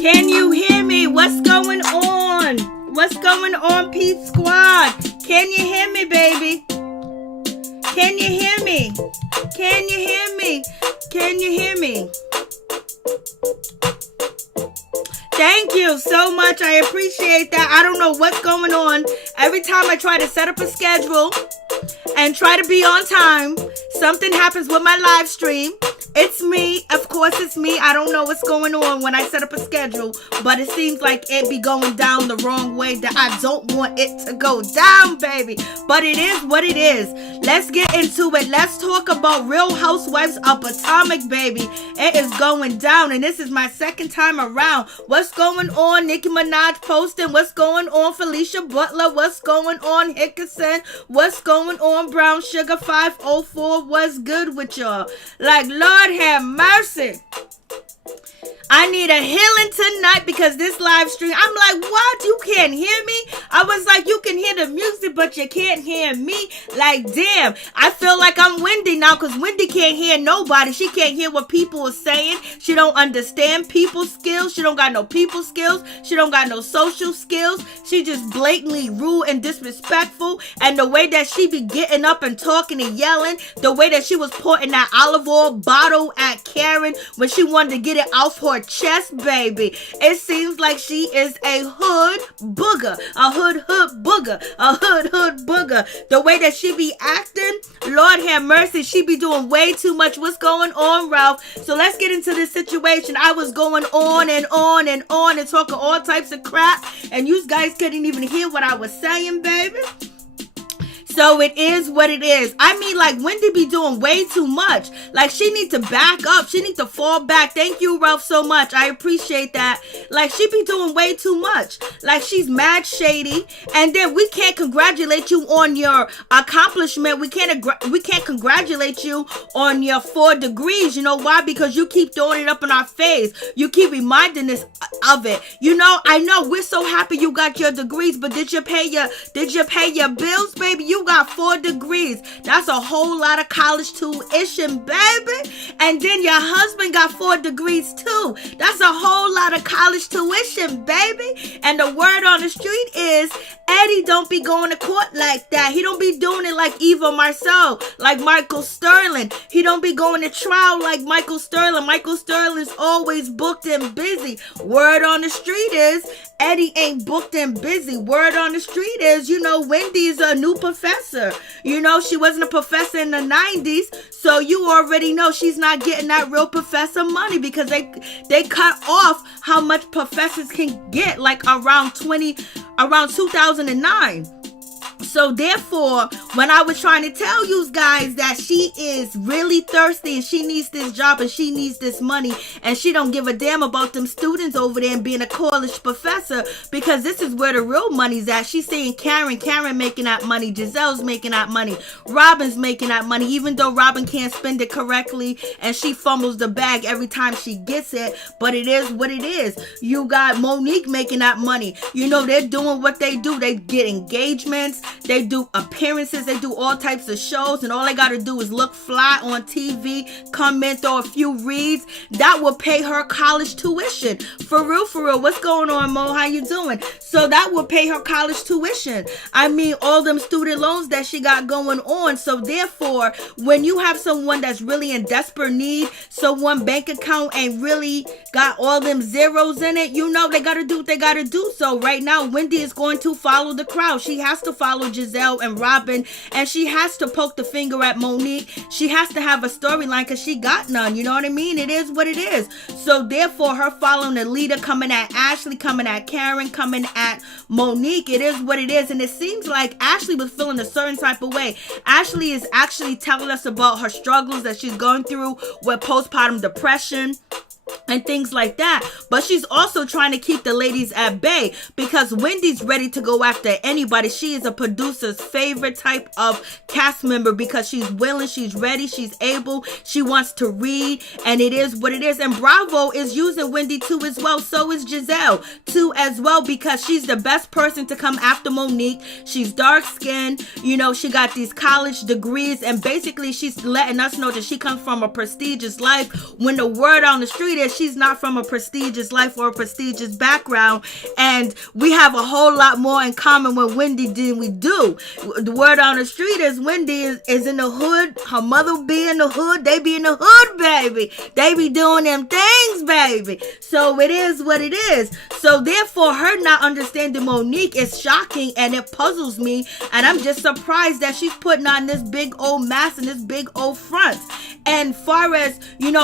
Can you hear me? What's going on? What's going on, Pete Squad? Can you hear me, baby? Can you hear me? Can you hear me? Can you hear me? Thank you so much. I appreciate that. I don't know what's going on. Every time I try to set up a schedule and try to be on time, something happens with my live stream. It's me. Of course, it's me. I don't know what's going on when I set up a schedule, but it seems like it be going down the wrong way that I don't want it to go down, baby. But it is what it is. Let's get into it. Let's talk about Real Housewives of Potomac, baby. It is going down, and this is my second time around. What's going on? Nicki Minaj posting. What's going on? Felicia Butler. What's going on? Hickerson. What's going on? Brown Sugar 504. What's good with y'all? Like, Lord have mercy. I need a healing tonight because this live stream, I'm like, what? You can't hear me? I was like, you can hear the music, but you can't hear me. Like, damn. I feel like I'm Wendy now because Wendy can't hear nobody. She can't hear what people are saying. She don't understand people's skills. She don't got no people skills. She don't got no social skills. She just blatantly rude and disrespectful. And the way that she be getting up and talking and yelling, the way that she was pouring that olive oil bottle at Karen when she wanted to get it off her chest, baby. It seems like she is a hood booger, a hood booger, a hood booger. The way that she be acting, Lord have mercy, she be doing way too much. What's going on, Ralph? So let's get into this situation. I was going on and on and on and talking all types of crap, and you guys couldn't even hear what I was saying, baby. So it is what it is. I mean, like, Wendy be doing way too much. Like, she needs to back up. She needs to fall back. Thank you, Ralph, so much. I appreciate that. Like, she be doing way too much. Like, she's mad shady. And then we can't congratulate you on your accomplishment. We can't congratulate you on your 4 degrees. You know why? Because you keep throwing it up in our face. You keep reminding us of it. You know, I know we're so happy you got your degrees, but did you pay your bills, baby? You got 4 degrees. That's a whole lot of college tuition, baby. And then your husband got 4 degrees too. That's a whole lot of college tuition, baby. And the word on the street is Eddie don't be going to court like that. He don't be doing it like Eva Marcel, like Michael Sterling. He don't be going to trial like Michael Sterling. Michael Sterling's always booked and busy. Word on the street is Eddie ain't booked and busy. Word on the street is, you know, Wendy's a new professor. You know, she wasn't a professor in the 90s, so you already know she's not getting that real professor money because they cut off how much professors can get, like around 2009. So therefore, when I was trying to tell you guys that she is really thirsty and she needs this job and she needs this money and she don't give a damn about them students over there and being a college professor, because this is where the real money's at. She's saying Karen making that money, Gizelle's making that money, Robin's making that money, even though Robin can't spend it correctly and she fumbles the bag every time she gets it. But it is what it is. You got Monique making that money. You know, they're doing what they do. They get engagements. They do appearances, they do all types of shows, and all they gotta do is look fly on TV, come in, throw a few reads. That will pay her college tuition. For real, what's going on, Mo? How you doing? So that will pay her college tuition. I mean, all them student loans that she got going on. So therefore, when you have someone that's really in desperate need, someone bank account ain't really got all them zeros in it, you know, they gotta do what they gotta do. So right now, Wendy is going to follow the crowd. She has to follow Gizelle and Robin, and she has to poke the finger at Monique. She has to have a storyline because she got none. You know what I mean? It is what it is. So therefore, her following the leader, coming at Ashley, coming at Karen, coming at Monique, it is what it is. And it seems like Ashley was feeling a certain type of way. Ashley is actually telling us about her struggles that she's going through with postpartum depression. and things like that. But she's also trying to keep the ladies at bay because Wendy's ready to go after anybody. She is a producer's favorite type of cast member because she's willing, she's ready, she's able, she wants to read, and it is what it is. And Bravo is using Wendy too as well. So is Gizelle too as well, because she's the best person to come after Monique. She's dark skinned, she got these college degrees, and basically she's letting us know that she comes from a prestigious life, when the word on the street is she's not from a prestigious life or a prestigious background. And we have a whole lot more in common with Wendy than we do. The word on the street is Wendy is in the hood. Her mother be in the hood. They be in the hood, baby. They be doing them things, baby. So it is what it is. So therefore, her not understanding Monique is shocking, and it puzzles me. And I'm just surprised that she's putting on this big old mask and this big old front. And far as,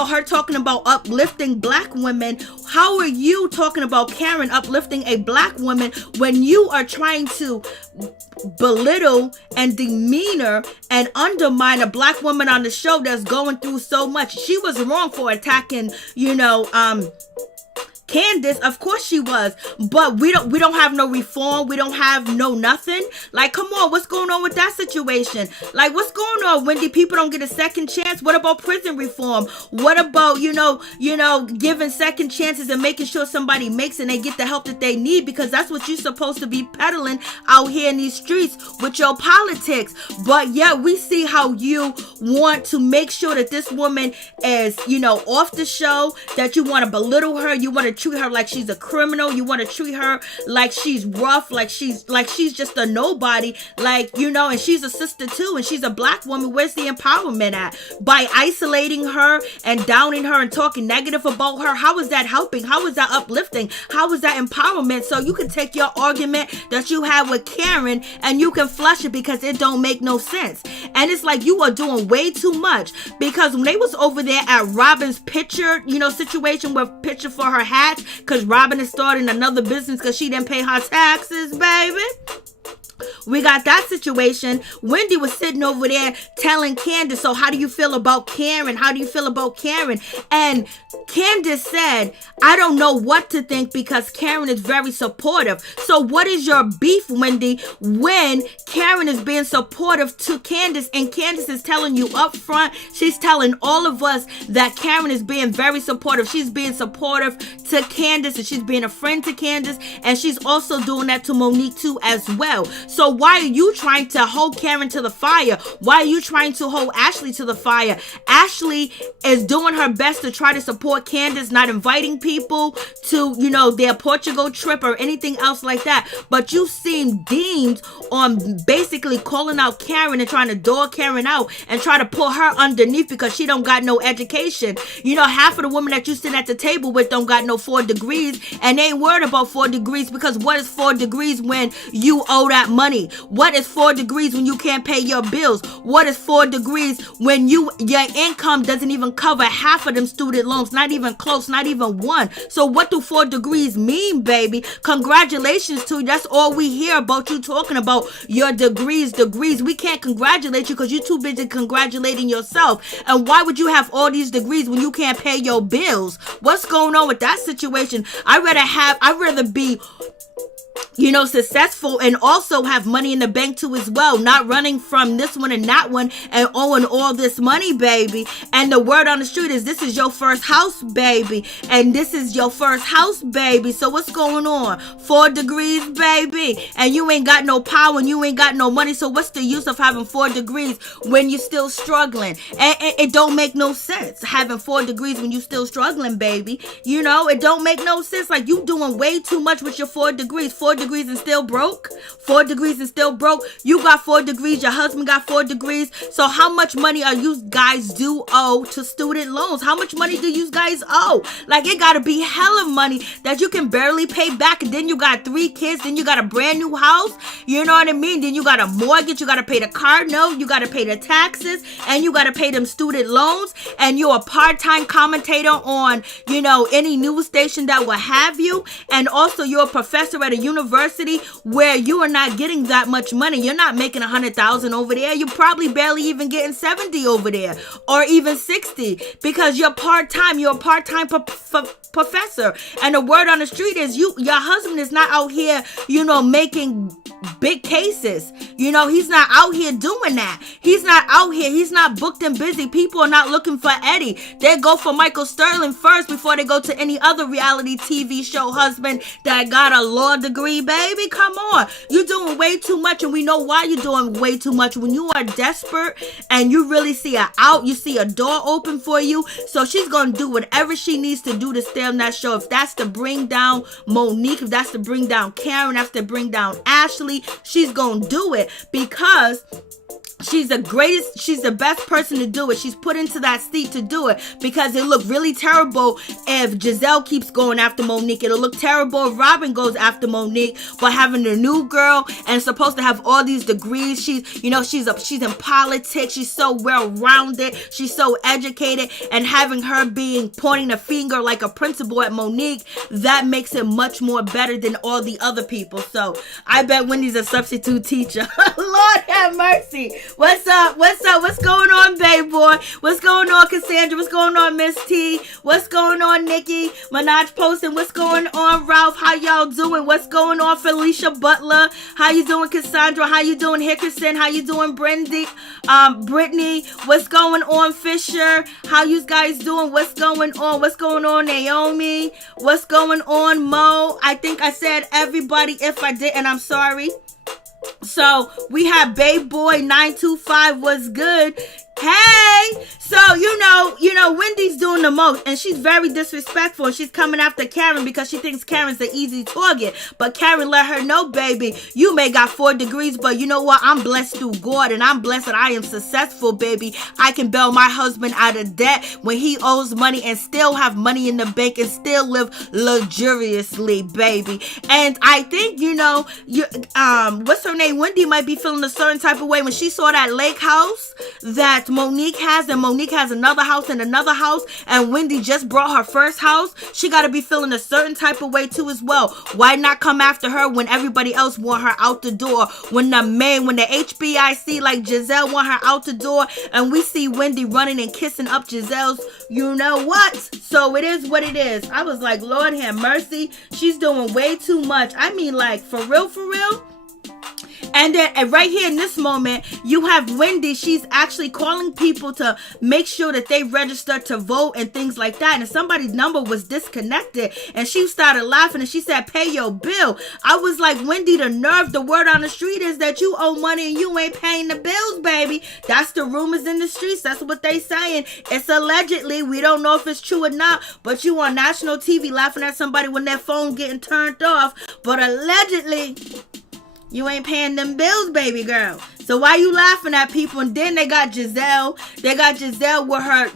her talking about uplifting black women, how are you talking about Karen uplifting a black woman when you are trying to belittle and demeanor and undermine a black woman on the show that's going through so much? She was wrong for attacking, Candice, of course she was, but we don't have no reform. We don't have no nothing. Like, come on, what's going on with that situation? Like, what's going on, Wendy? People don't get a second chance. What about prison reform? What about, giving second chances and making sure somebody makes it and they get the help that they need? Because that's what you're supposed to be peddling out here in these streets with your politics. But yeah, we see how you want to make sure that this woman is, off the show, that you want to belittle her. You want to treat her like she's a criminal. You want to treat her like she's rough, like she's just a nobody, and she's a sister too, and she's a black woman. Where's the empowerment at? By isolating her and downing her and talking negative about her, how is that helping? How is that uplifting? How is that empowerment? So you can take your argument that you had with Karen and you can flush it because it don't make no sense. And it's like you are doing way too much, because when they was over there at Robin's picture, situation with picture for her hat, because Robin is starting another business because she didn't pay her taxes, baby. We got that situation. Wendy was sitting over there telling Candice, so how do you feel about Karen? How do you feel about Karen? And Candice said, I don't know what to think because Karen is very supportive. So what is your beef, Wendy, when Karen is being supportive to Candice and Candice is telling you up front, she's telling all of us that Karen is being very supportive. She's being supportive to Candice and she's being a friend to Candice, and she's also doing that to Monique too as well. So why are you trying to hold Karen to the fire? Why are you trying to hold Ashley to the fire? Ashley is doing her best to try to support Candice, not inviting people to, their Portugal trip or anything else like that. But you seem deemed on basically calling out Karen and trying to dog Karen out and try to pull her underneath because she don't got no education. Half of the women that you sit at the table with don't got no 4 degrees, and they ain't worried about 4 degrees, because what is 4 degrees when you owe that money? What is 4 degrees when you can't pay your bills? What is 4 degrees when your income doesn't even cover half of them student loans? Not even close, not even one. So what do 4 degrees mean, baby? Congratulations to you. That's all we hear about, you talking about your degrees. We can't congratulate you because you're too busy congratulating yourself. And why would you have all these degrees when you can't pay your bills? What's going on with that situation? I'd rather be successful and also have money in the bank too as well, not running from this one and that one and owing all this money, baby. And the word on the street is this is your first house, baby, and this is your first house, baby. So what's going on? 4 degrees, baby, and you ain't got no power and you ain't got no money. So what's the use of having 4 degrees when you're still struggling? And it don't make no sense having 4 degrees when you still struggling, baby. It don't make no sense. Like, you doing way too much with your 4 degrees. 4 degrees and still broke. 4 degrees and still broke. You got 4 degrees. Your husband got 4 degrees. So how much money are you guys do owe to student loans? How much money do you guys owe? Like, it gotta be hella money that you can barely pay back. And then you got 3 kids. Then you got a brand new house. You know what I mean? Then you got a mortgage. You gotta pay the car note. You gotta pay the taxes. And you gotta pay them student loans. And you're a part-time commentator on, any news station that will have you. And also you're a professor at a university university where you are not getting that much money. You're not making 100,000 over there. You're probably barely even getting 70 over there, or even 60, because you're part-time. You're a part-time professor. And the word on the street is your husband is not out here, making big cases. He's not out here doing that. He's not out here. He's not booked and busy. People are not looking for Eddie. They go for Michael Sterling first before they go to any other reality TV show husband that got a law degree. Baby, come on. You're doing way too much, and we know why you're doing way too much. When you are desperate and you really see a out, you see a door open for you. So she's going to do whatever she needs to do to stay on that show. If that's to bring down Monique, if that's to bring down Karen, that's to bring down Ashley, she's going to do it, because she's the best person to do it. She's put into that seat to do it, because it look really terrible if Gizelle keeps going after Monique. It'll look terrible if Robin goes after Monique. But having a new girl and supposed to have all these degrees, she's in politics. She's so well-rounded. She's so educated, and having her pointing a finger like a principal at Monique, that makes it much more better than all the other people. So I bet Wendy's a substitute teacher. Lord have mercy. What's up? What's going on, babe boy? What's going on, Cassandra? What's going on, Miss T? What's going on, Nikki? Minaj posting. What's going on, Ralph? How y'all doing? What's going on, Felicia Butler? How you doing, Cassandra? How you doing, Hickerson? How you doing, Brittany? What's going on, Fisher? How you guys doing? What's going on? What's going on, Naomi? What's going on, Mo? I think I said everybody. If I didn't, I'm sorry. So we have Babe Boy 925 was good. Hey, so Wendy's doing the most, and she's very disrespectful, and she's coming after Karen because she thinks Karen's the easy target. But Karen let her know, baby, you may got 4 degrees, but you know what? I'm blessed through God, and I'm blessed that I am successful, baby. I can bail my husband out of debt when he owes money, and still have money in the bank, and still live luxuriously, baby. And I think what's her name? Wendy might be feeling a certain type of way when she saw that lake house that Monique has, and Monique has another house and another house, and Wendy just brought her first house. She got to be feeling a certain type of way too as well. Why not come after her when everybody else want her out the door? When the HBIC like Gizelle want her out the door, and we see Wendy running and kissing up Gizelle's, what? So it is what it is. I was like, Lord have mercy. She's doing way too much. I mean, like, for real. And then right here in this moment, you have Wendy. She's actually calling people to make sure that they register to vote and things like that. And somebody's number was disconnected, and she started laughing, and she said, pay your bill. I was like, Wendy, the nerve. The word on the street is that you owe money and you ain't paying the bills, baby. That's the rumors in the streets. That's what they saying. It's allegedly. We don't know if it's true or not, but you on national TV laughing at somebody when their phone getting turned off. But allegedly, you ain't paying them bills, baby girl. So why you laughing at people? And then they got Gizelle. They got Gizelle with her,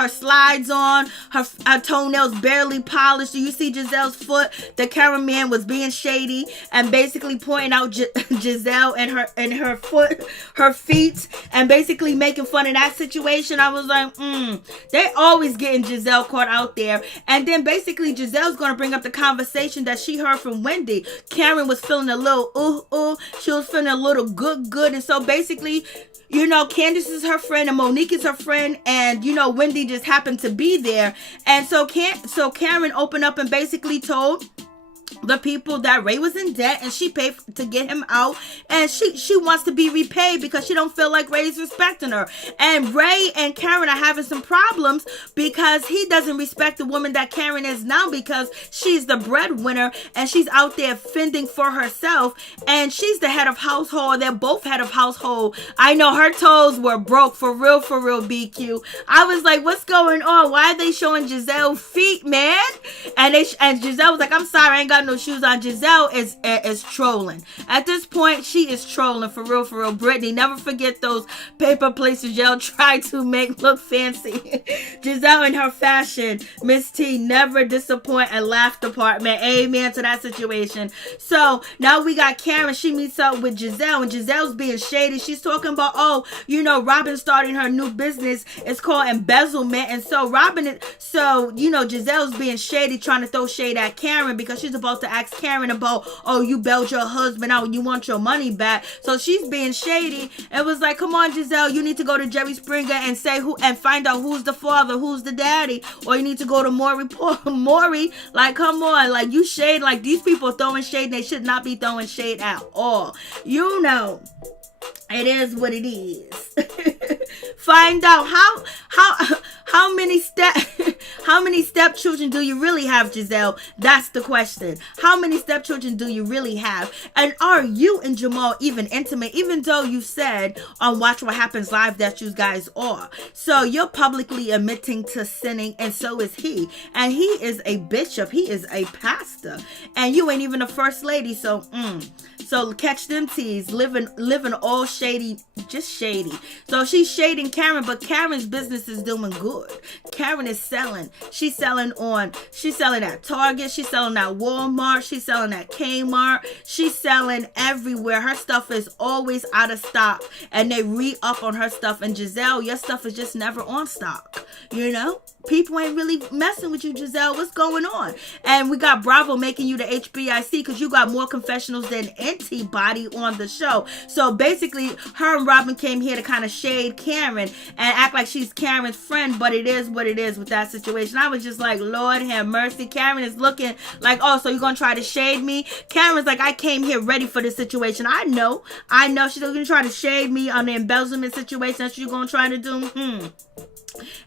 her slides on, her toenails barely polished. Do you see Gizelle's foot? The cameraman was being shady and basically pointing out Gizelle and her foot, her feet, and basically making fun of that situation. I was like, they always getting Gizelle caught out there. And then basically Gizelle's going to bring up the conversation that she heard from Wendy. Karen was feeling a little she was feeling a little good. And so basically, Candice is her friend and Monique is her friend, and Wendy just happened to be there. And so Karen opened up and basically told the people that Ray was in debt, and she paid to get him out, and she wants to be repaid because she don't feel like Ray's respecting her. And Ray and Karen are having some problems because he doesn't respect the woman that Karen is now, because she's the breadwinner and she's out there fending for herself, and she's the head of household. They're both head of household. I know her toes were broke for real, BQ. I was like, what's going on? Why are they showing Gizelle's feet, man? And Gizelle was like, I'm sorry, I ain't got no shoes on. Gizelle is trolling. At this point, she is trolling for real. Brittany, never forget those paper plates Gizelle tried to make look fancy. Gizelle in her fashion. Miss T, never disappoint and laugh department. Amen to that situation. So now we got Karen. She meets up with Gizelle, and Gizelle's being shady. She's talking about, Robin's starting her new business. It's called embezzlement. And so Gizelle's being shady, trying to throw shade at Karen because she's about supposed to ask Karen about, oh, you bailed your husband out, you want your money back. So she's being shady. It was like, come on, Gizelle, you need to go to Jerry Springer and say who, and find out who's the father, who's the daddy, or you need to go to Maury. Like, come on, like, you shade, like, these people throwing shade, they should not be throwing shade at all. You know, it is what it is. Find out how many stepchildren do you really have, Gizelle? That's the question. How many stepchildren do you really have? And are you and Jamal even intimate? Even though you said on Watch What Happens Live that you guys are. So you're publicly admitting to sinning, and so is he. And he is a bishop. He is a pastor. And you ain't even a first lady. So, So catch them teas, living all shady, just shady. So she's shading Karen, but Karen's business is doing good. Karen is selling. She's selling at Target. She's selling at Walmart. She's selling at Kmart. She's selling everywhere. Her stuff is always out of stock, and they re-up on her stuff. And Gizelle, your stuff is just never on stock. You know? People ain't really messing with you, Gizelle. What's going on? And we got Bravo making you the HBIC because you got more confessionals than anybody on the show. So basically, her and Robin came here to kind of shade Karen and act like she's Karen's friend, but it is what it is with that situation. I was just like, Lord have mercy. Karen is looking like, oh, so you're going to try to shade me? Karen's like, I came here ready for this situation. I know. She's going to try to shade me on the embezzlement situation. That's what you're going to try to do?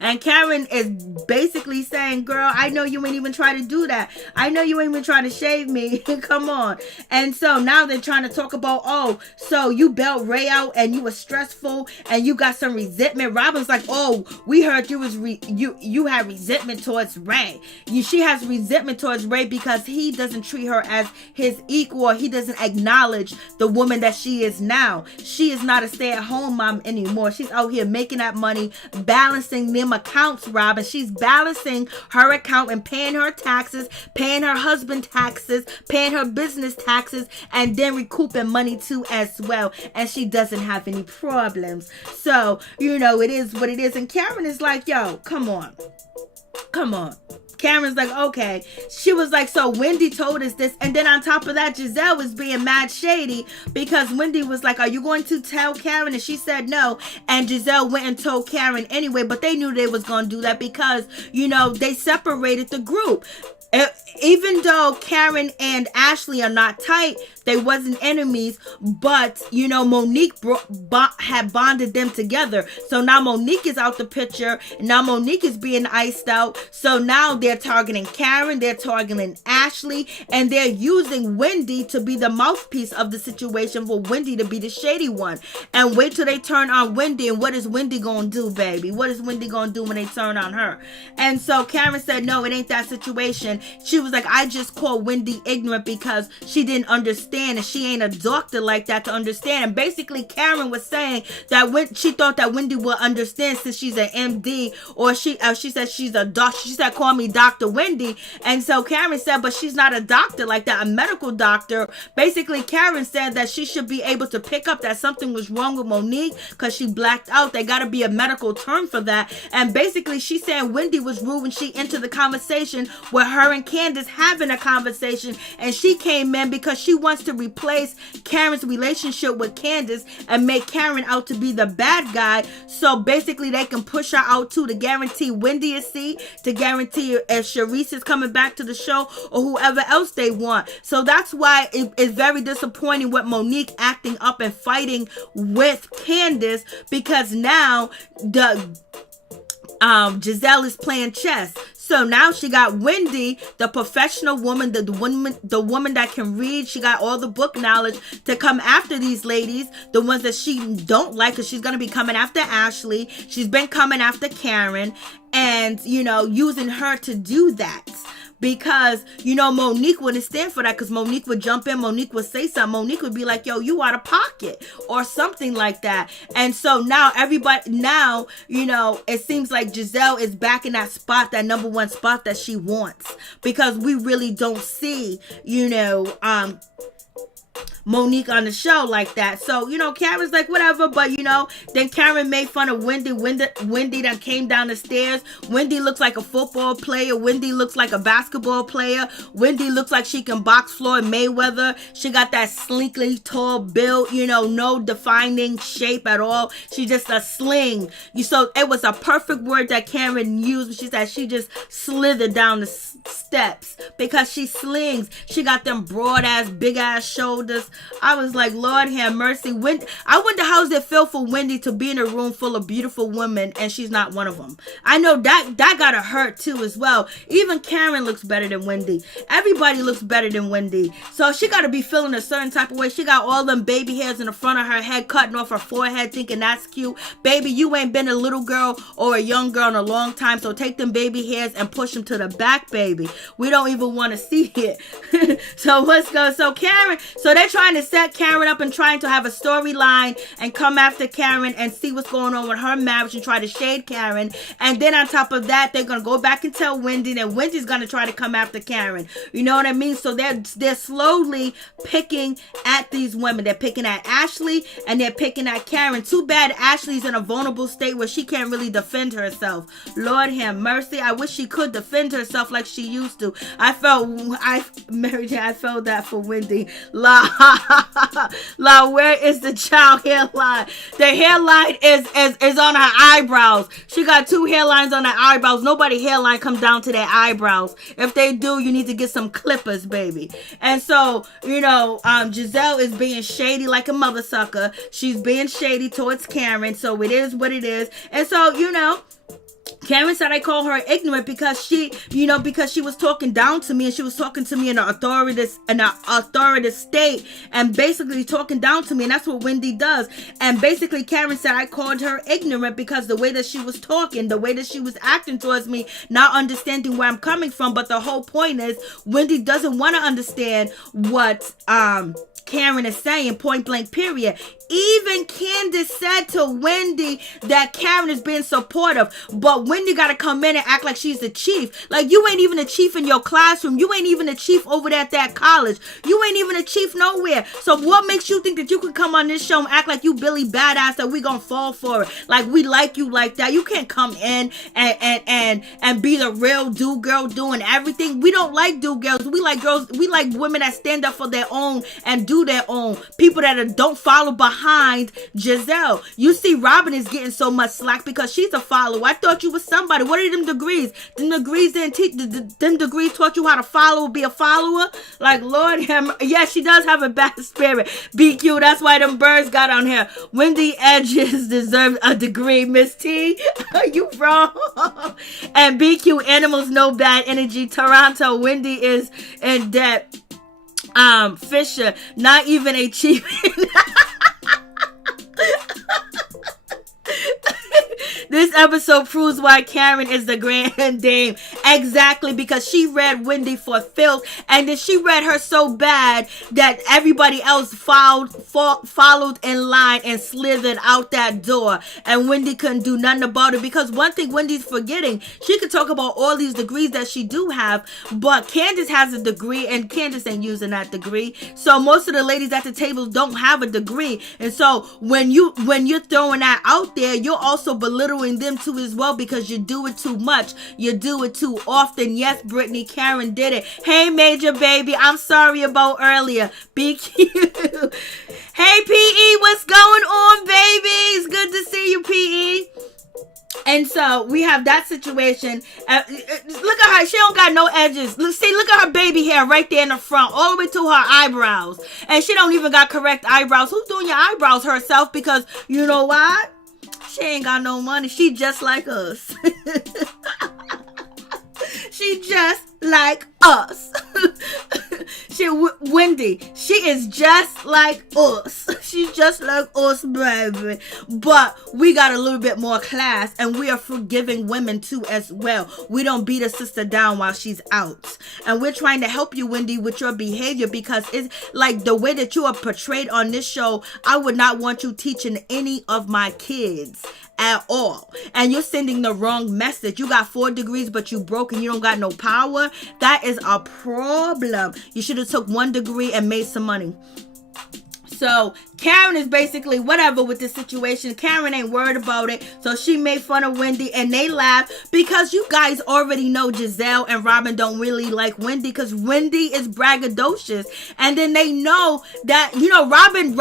And Karen is basically saying, girl, I know you ain't even try to do that. I know you ain't even try to shave me. Come on. And so now they're trying to talk about, oh, so you bailed Ray out and you were stressful and you got some resentment. Robin's like, oh, we heard you was you had resentment towards Ray. She has resentment towards Ray because he doesn't treat her as his equal, or he doesn't acknowledge the woman that she is now. She is not a stay-at-home mom anymore. She's out here making that money, balancing them accounts, Robin. She's balancing her account and paying her taxes, paying her husband taxes, paying her business taxes, and then recouping money too as well. And she doesn't have any problems. So, you know, it is what it is. And Karen is like, yo, come on. Karen's like, okay. She was like, so Wendy told us this. And then on top of that, Gizelle was being mad shady because Wendy was like, are you going to tell Karen? And she said no. And Gizelle went and told Karen anyway, but they knew they was going to do that because, you know, they separated the group. Even though Karen and Ashley are not tight, they wasn't enemies, but, you know, Monique had bonded them together. So now Monique is out the picture, and now Monique is being iced out. So now they're targeting Karen, they're targeting Ashley, and they're using Wendy to be the mouthpiece of the situation for Wendy to be the shady one. And wait till they turn on Wendy, and what is Wendy gonna do, baby? What is Wendy gonna do when they turn on her? And so Karen said, no, it ain't that situation. She was like, I just called Wendy ignorant because she didn't understand, and she ain't a doctor like that to understand. And basically Karen was saying that when she thought that Wendy would understand since she's an MD, or she said she's a doctor. She said, call me Dr. Wendy. And so Karen said, but she's not a doctor like that, a medical doctor. Basically Karen said that she should be able to pick up that something was wrong with Monique because she blacked out. They got to be a medical term for that. And basically she's saying Wendy was rude when she entered the conversation with her and Candice having a conversation, and she came in because she wants to replace Karen's relationship with Candice and make Karen out to be the bad guy, so basically they can push her out too, to guarantee Wendy a seat, to guarantee if Sharice is coming back to the show, or whoever else they want. So that's why it is very disappointing with Monique acting up and fighting with Candice, because now the Gizelle is playing chess. So now she got Wendy, the professional woman, the woman that can read. She got all the book knowledge to come after these ladies, the ones that she don't like, because she's going to be coming after Ashley. She's been coming after Karen, and, you know, using her to do that. Because, you know, Monique wouldn't stand for that, because Monique would jump in, Monique would say something, Monique would be like, yo, you out of pocket, or something like that. And so now you know, it seems like Gizelle is back in that spot, that number one spot that she wants, because we really don't see, you know, Monique on the show like that. So, Karen's like, whatever. But, then Karen made fun of Wendy. Wendy that came down the stairs. Wendy looks like a football player. Wendy looks like a basketball player. Wendy looks like she can box Floyd Mayweather. She got that slinkly tall build, no defining shape at all. She's just a sling. So it was a perfect word that Karen used. She said she just slithered down the steps because she slings. She got them broad ass, big ass shoulders. I was like, Lord have mercy. I wonder how it feel for Wendy to be in a room full of beautiful women and she's not one of them. I know that gotta hurt too as well. Even Karen looks better than Wendy. Everybody looks better than Wendy. So she gotta be feeling a certain type of way. She got all them baby hairs in the front of her head, cutting off her forehead, thinking that's cute. Baby, you ain't been a little girl or a young girl in a long time, so take them baby hairs and push them to the back, baby. We don't even want to see it. So they're trying to set Karen up and trying to have a storyline and come after Karen and see what's going on with her marriage and try to shade Karen. And then on top of that, they're going to go back and tell Wendy, and Wendy's going to try to come after Karen. You know what I mean? So they're slowly picking at these women. They're picking at Ashley and they're picking at Karen. Too bad Ashley's in a vulnerable state where she can't really defend herself. Lord have mercy. I wish she could defend herself like she used to. I felt that for Wendy. Where is the child hairline? The hairline is on her eyebrows. She got 2 hairlines on her eyebrows. Nobody hairline come down to their eyebrows. If they do, you need to get some clippers, baby. And so, Gizelle is being shady like a mother sucker. She's being shady towards Karen. So it is what it is. And so, Karen said I call her ignorant because she was talking down to me and she was talking to me in an authoritative state and basically talking down to me, and that's what Wendy does. And basically Karen said I called her ignorant because the way that she was talking, the way that she was acting towards me, not understanding where I'm coming from. But the whole point is Wendy doesn't want to understand what Karen is saying, point blank period. Even Candice said to Wendy that Karen is being supportive, but Wendy got to come in and act like she's the chief. Like, you ain't even a chief in your classroom. You ain't even a chief over there at that college. You ain't even a chief nowhere. So what makes you think that you could come on this show and act like you Billy Badass, that we gonna fall for it? Like, we like you like that. You can't come in and be the real do girl doing everything. We don't like do girls. We like girls. We like women that stand up for their own and do their own. People that don't follow behind Gizelle. You see, Robin is getting so much slack because she's a follower. I thought you was somebody. What are them degrees? Them degrees didn't teach. Them degrees taught you how to follow, be a follower. Like, Lord, yeah, she does have a bad spirit. BQ. That's why them birds got on here. Wendy Edges deserves a degree. Miss T, are you wrong? And BQ. Animals no bad energy. Toronto. Wendy is in debt. Fisher, not even a chief. This episode proves why Karen is the grand dame. Exactly, because she read Wendy for filth, and then she read her so bad that everybody else followed in line and slithered out that door, and Wendy couldn't do nothing about it. Because one thing Wendy's forgetting, she could talk about all these degrees that she do have, but Candice has a degree, and Candice ain't using that degree. So most of the ladies at the table don't have a degree, and so when you're throwing that out there, you're also belittling them too as well, because you do it too much, you do it too often. Yes, Brittany, Karen did it. Hey, Major Baby, I'm sorry about earlier. BQ. Hey, PE, what's going on, baby? It's good to see you, PE. And so we have that situation. Look at her. She don't got no edges. Look at her baby hair right there in the front, all the way to her eyebrows. And she don't even got correct eyebrows. Who's doing your eyebrows? Herself? Because you know why? She ain't got no money. She just like us. She just like us. Wendy, she is just like us. She's just like us, baby. But we got a little bit more class, and we are forgiving women too as well. We don't beat a sister down while she's out. And we're trying to help you, Wendy, with your behavior, because it's like the way that you are portrayed on this show. I would not want you teaching any of my kids at all. And you're sending the wrong message. You got 4 degrees, but you broke and you don't got no power. That is a problem. You should have took 1 degree and made some money. So Karen is basically whatever with this situation. Karen ain't worried about it. So she made fun of Wendy and they laugh because you guys already know Gizelle and Robin don't really like Wendy because Wendy is braggadocious. And then they know that, you know, Robin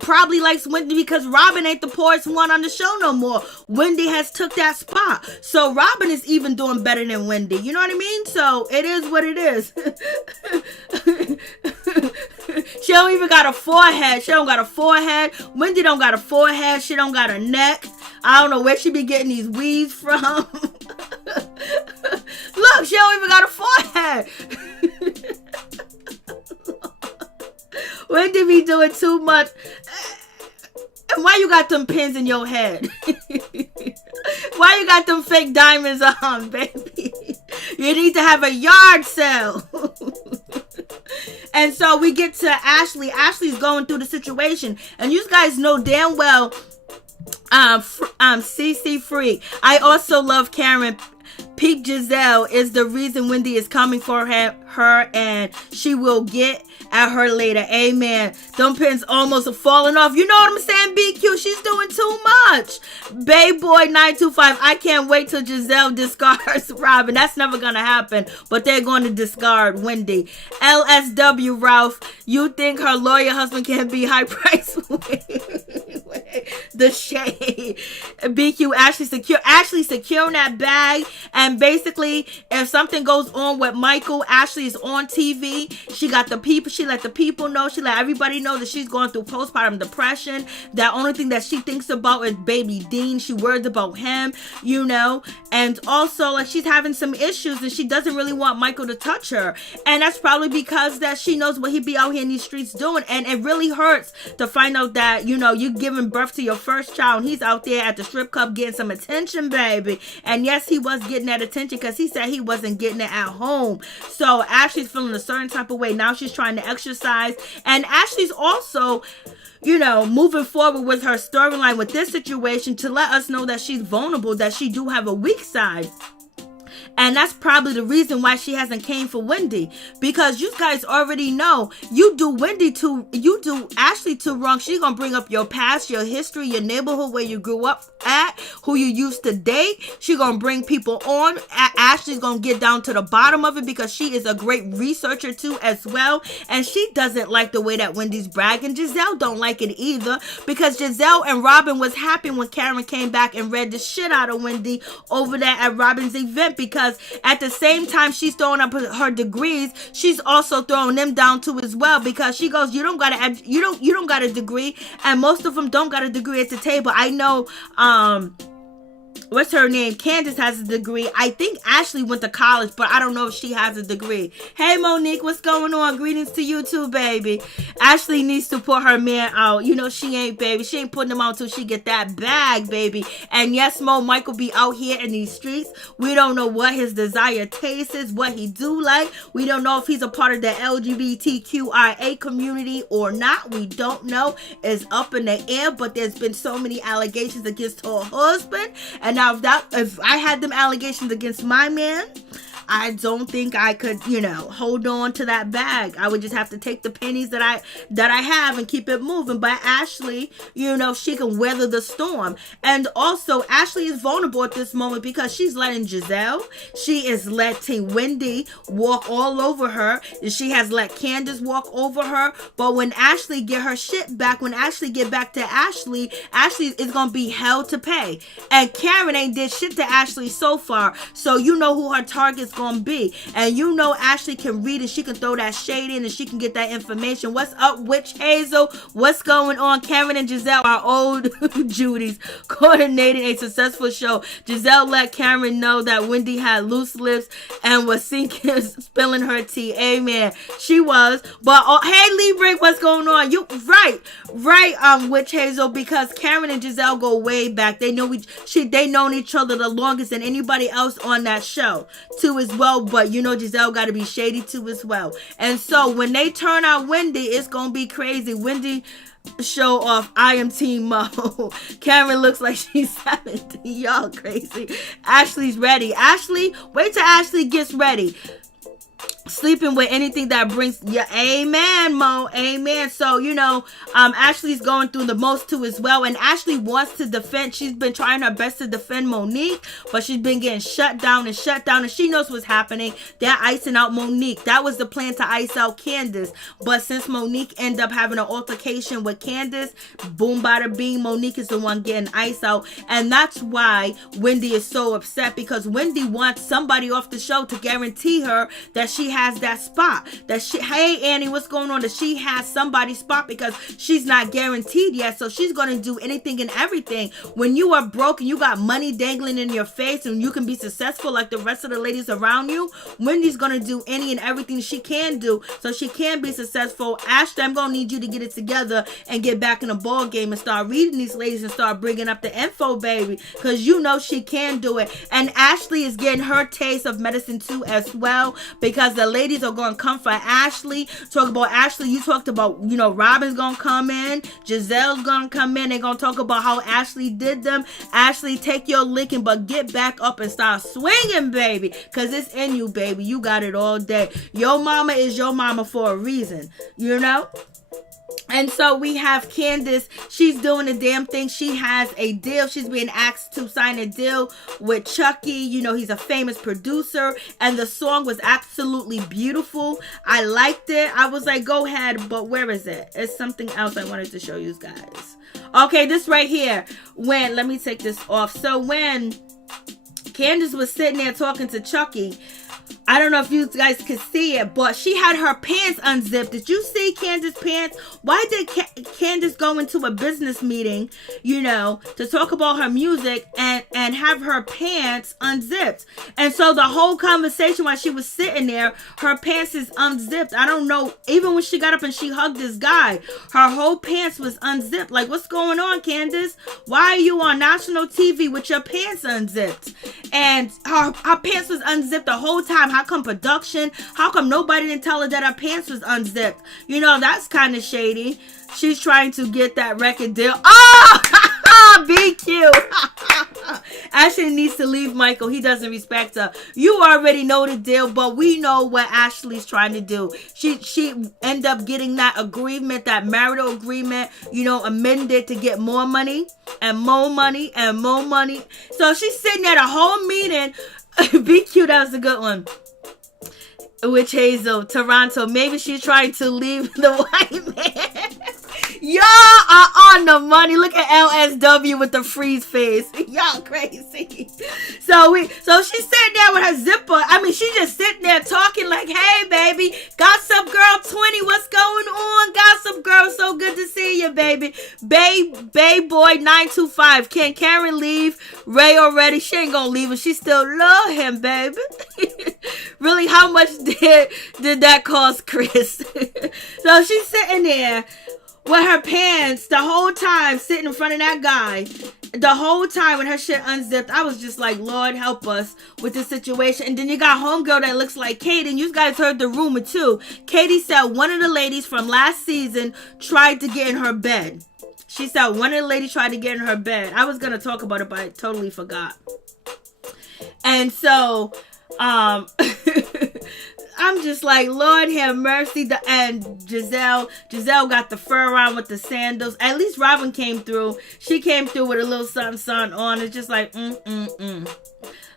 probably likes Wendy because Robin ain't the poorest one on the show no more. Wendy has took that spot. So Robin is even doing better than Wendy. You know what I mean? So it is what it is. She don't even got a forehead. She don't got a forehead. Wendy don't got a forehead. She don't got a neck. I don't know where she be getting these weeds from. Look, she don't even got a forehead. Wendy be doing too much. And why you got them pins in your head? Why you got them fake diamonds on, baby? You need to have a yard sale. And so we get to Ashley. Ashley's going through the situation. And you guys know damn well, CC free. I also love Karen. Peak Gizelle is the reason Wendy is coming for her and she will get at her later. Amen. Them pins almost are falling off. You know what I'm saying, BQ? She's doing too much. Bayboy925. I can't wait till Gizelle discards Robin. That's never going to happen. But they're going to discard Wendy. LSW Ralph. You think her lawyer husband can be high price? The shade. BQ Ashley securing that bag. And basically, if something goes on with Michael, Ashley is on TV. She got the people. She let the people know. She let everybody know that she's going through postpartum depression. The only thing that she thinks about is baby Dean. She worries about him, you know. And also, like, she's having some issues and she doesn't really want Michael to touch her. And that's probably because that she knows what he be out here in these streets doing. And it really hurts to find out that, you know, you giving birth to your first child. And he's out there at the strip club getting some attention, baby. And yes, he was getting that attention because he said he wasn't getting it at home. So Ashley's feeling a certain type of way. Now she's trying to exercise. And Ashley's also, you know, moving forward with her storyline with this situation to let us know that she's vulnerable, that she do have a weak side. And that's probably the reason why she hasn't came for Wendy. Because you guys already know, you do Ashley too wrong. She's going to bring up your past, your history, your neighborhood where you grew up at, who you used to date. She's going to bring people on. Ashley's going to get down to the bottom of it because she is a great researcher too as well. And she doesn't like the way that Wendy's bragging. Gizelle don't like it either because Gizelle and Robin was happy when Karen came back and read the shit out of Wendy over there at Robin's event because at the same time she's throwing up her degrees, she's also throwing them down too as well because she goes, you don't got a degree, and most of them don't got a degree at the table. I know what's her name? Candice has a degree. I think Ashley went to college, but I don't know if she has a degree. Hey, Monique, what's going on? Greetings to you too, baby. Ashley needs to put her man out. You know she ain't, baby. She ain't putting him out till she get that bag, baby. And yes, Michael be out here in these streets. We don't know what his desired taste is, what he do like. We don't know if he's a part of the LGBTQIA community or not. We don't know. It's up in the air, but there's been so many allegations against her husband. And now if I had them allegations against my man, I don't think I could, you know, hold on to that bag. I would just have to take the pennies that I have and keep it moving. But Ashley, you know, she can weather the storm. And also, Ashley is vulnerable at this moment because she's letting Gizelle, she is letting Wendy walk all over her. She has let Candice walk over her. But when Ashley get her shit back, when Ashley get back to Ashley is going to be hell to pay. And Karen ain't did shit to Ashley so far. So you know who her target's gonna be, and you know Ashley can read and she can throw that shade in and she can get that information. What's up, Witch Hazel? What's going on? Karen and Gizelle are old Judies coordinating a successful show. Gizelle let Karen know that Wendy had loose lips and was spilling her tea. Amen. She was. But hey, Libre, what's going on? You right, Witch Hazel, because Karen and Gizelle go way back. They know they known each other the longest than anybody else on that show too as well. But you know Gizelle got to be shady too as well. And so when they turn out Wendy, it's gonna be crazy. Wendy show off, I am Team Mo. Karen looks like she's 17. Y'all crazy. Ashley's ready. Ashley, wait till Ashley gets ready. sleeping with anything that brings, yeah, amen, Mo, amen. So, Ashley's going through the most too as well, and Ashley wants to defend. She's been trying her best to defend Monique, but she's been getting shut down, and she knows what's happening. They're icing out Monique. That was the plan, to ice out Candice, but since Monique ended up having an altercation with Candice, boom, bada bing, Monique is the one getting iced out, and that's why Wendy is so upset, because Wendy wants somebody off the show to guarantee her that she has that spot, hey Annie, what's going on, that she has somebody's spot, because she's not guaranteed yet. So she's going to do anything and everything. When you are broke and you got money dangling in your face and you can be successful like the rest of the ladies around you, Wendy's going to do any and everything she can do so she can be successful. Ashley, I'm going to need you to get it together and get back in the ball game and start reading these ladies and start bringing up the info, baby, because she can do it. And Ashley is getting her taste of medicine too as well, because the ladies are going to come for Ashley. Talk about Ashley. You talked about, Robin's going to come in. Giselle's going to come in. They're going to talk about how Ashley did them. Ashley, take your licking, but get back up and start swinging, baby, because it's in you, baby. You got it all day. Your mama is your mama for a reason, And so we have Candice. She's doing the damn thing. She has a deal. She's being asked to sign a deal with Chucky. He's a famous producer. And the song was absolutely beautiful. I liked it. I was like, go ahead. But where is it? It's something else I wanted to show you guys. Okay, this right here. Let me take this off. So when Candice was sitting there talking to Chucky, I don't know if you guys could see it, but she had her pants unzipped. Did you see Candice's pants? Why did Candice go into a business meeting, to talk about her music and have her pants unzipped? And so the whole conversation while she was sitting there, her pants is unzipped. I don't know. Even when she got up and she hugged this guy, her whole pants was unzipped. Like, what's going on, Candice? Why are you on national TV with your pants unzipped? And her pants was unzipped the whole time. How come production? How come nobody didn't tell her that her pants was unzipped? That's kind of shady. She's trying to get that record deal. Oh, BQ. Ashley needs to leave Michael. He doesn't respect her. You already know the deal, but we know what Ashley's trying to do. She end up getting that agreement, that marital agreement, amended to get more money and more money and more money. So she's sitting there the whole meeting. BQ, that was a good one. With Hazel, Toronto. Maybe she's trying to leave the white man. Y'all are on the money. Look at LSW with the freeze face. Y'all crazy. So she's sitting there with her zipper. She just sitting there talking like, hey, baby, Gossip Girl 20, what's going on? Gossip Girl, so good to see you, baby. Bay Boy 925. Can Karen leave Ray already? She ain't gonna leave him. She still love him, baby. Really, how much did that cost Chris? So she's sitting there with her pants the whole time, sitting in front of that guy the whole time with her shit unzipped. I was just like, Lord help us with this situation. And then you got homegirl that looks like Katie, and you guys heard the rumor too. Katie said one of the ladies from last season tried to get in her bed. She said one of the ladies tried to get in her bed. I was gonna talk about it, but I totally forgot. And so I'm just like, Lord have mercy. And Gizelle got the fur on with the sandals. At least Robin came through. She came through with a little something on. It's just like,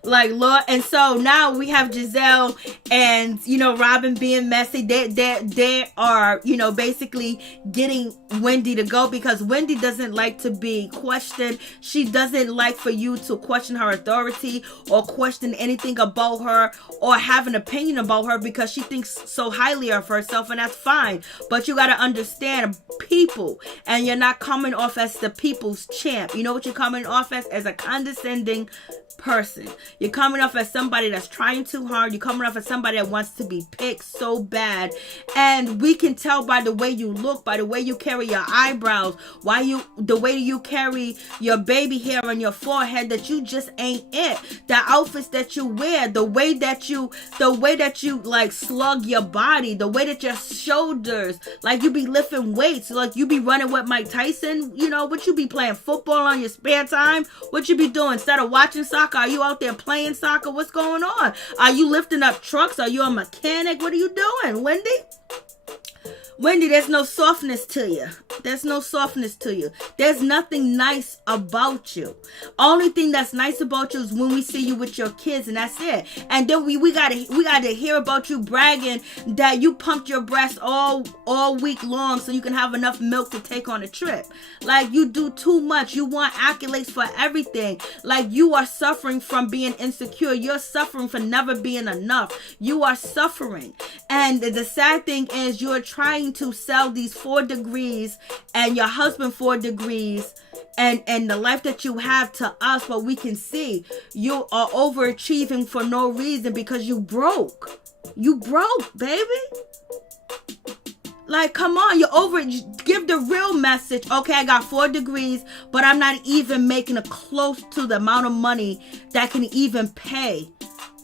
Like, Lord. And so now we have Gizelle and, Robin being messy. They are, basically getting Wendy to go, because Wendy doesn't like to be questioned. She doesn't like for you to question her authority or question anything about her or have an opinion about her, because she thinks so highly of herself, and that's fine. But you got to understand people, and you're not coming off as the people's champ. You know what you're coming off as a condescending person. You're coming off as somebody that's trying too hard. You're coming off as somebody that wants to be picked so bad. And we can tell by the way you look, by the way you carry your eyebrows, the way you carry your baby hair on your forehead, that you just ain't it. The outfits that you wear, the way that you like slug your body, the way that your shoulders, like you be lifting weights, like you be running with Mike Tyson, what you be playing football on your spare time, what you be doing instead of watching soccer. soccer? Are you out there playing soccer? What's going on? Are you lifting up trucks? Are you a mechanic? What are you doing, Wendy? Wendy, there's no softness to you. There's no softness to you. There's nothing nice about you. Only thing that's nice about you is when we see you with your kids, and that's it. And then we gotta hear about you bragging that you pumped your breast all week long so you can have enough milk to take on a trip. Like, you do too much. You want accolades for everything. Like, you are suffering from being insecure. You're suffering for never being enough. You are suffering. And the sad thing is, you're trying to sell these 4 degrees and your husband 4 degrees and the life that you have to us, but we can see you are overachieving for no reason because you broke. You broke, baby. Like, come on, give the real message. Okay, I got 4 degrees, but I'm not even making close to the amount of money that can even pay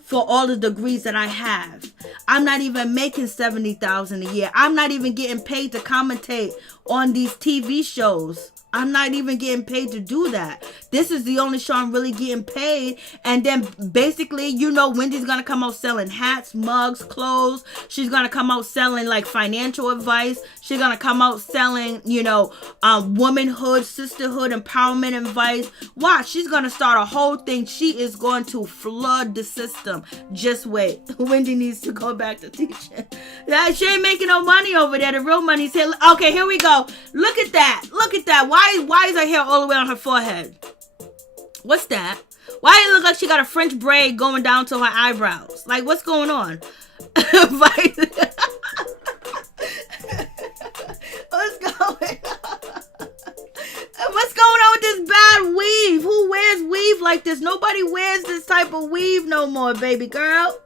for all the degrees that I have. I'm not even making $70,000 a year. I'm not even getting paid to commentate on these TV shows. I'm not even getting paid to do that. This is the only show I'm really getting paid. And then basically, Wendy's going to come out selling hats, mugs, clothes. She's going to come out selling like financial advice. She's going to come out selling, womanhood, sisterhood, empowerment advice. Watch, she's going to start a whole thing. She is going to flood the system. Just wait. Wendy needs to go back to teaching. She ain't making no money over there. The real money's here. Okay, here we go. Look at that. Look at that. Why is her hair all the way on her forehead? What's that? Why does it look like she got a French braid going down to her eyebrows? Like, what's going on? What's going on? What's going on with this bad weave? Who wears weave like this? Nobody wears this type of weave no more, baby girl.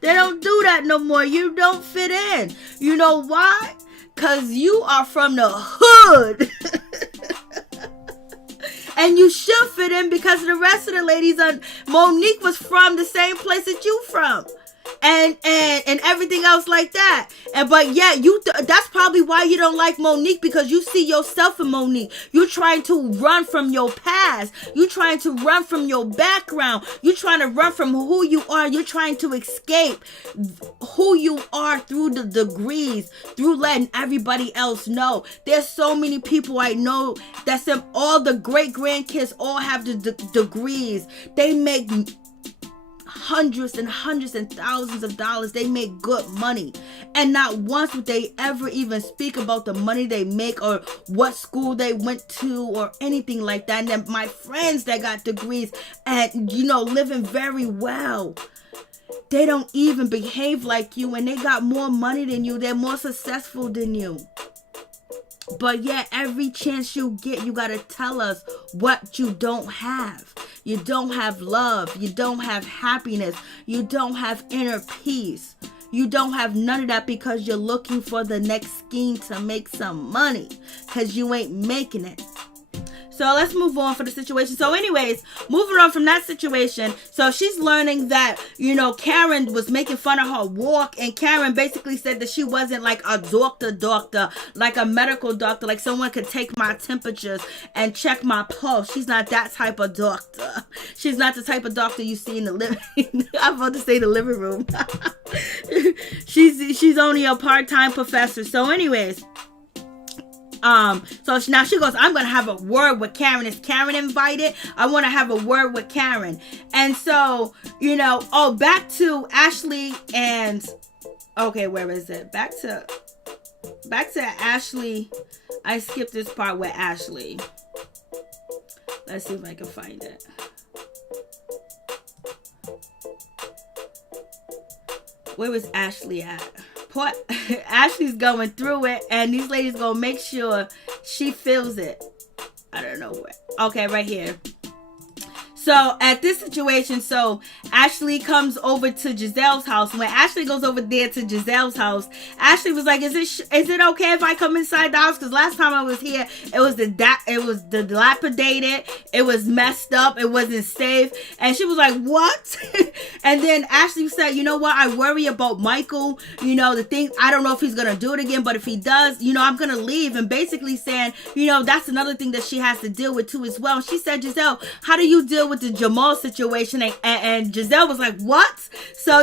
They don't do that no more. You don't fit in. You know why? Because you are from the hood. And you should fit in because the rest of the ladies Monique was from the same place that you from. And everything else like that. But yeah, that's probably why you don't like Monique, because you see yourself in Monique. You're trying to run from your past. You're trying to run from your background. You're trying to run from who you are. You're trying to escape who you are through the degrees, through letting everybody else know. There's so many people I know that said all the great grandkids all have the degrees. They make hundreds and hundreds and thousands of dollars. They make good money, and not once would they ever even speak about the money they make or what school they went to or anything like that. And then my friends that got degrees and living very well, they don't even behave like you, and they got more money than you. They're more successful than you. But yeah, every chance you get, you gotta tell us what you don't have. You don't have love. You don't have happiness. You don't have inner peace. You don't have none of that because you're looking for the next scheme to make some money, because you ain't making it. So let's move on for the situation. So anyways, moving on from that situation. So she's learning that, Karen was making fun of her walk. And Karen basically said that she wasn't like a doctor, like a medical doctor, like someone could take my temperatures and check my pulse. She's not that type of doctor. She's not the type of doctor you see in the living. I'm about to say the living room. She's only a part-time professor. So anyways, so now she goes, I'm going to have a word with Karen. Is Karen invited? I want to have a word with Karen. And so, back to Ashley and, okay, where is it? Back to Ashley. I skipped this part with Ashley. Let's see if I can find it. Where was Ashley at? Ashley's going through it, and these ladies gonna make sure she feels it. I don't know where. Okay, right here. So at this situation, so Ashley comes over to Gizelle's house. When Ashley goes over there to Gizelle's house, Ashley was like, "Is it okay if I come inside the house? Because last time I was here, it was dilapidated, it was messed up, it wasn't safe." And she was like, "What?" And then Ashley said, "You know what? I worry about Michael. The thing. I don't know if he's gonna do it again, but if he does, I'm gonna leave." And basically saying, that's another thing that she has to deal with too as well. And she said, "Gizelle, how do you deal with was the Jamal situation, and Gizelle was like, what? So,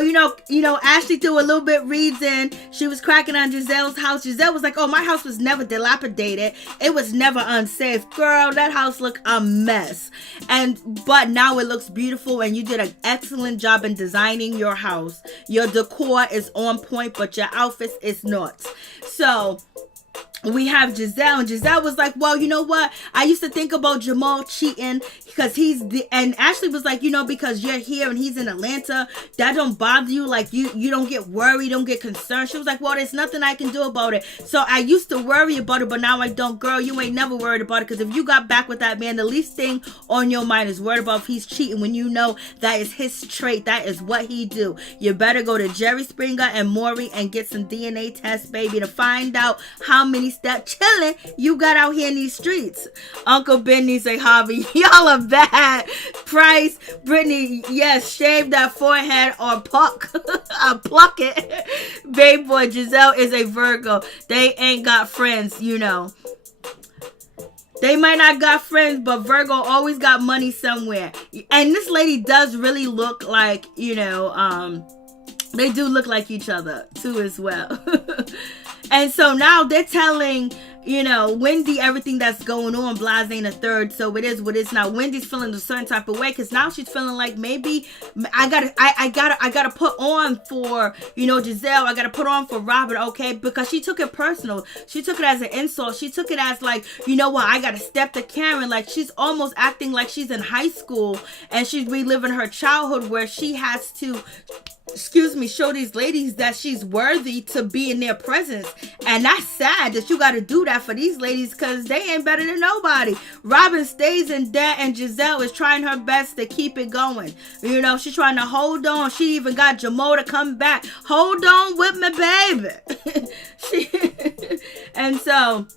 Ashley threw a little bit reads in. She was cracking on Gizelle's house. Gizelle was like, oh, my house was never dilapidated. It was never unsafe. Girl, that house looked a mess. But now it looks beautiful, and you did an excellent job in designing your house. Your decor is on point, but your outfits is not. So we have Gizelle, and Gizelle was like, well, you know what? I used to think about Jamal cheating because and Ashley was like, because you're here and he's in Atlanta, that don't bother you. Like, you don't get worried, don't get concerned. She was like, well, there's nothing I can do about it. So I used to worry about it, but now I don't. Girl, you ain't never worried about it, because if you got back with that man, the least thing on your mind is worried about if he's cheating, when you know that is his trait. That is what he do. You better go to Jerry Springer and Maury and get some DNA tests, baby, to find out how many steps chilling you got out here in these streets. Uncle Benny say, Harvey, y'all are bad. Price, Brittany, yes, shave that forehead or pluck it. Babe boy, Gizelle is a Virgo. They ain't got friends, They might not got friends, but Virgo always got money somewhere. And this lady does really look like, they do look like each other too as well. And so now they're telling, Wendy everything that's going on. Blase ain't a third, so it is what it is. Now Wendy's feeling a certain type of way, because now she's feeling like, maybe I gotta put on for, Gizelle. I gotta put on for Robin, okay? Because she took it personal. She took it as an insult. She took it as like, I gotta step to Karen. Like, she's almost acting like she's in high school and she's reliving her childhood, where she has to, show these ladies that she's worthy to be in their presence. And that's sad that you got to do that for these ladies, because they ain't better than nobody. Robin stays in debt, and Gizelle is trying her best to keep it going. She's trying to hold on. She even got Jamal to come back. Hold on with me, baby. And so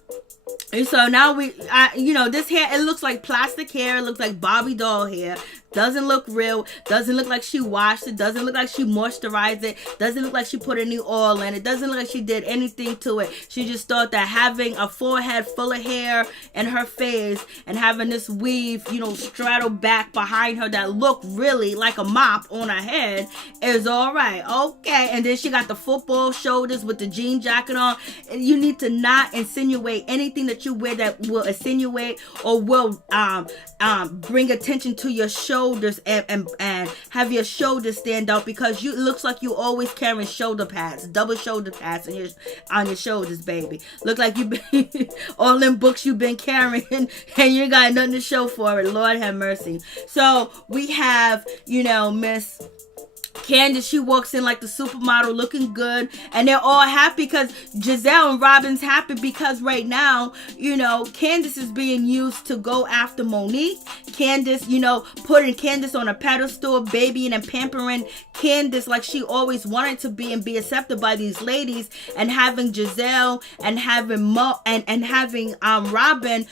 now this hair, it looks like plastic hair. It looks like Barbie doll hair. Doesn't look real. Doesn't look like she washed it. Doesn't look like she moisturized it. Doesn't look like she put any oil in it. Doesn't look like she did anything to it. She just thought that having a forehead full of hair in her face and having this weave, straddle back behind her that looked really like a mop on her head is all right. Okay. And then she got the football shoulders with the jean jacket on. And you need to not insinuate anything that you wear that will insinuate or will bring attention to your shoulders and have your shoulders stand out, because it looks like you always carrying shoulder pads, double shoulder pads on your shoulders, baby. Look like you been all them books you've been carrying and you got nothing to show for it. Lord have mercy. So we have, Miss Candice, she walks in like the supermodel, looking good, and they're all happy because Gizelle and Robin's happy because right now, Candice is being used to go after Monique. Candice, putting Candice on a pedestal, babying and pampering Candice like she always wanted to be and be accepted by these ladies, and having Gizelle and having having Robin,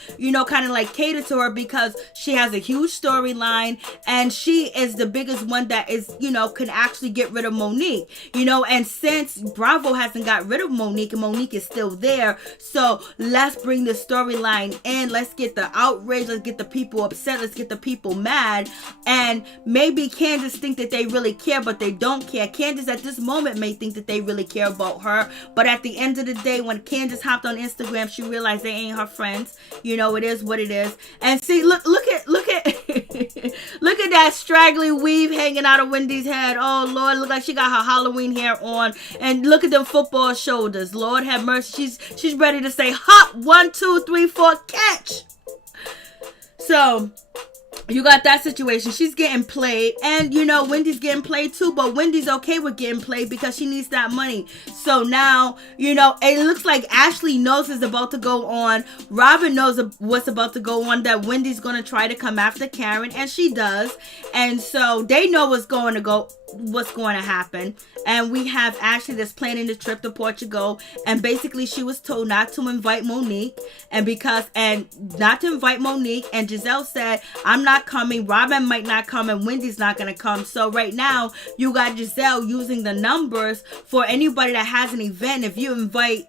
kind of like cater to her because she has a huge storyline and she is the biggest one that is, can actually get rid of Monique, and since Bravo hasn't got rid of Monique and Monique is still there, so let's bring the storyline in. Let's get the outrage, let's get the people upset, let's get the people mad. And maybe Candice think that they really care, but they don't care. Candice at this moment may think that they really care about her, but at the end of the day, when Candice hopped on Instagram, she realized they ain't her friends. It is what it is. And see, look at look at that straggly weave hanging out of Wendy's head. Oh Lord, look like she got her Halloween hair on. And look at them football shoulders. Lord have mercy. She's ready to say hop, 1, 2, 3, 4, catch. So you got that situation. She's getting played, and Wendy's getting played too, but Wendy's okay with getting played because she needs that money. So now, it looks like Ashley knows it's about to go on. Robin knows what's about to go on, that Wendy's going to try to come after Karen, and she does. And so they know what's going to go what's going to happen. And we have Ashley that's planning the trip to Portugal, and basically she was told not to invite Monique, and not to invite Monique, and Gizelle said, I'm not coming, Robin might not come, and Wendy's not going to come. So right now you got Gizelle using the numbers for anybody that has an event. If you invite,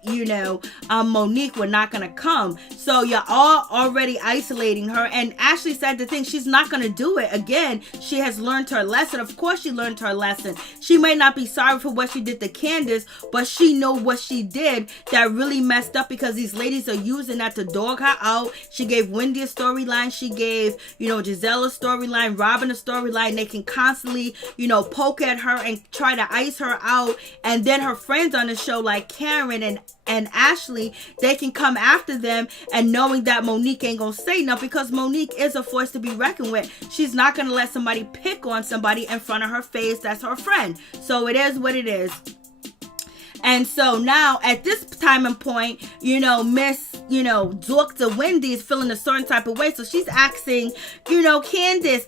Monique, we're not going to come. So you're all already isolating her. And Ashley said the thing, she's not going to do it again. She has learned her lesson. Of course she learned her lesson. She may not be sorry for what she did to Candice, but she know what she did that really messed up, because these ladies are using that to dog her out. She gave Wendy a storyline. She gave, Gizelle a storyline, Robin a storyline. They can constantly, poke at her and try to ice her out. And then her friends on the show like Karen and Ashley, they can come after them, and knowing that Monique ain't gonna say nothing, because Monique is a force to be reckoned with. She's not gonna let somebody pick on somebody in front of her face that's her friend. So it is what it is. And so now at this time and point, Miss, Dr. Wendy is feeling a certain type of way. So she's asking, Candice,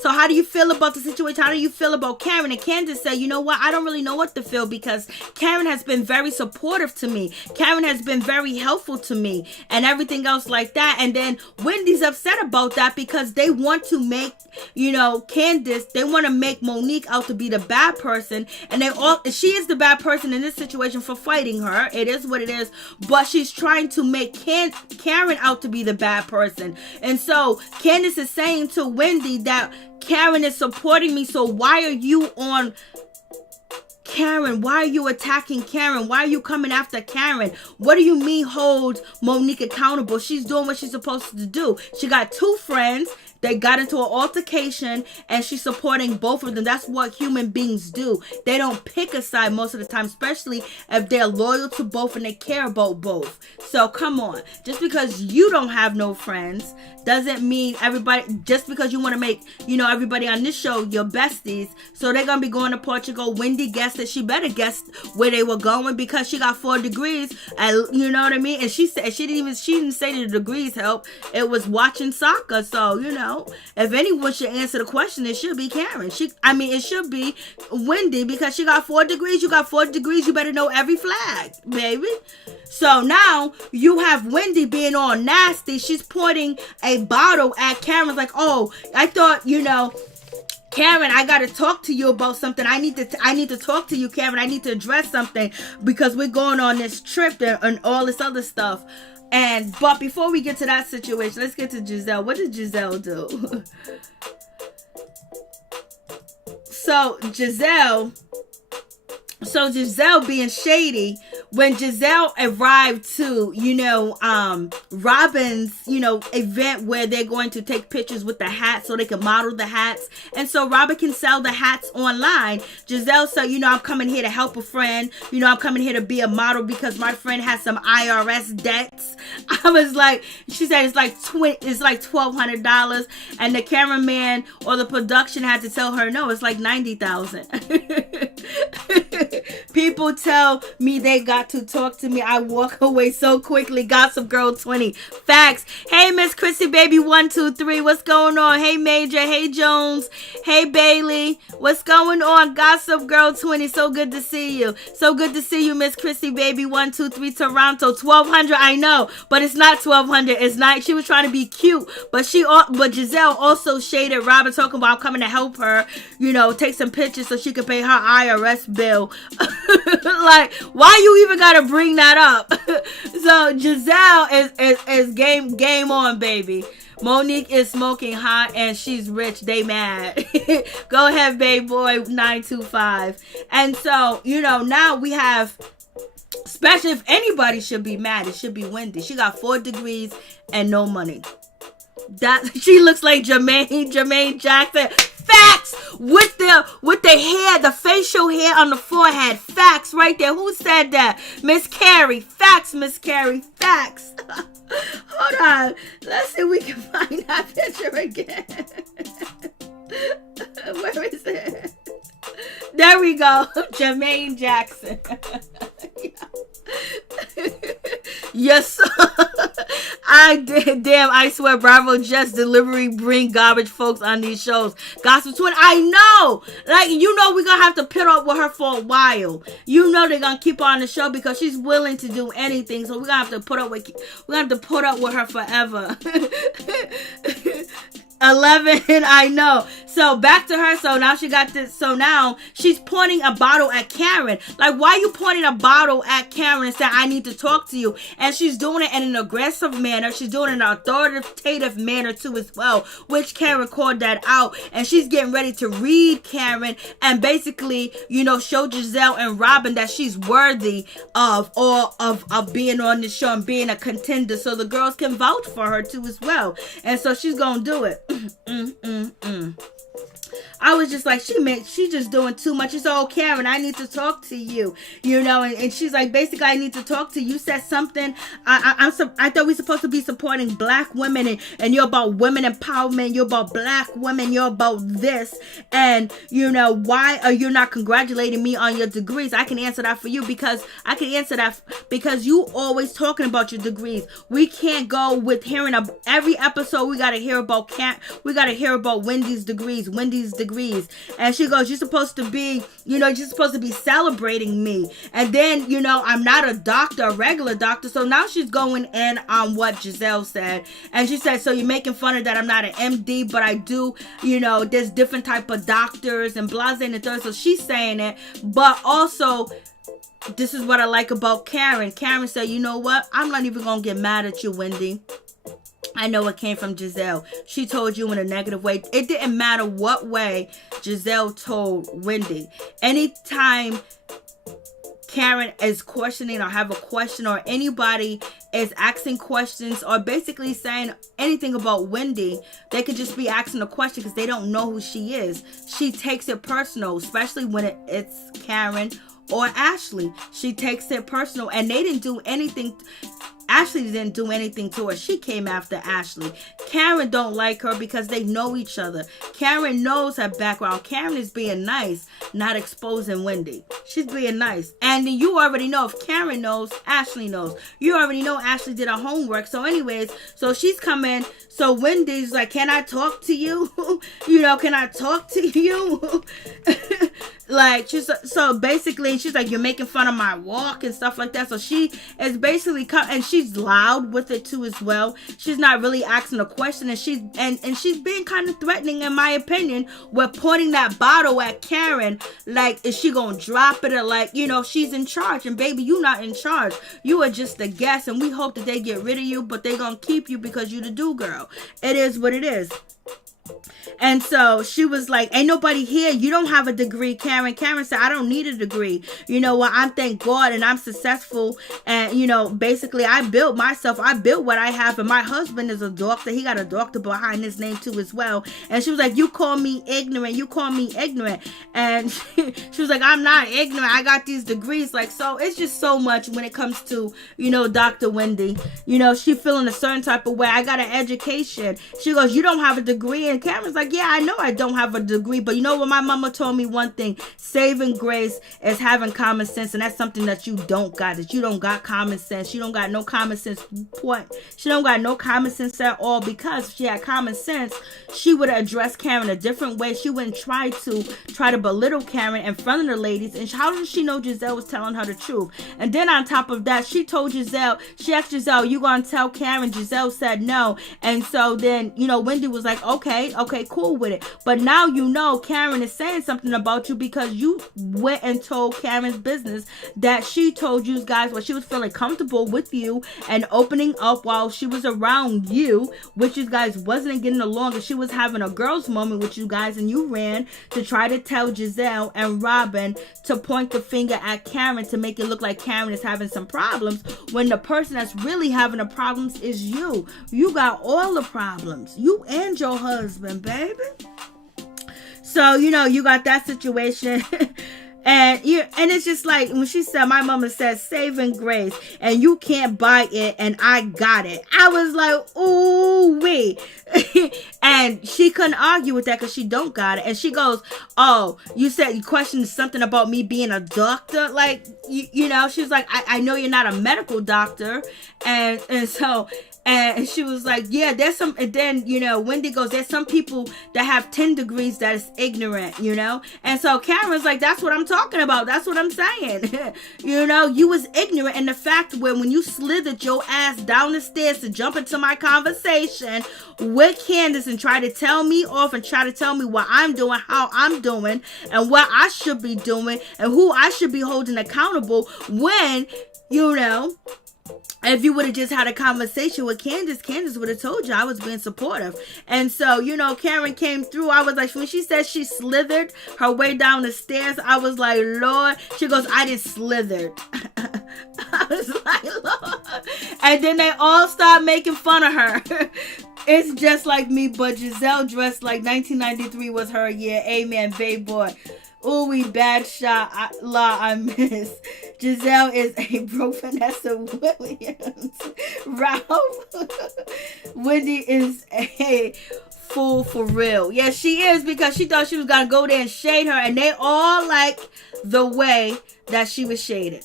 so how do you feel about the situation? How do you feel about Karen? And Candice said, you know what? I don't really know what to feel, because Karen has been very supportive to me. Karen has been very helpful to me and everything else like that. And then Wendy's upset about that, because they want to make, Candice, they want to make Monique out to be the bad person. And she is the bad person in this situation for fighting her. It is what it is. But she's trying to make Karen out to be the bad person. And so Candice is saying to Wendy that Karen is supporting me. So why are you on Karen? Why are you attacking Karen? Why are you coming after Karen? What do you mean hold Monique accountable? She's doing what she's supposed to do. She got two friends. They got into an altercation, and she's supporting both of them. That's what human beings do. They don't pick a side most of the time, especially if they're loyal to both and they care about both. So come on. Just because you don't have no friends doesn't mean everybody, just because you want to make, everybody on this show your besties. So they're going to be going to Portugal. Wendy guessed that she better guess where they were going, because she got 4 degrees. And you know what I mean? And she said, she didn't say the degrees help. It was watching soccer. So, if anyone should answer the question, it should be Karen. It should be Wendy, because she got 4 degrees. You got 4 degrees. You better know every flag, baby. So now you have Wendy being all nasty. She's pointing a bottle at Karen's like, oh, I thought, Karen, I gotta talk to you about something. I need to talk to you, Karen. I need to address something, because we're going on this trip and all this other stuff. But before we get to that situation, let's get to Gizelle. What did Gizelle do? So Gizelle being shady, when Gizelle arrived to, Robin's, event where they're going to take pictures with the hats so they can model the hats. And so Robin can sell the hats online. Gizelle said, I'm coming here to help a friend. I'm coming here to be a model because my friend has some IRS debts. I was like, she said it's like $1,200. And the cameraman or the production had to tell her, no, it's like $90,000. People tell me they got to talk to me. I walk away so quickly. Gossip Girl 20. Facts. Hey, Miss Chrissy Baby 123. What's going on? Hey, Major. Hey, Jones. Hey, Bailey. What's going on? Gossip Girl 20. So good to see you. So good to see you, Miss Chrissy Baby 123 Toronto. 1,200. I know, but it's not 1,200. It's not. She was trying to be cute, but Gizelle also shaded Robin, talking about I'm coming to help her. Take some pictures so she could pay her IRS bill. Like, why you even gotta bring that up? So Gizelle is game on, baby. Monique is smoking hot and she's rich. They mad. Go ahead, babe boy 925. And so, now we have, especially if anybody should be mad, it should be Wendy. She got 4 degrees and no money. That she looks like Jermaine Jackson. Facts with the hair, the facial hair on the forehead. Facts right there. Who said that? Miss Carrie. Facts, Miss Carrie. Facts. Hold on. Let's see if we can find that picture again. Where is it? There we go. Jermaine Jackson. Yes. Damn, I swear, Bravo just delivery bring garbage folks on these shows. Gossip Twin, I know. Like, you know we're going to have to put up with her for a while. You know they're going to keep her on the show because she's willing to do anything. So we're going to have to put up with her forever. 11, I know. So back to her. So now she got this. So now she's pointing a bottle at Karen. Like, why are you pointing a bottle at Karen and saying, I need to talk to you? And she's doing it in an aggressive manner. She's doing it in an authoritative manner too as well, which Karen called that out. And she's getting ready to read Karen and basically, you know, show Gizelle and Robin that she's worthy of being on the show and being a contender, so the girls can vouch for her too as well. And so she's gonna do it. I was just like, she just doing too much. It's all, Karen, I need to talk to you, you know, and she's like, basically, I need to talk to you. You said something. I thought we supposed to be supporting black women, and you're about women empowerment. You're about black women. You're about this, and you know, why are you not congratulating me on your degrees? I can answer that for you because you always talking about your degrees. We can't go with hearing every episode. We gotta hear about Wendy's degrees. And she goes, you're supposed to be celebrating me. And then, you know, I'm not a doctor, a regular doctor. So now she's going in on what Gizelle said. And she said, so you're making fun of that I'm not an MD, but I do, you know, there's different type of doctors and blase and the third. So she's saying it. But also, this is what I like about Karen. Karen said, you know what? I'm not even going to get mad at you, Wendy. I know it came from Gizelle. She told you in a negative way. It didn't matter what way Gizelle told Wendy. Anytime Karen is questioning or have a question, or anybody is asking questions or basically saying anything about Wendy, they could just be asking a question because they don't know who she is. She takes it personal, especially when it's Karen or Ashley. She takes it personal, and they didn't do anything. Ashley didn't do anything to her. She came after Ashley. Karen don't like her because they know each other. Karen knows her background. Karen is being nice, not exposing Wendy. She's being nice. And you already know, if Karen knows, Ashley knows. You already know Ashley did her homework. So anyways, so she's coming. So Wendy's like, can I talk to you? You know, can I talk to you? Like, so basically, she's like, you're making fun of my walk and stuff like that. So she is basically and she's loud with it too as well. She's not really asking a question, and she's being kind of threatening, in my opinion, with pointing that bottle at Karen. Like, is she gonna drop it, or like, you know, she's in charge? And baby, you not in charge. You are just a guest, and we hope that they get rid of you, but they gonna keep you because you the do girl. It is what it is. And so she was like, ain't nobody here. You don't have a degree, Karen. Karen said, I don't need a degree. You know what? I'm, thank God, and I'm successful. And, you know, basically, I built myself. I built what I have. And my husband is a doctor. He got a doctor behind his name, too, as well. And she was like, you call me ignorant. You call me ignorant. And she was like, I'm not ignorant. I got these degrees. Like, so it's just so much when it comes to, you know, Dr. Wendy. You know, she feeling a certain type of way. I got an education. She goes, you don't have a degree. And Karen's like, yeah, I know I don't have a degree, but you know what? My mama told me one thing: saving grace is having common sense, and that's something that you don't got. That you don't got common sense. You don't got no common sense. What? She don't got no common sense at all, because if she had common sense, she would have addressed Karen a different way. She wouldn't try to belittle Karen in front of the ladies. And how did she know Gizelle was telling her the truth? And then on top of that, she told Gizelle, she asked Gizelle, you gonna tell Karen? Gizelle said no. And so then, you know, Wendy was like, okay, cool with it. But now you know Karen is saying something about you because you went and told Karen's business, that she told you guys what she was feeling comfortable with you and opening up while she was around you, which you guys wasn't getting along, and she was having a girl's moment with you guys, and you ran to try to tell Gizelle and Robin to point the finger at Karen to make it look like Karen is having some problems, when the person that's really having the problems is you. You got all the problems. You and your husband, baby. So, you know, you got that situation. And it's just like when she said, my mama said saving grace and you can't buy it and I got it. I was like, ooh wee. And she couldn't argue with that because she don't got it. And she goes, oh, you said you questioned something about me being a doctor. Like, you know, she's like, I know you're not a medical doctor. And she was like, yeah, there's some, and then, Wendy goes, there's some people that have 10 degrees that is ignorant, And so Karen's like, that's what I'm talking about. That's what I'm saying. You was ignorant. And the fact when you slithered your ass down the stairs to jump into my conversation with Candice and try to tell me off and try to tell me what I'm doing, how I'm doing, and what I should be doing, and who I should be holding accountable when, if you would have just had a conversation with Candice would have told you I was being supportive. And so, Karen came through. I was like, when she said she slithered her way down the stairs, I was like, Lord. She goes, I didn't slither. I was like, Lord. And then they all start making fun of her. It's just like me, but Gizelle dressed like 1993 was her year. Amen, babe boy. Ooh, we bad shot. I miss. Gizelle is a broke Vanessa Williams. Ralph. Wendy is a fool for real. Yeah, she is, because she thought she was going to go there and shade her. And they all like the way that she was shaded.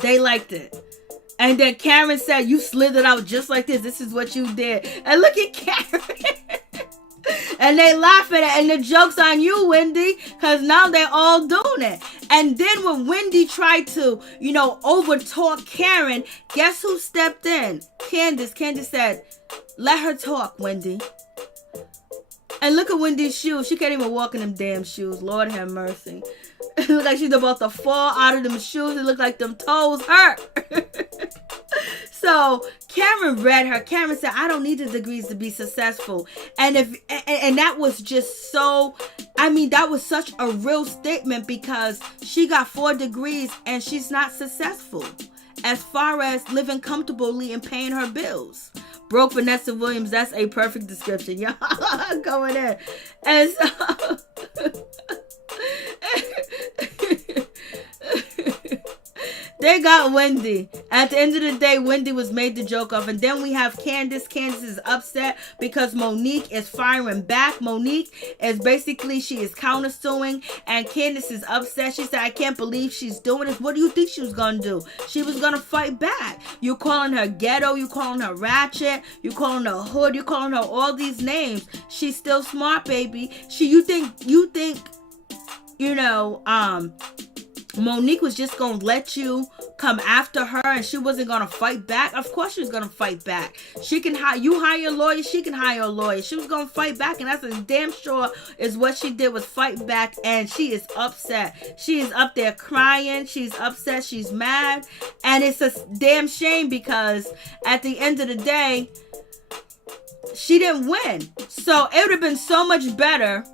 They liked it. And then Karen said, you slithered out just like this. This is what you did. And look at Karen. And they laugh at it, and the joke's on you, Wendy, because now they're all doing it. And then when Wendy tried to, overtalk Karen, guess who stepped in? Candice. Candice said, let her talk, Wendy. And look at Wendy's shoes. She can't even walk in them damn shoes. Lord have mercy. It looks like she's about to fall out of them shoes. It looks like them toes hurt. So Karen read her. Karen said, I don't need the degrees to be successful. And that was just so, that was such a real statement, because she got 4 degrees and she's not successful as far as living comfortably and paying her bills. Broke Vanessa Williams, that's a perfect description. Y'all going in. And so they got Wendy. At the end of the day, Wendy was made the joke of. And then we have Candice. Candice is upset because Monique is firing back. Monique is basically, she is countersuing. And Candice is upset. She said, I can't believe she's doing this. What do you think she was going to do? She was going to fight back. You're calling her ghetto. You're calling her ratchet. You're calling her hood. You're calling her all these names. She's still smart, baby. You think, Monique was just going to let you come after her and she wasn't going to fight back? Of course she was going to fight back. She can hire a lawyer, she can hire a lawyer. She was going to fight back, and that's as damn sure is what she did, was fight back. And she is upset. She is up there crying. She's upset. She's mad. And it's a damn shame, because at the end of the day, she didn't win. So it would have been so much better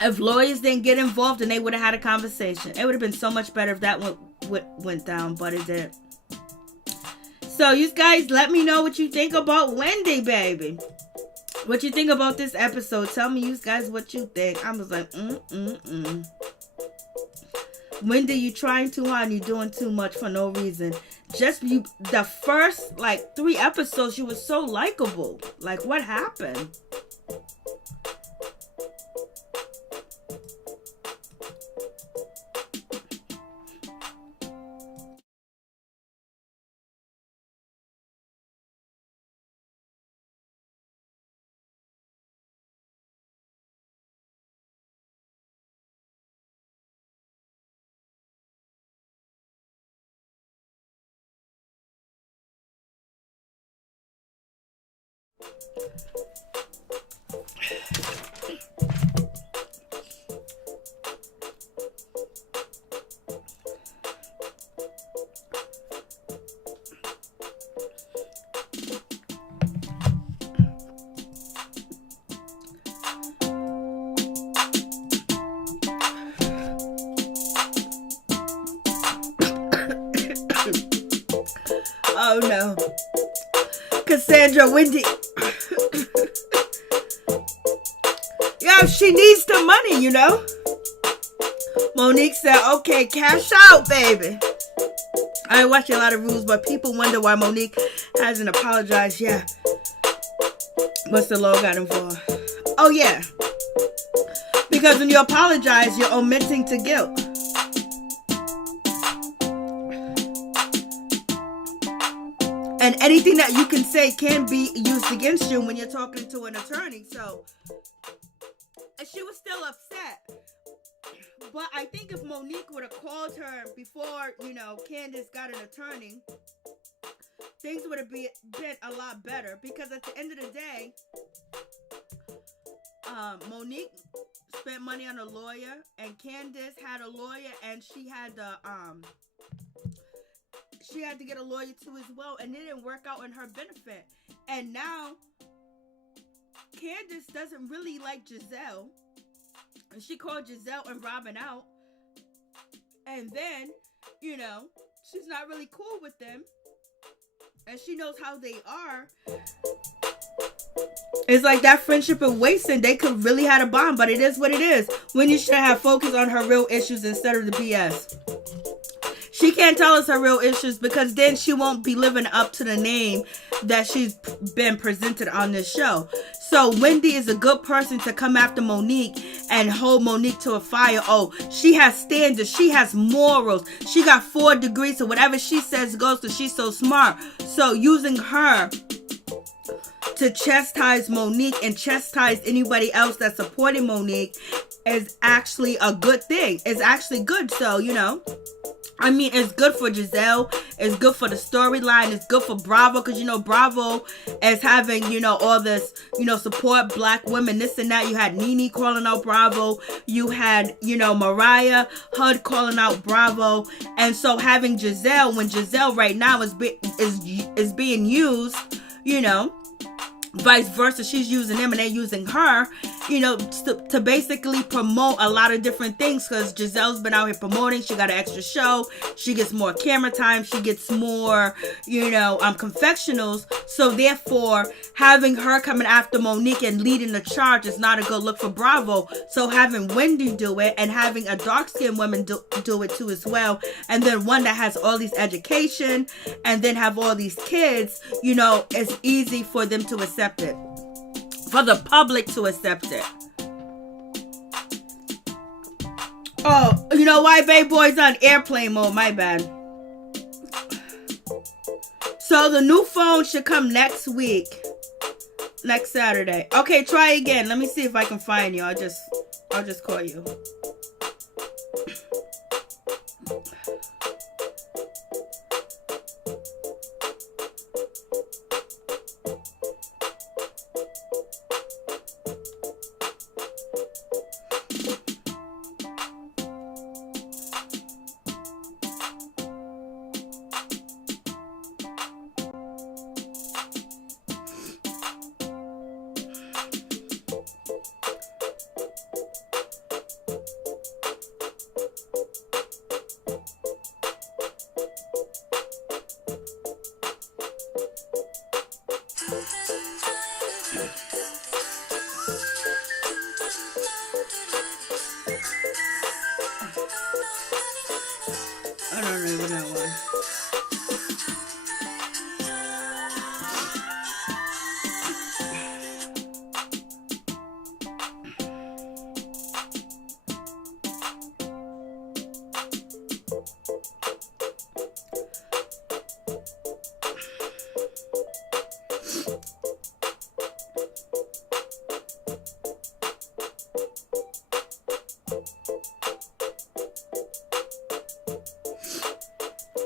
if lawyers didn't get involved and they would have had a conversation. It would have been so much better if that went down, but it didn't. So you guys, let me know what you think about Wendy, baby. What you think about this episode. Tell me, you guys, what you think. I was like, Wendy, you trying too hard and you doing too much for no reason. The first, 3 episodes, you were so likable. Like, what happened? Oh no. Cassandra, Wendy. Yeah, she needs the money, Monique said, okay, cash out, baby. I ain't watching a lot of rules, but people wonder why Monique hasn't apologized. Yeah. What's the law got involved? Oh, yeah. Because when you apologize, you're omitting to guilt. And anything that you can say can be used against you when you're talking to an attorney. So, and she was still upset. But I think if Monique would have called her before, Candice got an attorney, things would have been a lot better. Because at the end of the day, Monique spent money on a lawyer, and Candice had a lawyer, and she had to get a lawyer too as well, and it didn't work out in her benefit. And now Candice doesn't really like Gizelle, and she called Gizelle and Robin out, and then she's not really cool with them, and she knows how they are. It's like that friendship is wasting. They could really had a bond, but it is what it is. When you should have focused on her real issues instead of the BS. She can't tell us her real issues, because then she won't be living up to the name that she's been presented on this show. So Wendy is a good person to come after Monique and hold Monique to a fire. Oh, she has standards. She has morals. She got 4 degrees, so whatever she says goes, because she's so smart. So using her to chastise Monique and chastise anybody else that's supporting Monique is actually a good thing. It's actually good. So, it's good for Gizelle. It's good for the storyline. It's good for Bravo, because, Bravo is having, all this, support black women, this and that. You had NeNe calling out Bravo. You had, Mariah Hud calling out Bravo. And so having Gizelle, when Gizelle right now is being used, vice versa, she's using them and they're using her, to basically promote a lot of different things, because Gizelle's been out here promoting. She got an extra show, she gets more camera time, she gets more confessionals. So therefore, having her coming after Monique and leading the charge is not a good look for Bravo. So having Wendy do it, and having a dark-skinned woman do it too as well, and then one that has all these education and then have all these kids, it's easy for them to accept it, for the public to accept it. Oh, you know why Babe Boy's on airplane mode? My bad. So the new phone should come next week, next Saturday. Okay, try again. Let me see if I can find you. I'll just call you. I don't even know why.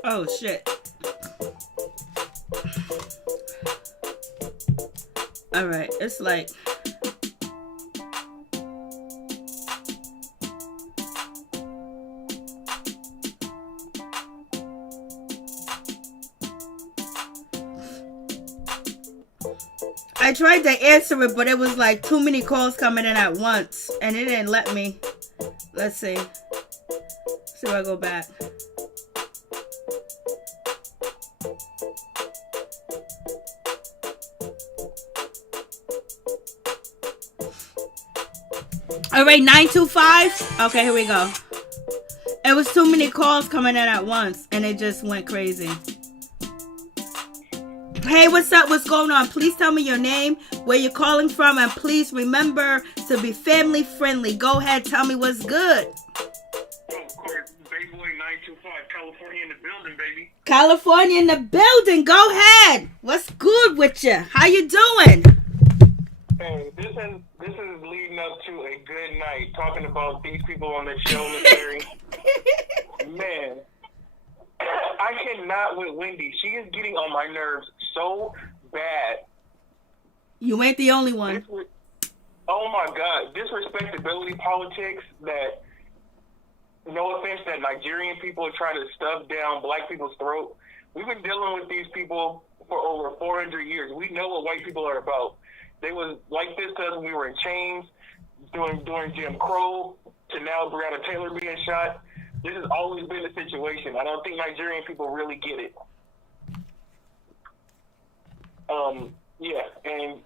Oh shit. Alright, it's like I tried to answer it, but it was like too many calls coming in at once, and it didn't let me. Let's see. See if I go back. All right, 925. Okay, here we go. It was too many calls coming in at once, and it just went crazy. Hey, what's up? What's going on? Please tell me your name, where you're calling from, and please remember to be family friendly. Go ahead, tell me what's good. Oh, of course, Baby Boy 925 California in the building, baby. California in the building. Go ahead. What's good with you? How you doing? Hey, this is leading up to a good night. Talking about these people on the show, Miss Mary. Man, I cannot with Wendy. She is getting on my nerves so bad. You ain't the only one. Oh my God, this respectability politics that, no offense, that Nigerian people are trying to stuff down black people's throat. We've been dealing with these people for over 400 years. We know what white people are about. They was like this to us when we were in chains, during Jim Crow, to now Breonna Taylor being shot. This has always been the situation. I don't think Nigerian people really get it. Yeah, and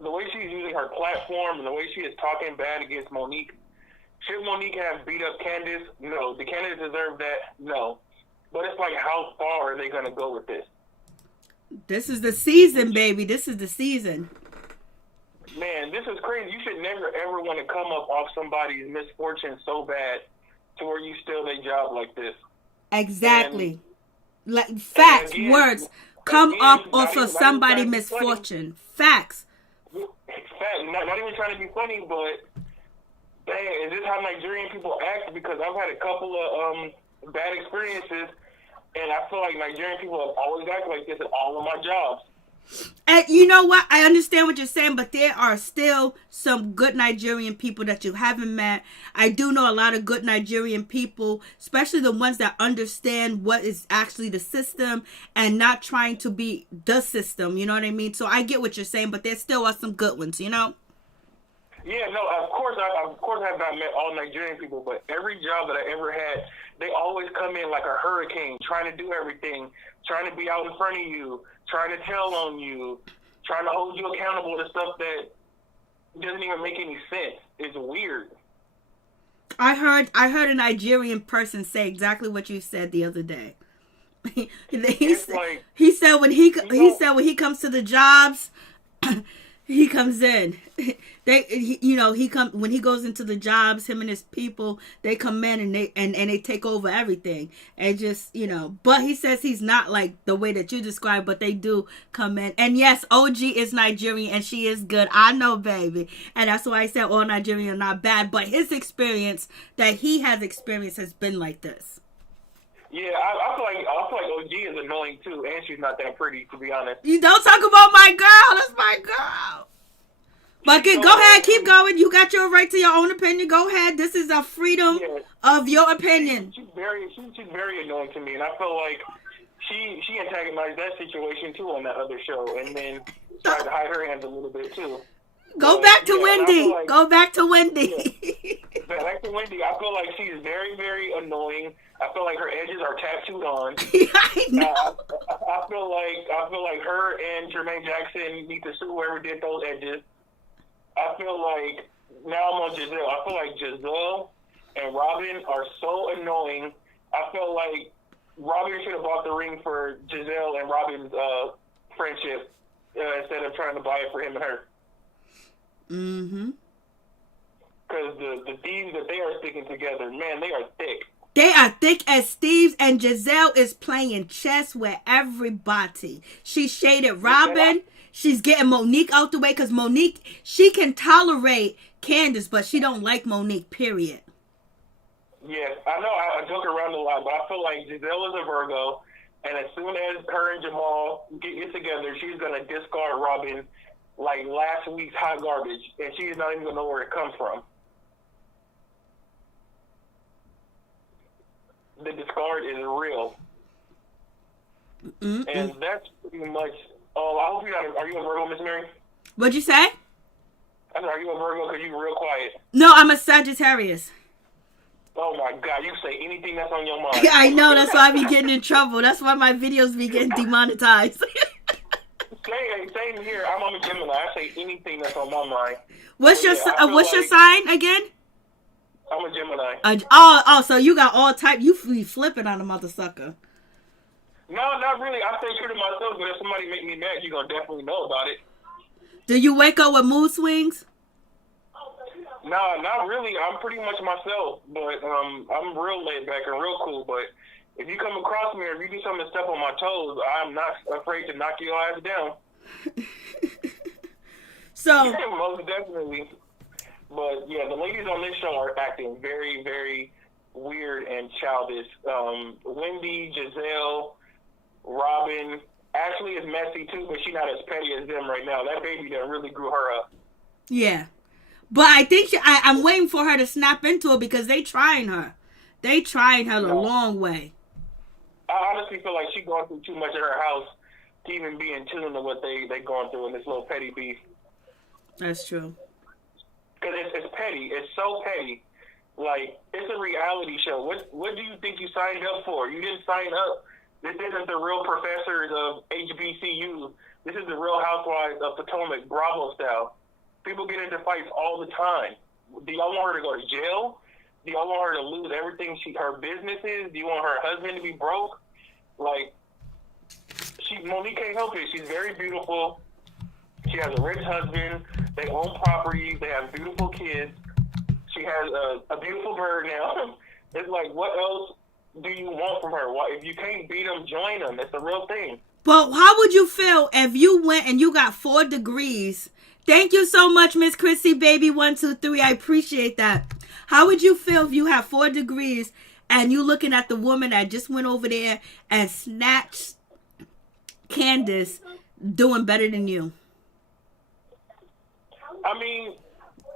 the way she's using her platform and the way she is talking bad against Monique, should Monique have beat up Candice? No. The Candice deserve that? No. But it's like, how far are they going to go with this? This is the season, baby. This is the season. Man, this is crazy. You should never, ever want to come up off somebody's misfortune so bad to where you steal their job like this. Exactly. Facts, again, words. Come up off of somebody's even misfortune. Facts. Fact. Not even trying to be funny, but dang, is this how Nigerian people act? Because I've had a couple of bad experiences, and I feel like Nigerian people have always acted like this at all of my jobs. And you know what? I understand what you're saying, but there are still some good Nigerian people that you haven't met. I do know a lot of good Nigerian people, especially the ones that understand what is actually the system and not trying to be the system. You know what I mean? So I get what you're saying, but there still are some good ones, you know? Yeah, no, of course I have not met all Nigerian people, but every job that I ever had, they always come in like a hurricane, trying to do everything, trying to be out in front of you, trying to tell on you, trying to hold you accountable to stuff that doesn't even make any sense. It's weird. I heard a Nigerian person say exactly what you said the other day. He said when he comes to the jobs, he comes in. When he goes into the jobs, him and his people, they come in and they take over everything. And just, but he says he's not like the way that you describe, but they do come in. And yes, OG is Nigerian and she is good. I know, baby. And that's why I said all Nigerian are not bad, but his experience that he has experienced has been like this. Yeah, I feel like OG is annoying too, and she's not that pretty, to be honest. You don't talk about my girl. That's my girl. But go ahead, keep going. You got your right to your own opinion. Go ahead. This is a freedom of your opinion. She's very annoying to me, and I feel like she antagonized that situation too on that other show, and then tried to hide her hands a little bit too. Go back to Wendy. Go back to Wendy. Yeah. Back to Wendy. I feel like she's very, very annoying. I feel like her edges are tattooed on. I know. I feel like her and Jermaine Jackson need to sue whoever did those edges. I feel like now I'm on Gizelle. I feel like Gizelle and Robin are so annoying. I feel like Robin should have bought the ring for Gizelle and Robin's friendship instead of trying to buy it for him and her. Mm-hmm. Because the thieves that they are sticking together, man, they are thick. They are thick as thieves, and Gizelle is playing chess with everybody. She shaded Robin. She's getting Monique out the way because Monique, she can tolerate Candice, but she don't like Monique, period. Yes, I know I joke around a lot, but I feel like Gizelle is a Virgo, and as soon as her and Jamal get together, she's going to discard Robin like last week's hot garbage, and she's not even going to know where it comes from. The discard is real. Mm-hmm. And that's pretty much all. I hope are you a Virgo, Miss Mary? What'd you say? I said, are you a Virgo because you're real quiet? No, I'm a Sagittarius. Oh my God, you say anything that's on your mind. I know, that's why I be getting in trouble. That's why my videos be getting demonetized. Same here. I'm a Gemini. I say anything that's on my mind. What's your sign again? I'm a Gemini. So you got all type. You be flipping on a mother sucker. No, not really. I stay true to myself, but if somebody make me mad, you're going to definitely know about it. Do you wake up with mood swings? No, not really. I'm pretty much myself, but I'm real laid back and real cool. But if you come across me or if you do something to step on my toes, I'm not afraid to knock your ass down. So most definitely. But yeah, the ladies on this show are acting very, very weird and childish. Wendy, Gizelle, Robin, Ashley is messy too, but she's not as petty as them right now. That baby that really grew her up. yeah, but I think I'm waiting for her to snap into it because they trying her. They trying her the long way. I honestly feel like she's going through too much at her house to even be in tune to what they going through in this little petty beef. That's true. Because it's petty. It's so petty. Like, it's a reality show. What do you think you signed up for? You didn't sign up. This isn't the real professors of HBCU. This is the Real Housewives of Potomac, Bravo style. People get into fights all the time. Do y'all want her to go to jail? Do y'all want her to lose everything her business is? Do you want her husband to be broke? Like, Monique can't help it. She's very beautiful. She has a rich husband. They own properties. They have beautiful kids. She has a beautiful bird now. It's like, what else do you want from her? If you can't beat them, join them. It's a real thing. But how would you feel if you went and you got 4 degrees? Thank you so much, Miss Chrissy, baby. 1, 2, 3. I appreciate that. How would you feel if you have 4 degrees and you looking at the woman that just went over there and snatched Candice doing better than you? I mean,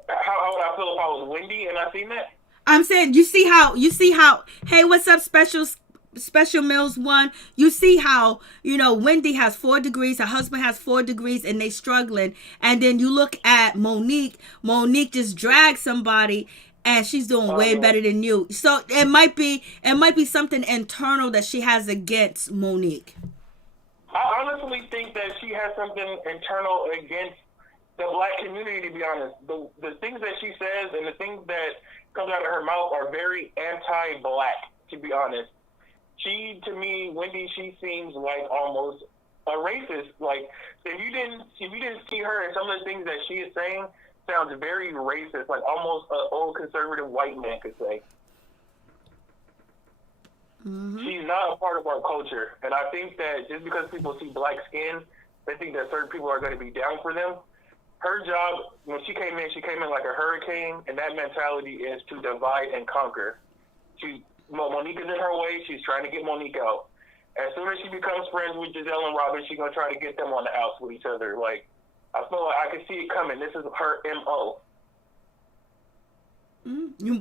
how would I feel if I was Wendy and I seen that? I'm saying, you see how, hey, what's up, Special Mills 1? You see how, Wendy has 4 degrees, her husband has 4 degrees, and they struggling. And then you look at Monique just dragged somebody, and she's doing way better than you. So it might be something internal that she has against Monique. I honestly think that she has something internal against the black community, to be honest. The things that she says and the things that comes out of her mouth are very anti-black, to be honest. To me, Wendy, she seems like almost a racist. Like, if you didn't see her and some of the things that she is saying sounds very racist, like almost an old conservative white man could say. Mm-hmm. She's not a part of our culture. And I think that just because people see black skin, they think that certain people are going to be down for them. Her job, when she came in like a hurricane, and that mentality is to divide and conquer. Monique is in her way. She's trying to get Monique out. As soon as she becomes friends with Gizelle and Robin, she's going to try to get them on the outs with each other. Like, I feel like I can see it coming. This is her M.O.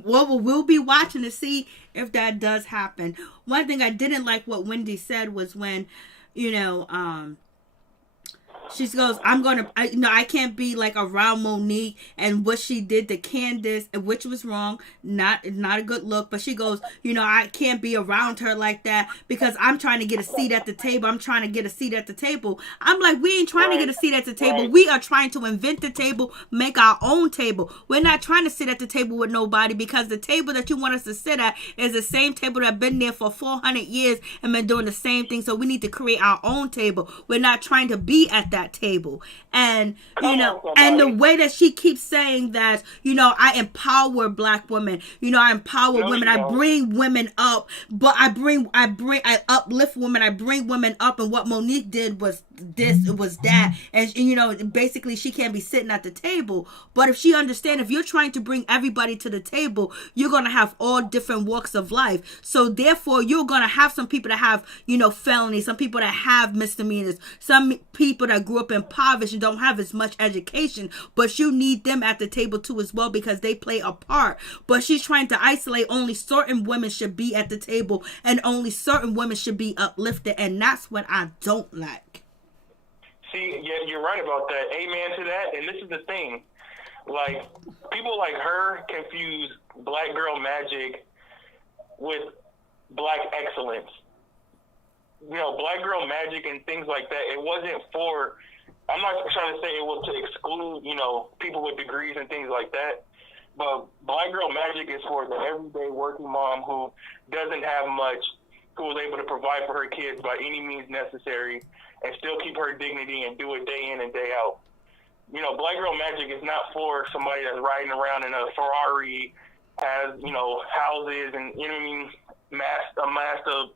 Well, we'll be watching to see if that does happen. One thing I didn't like what Wendy said was when, she goes, I can't be like around Monique and what she did to Candice, which was wrong, not a good look. But she goes, I can't be around her like that because I'm trying to get a seat at the table. I'm like, we ain't trying to get a seat at the table. We are trying to invent the table, make our own table. We're not trying to sit at the table with nobody because the table that you want us to sit at is the same table that's been there for 400 years and been doing the same thing. So we need to create our own table. We're not trying to be at that table. And and the way that she keeps saying that, I empower black women, I empower women, I bring women up, but I uplift women, I bring women up, and what Monique did was that, and basically she can't be sitting at the table. But if she understands, if you're trying to bring everybody to the table, you're gonna have all different walks of life, so therefore you're gonna have some people that have felonies, some people that have misdemeanors, some people that grew up impoverished and don't have as much education, but you need them at the table too as well because they play a part. But she's trying to isolate only certain women should be at the table and only certain women should be uplifted, and that's what I don't like. See, yeah, you're right about that. Amen to that. And this is the thing. Like, people like her confuse black girl magic with black excellence. Black girl magic and things like that, it wasn't for, I'm not trying to say it was to exclude, people with degrees and things like that. But black girl magic is for the everyday working mom who doesn't have much, who was able to provide for her kids by any means necessary and still keep her dignity and do it day in and day out. Black girl magic is not for somebody that's riding around in a Ferrari has, houses and, amassed of,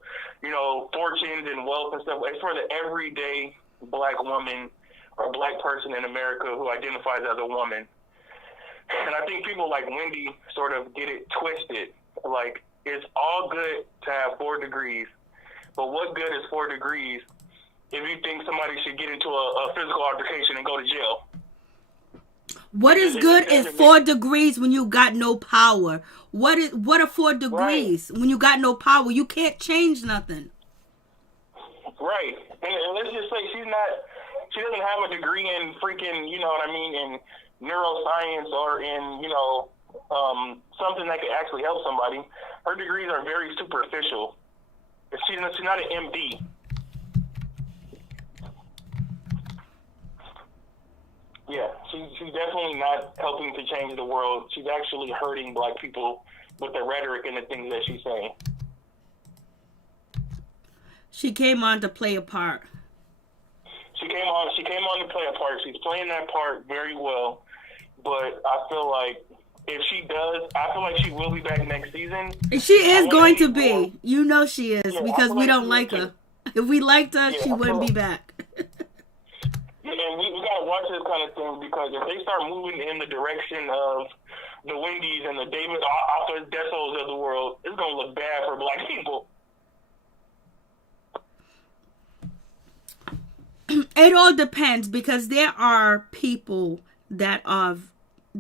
fortunes and wealth and stuff. It's for the everyday black woman or black person in America who identifies as a woman. And I think people like Wendy sort of get it twisted. Like, it's all good to have 4 degrees, but what good is 4 degrees if you think somebody should get into a physical altercation and go to jail? What is good is 4 degrees when you got no power? What are 4 degrees when you got no power? You can't change nothing. Right. And let's just say she doesn't have a degree in freaking, in neuroscience or in, something that could actually help somebody. Her degrees are very superficial. She's not an MD. Yeah, she's definitely not helping to change the world. She's actually hurting black people with the rhetoric and the things that she's saying. She came on to play a part. She came on to play a part. She's playing that part very well. But I feel like if she does, I feel like she will be back next season. She is going to be. You know she is, because we don't like her. If we liked her, she wouldn't be back. And we got to watch this kind of thing, because if they start moving in the direction of the Wendy's and the David Adefesos of the world, it's going to look bad for black people. It all depends, because there are people that are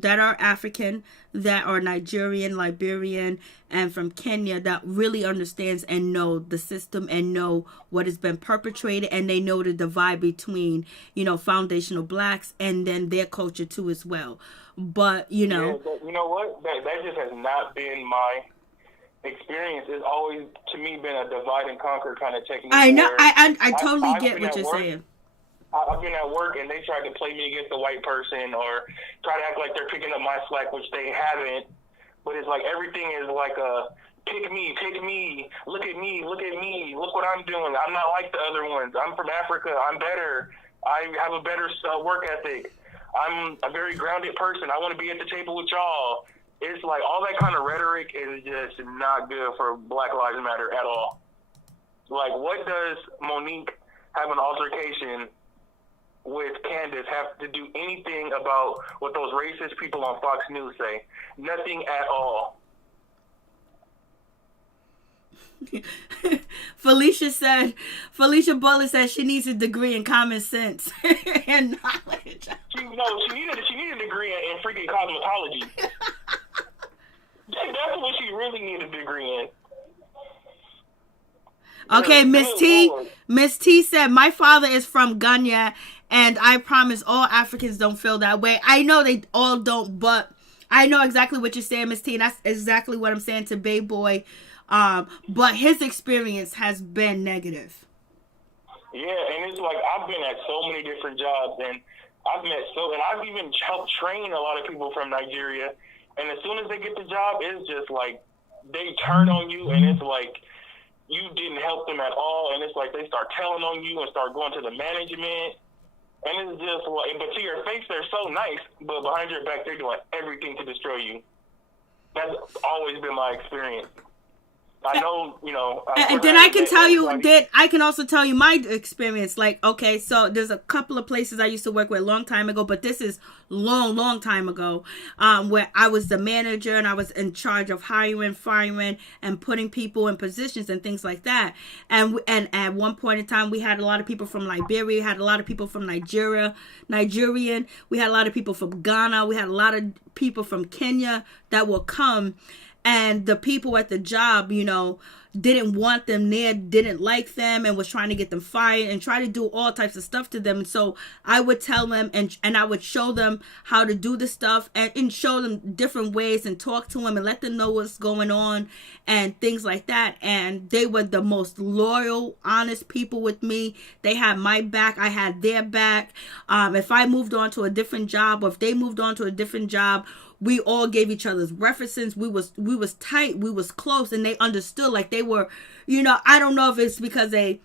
African, that are Nigerian, Liberian, and from Kenya that really understands and know the system and know what has been perpetrated, and they know the divide between, foundational blacks and then their culture too as well. But, Yeah, but you know what? That just has not been my experience. It's always, to me, been a divide and conquer kind of technique. I know. I totally get what you're saying. I've been at work and they tried to play me against a white person or try to act like they're picking up my slack, which they haven't. But it's like everything is like a pick me, look at me, look what I'm doing. I'm not like the other ones. I'm from Africa. I'm better. I have a better work ethic. I'm a very grounded person. I want to be at the table with y'all. It's like all that kind of rhetoric is just not good for Black Lives Matter at all. Like, what does Monique have an altercation with Candice have to do anything about what those racist people on Fox News say? Nothing at all. Felicia Bullet said she needs a degree in common sense and knowledge. She needed a degree in freaking cosmetology. That's what she really needed a degree in. Okay, Miss T said, my father is from Ghana, and I promise all Africans don't feel that way. I know they all don't, but I know exactly what you're saying, Miss T, and that's exactly what I'm saying to Bay Boy. But his experience has been negative. Yeah, and it's like I've been at so many different jobs, and I've even helped train a lot of people from Nigeria. And as soon as they get the job, it's just like they turn on you, and it's like you didn't help them at all. And it's like they start telling on you and start going to the management. And it's just like, but to your face, they're so nice, but behind your back, they're doing everything to destroy you. That's always been my experience. I know, and then I can tell you that I can also tell you my experience. Like, okay, so there's a couple of places I used to work with a long time ago, but this is long time ago, where I was the manager and I was in charge of hiring, firing, and putting people in positions and things like that. And at one point in time, we had a lot of people from Liberia, we had a lot of people from Nigerian, we had a lot of people from Ghana, we had a lot of people from Kenya that will come. And the people at the job, didn't want them there, didn't like them, and was trying to get them fired and try to do all types of stuff to them. And so I would tell them and I would show them how to do the stuff and show them different ways and talk to them and let them know what's going on and things like that. And they were the most loyal, honest people with me. They had my back. I had their back. If I moved on to a different job, or if they moved on to a different job, we all gave each other's references. We was tight. We was close, and they understood. Like, they were, I don't know if it's because they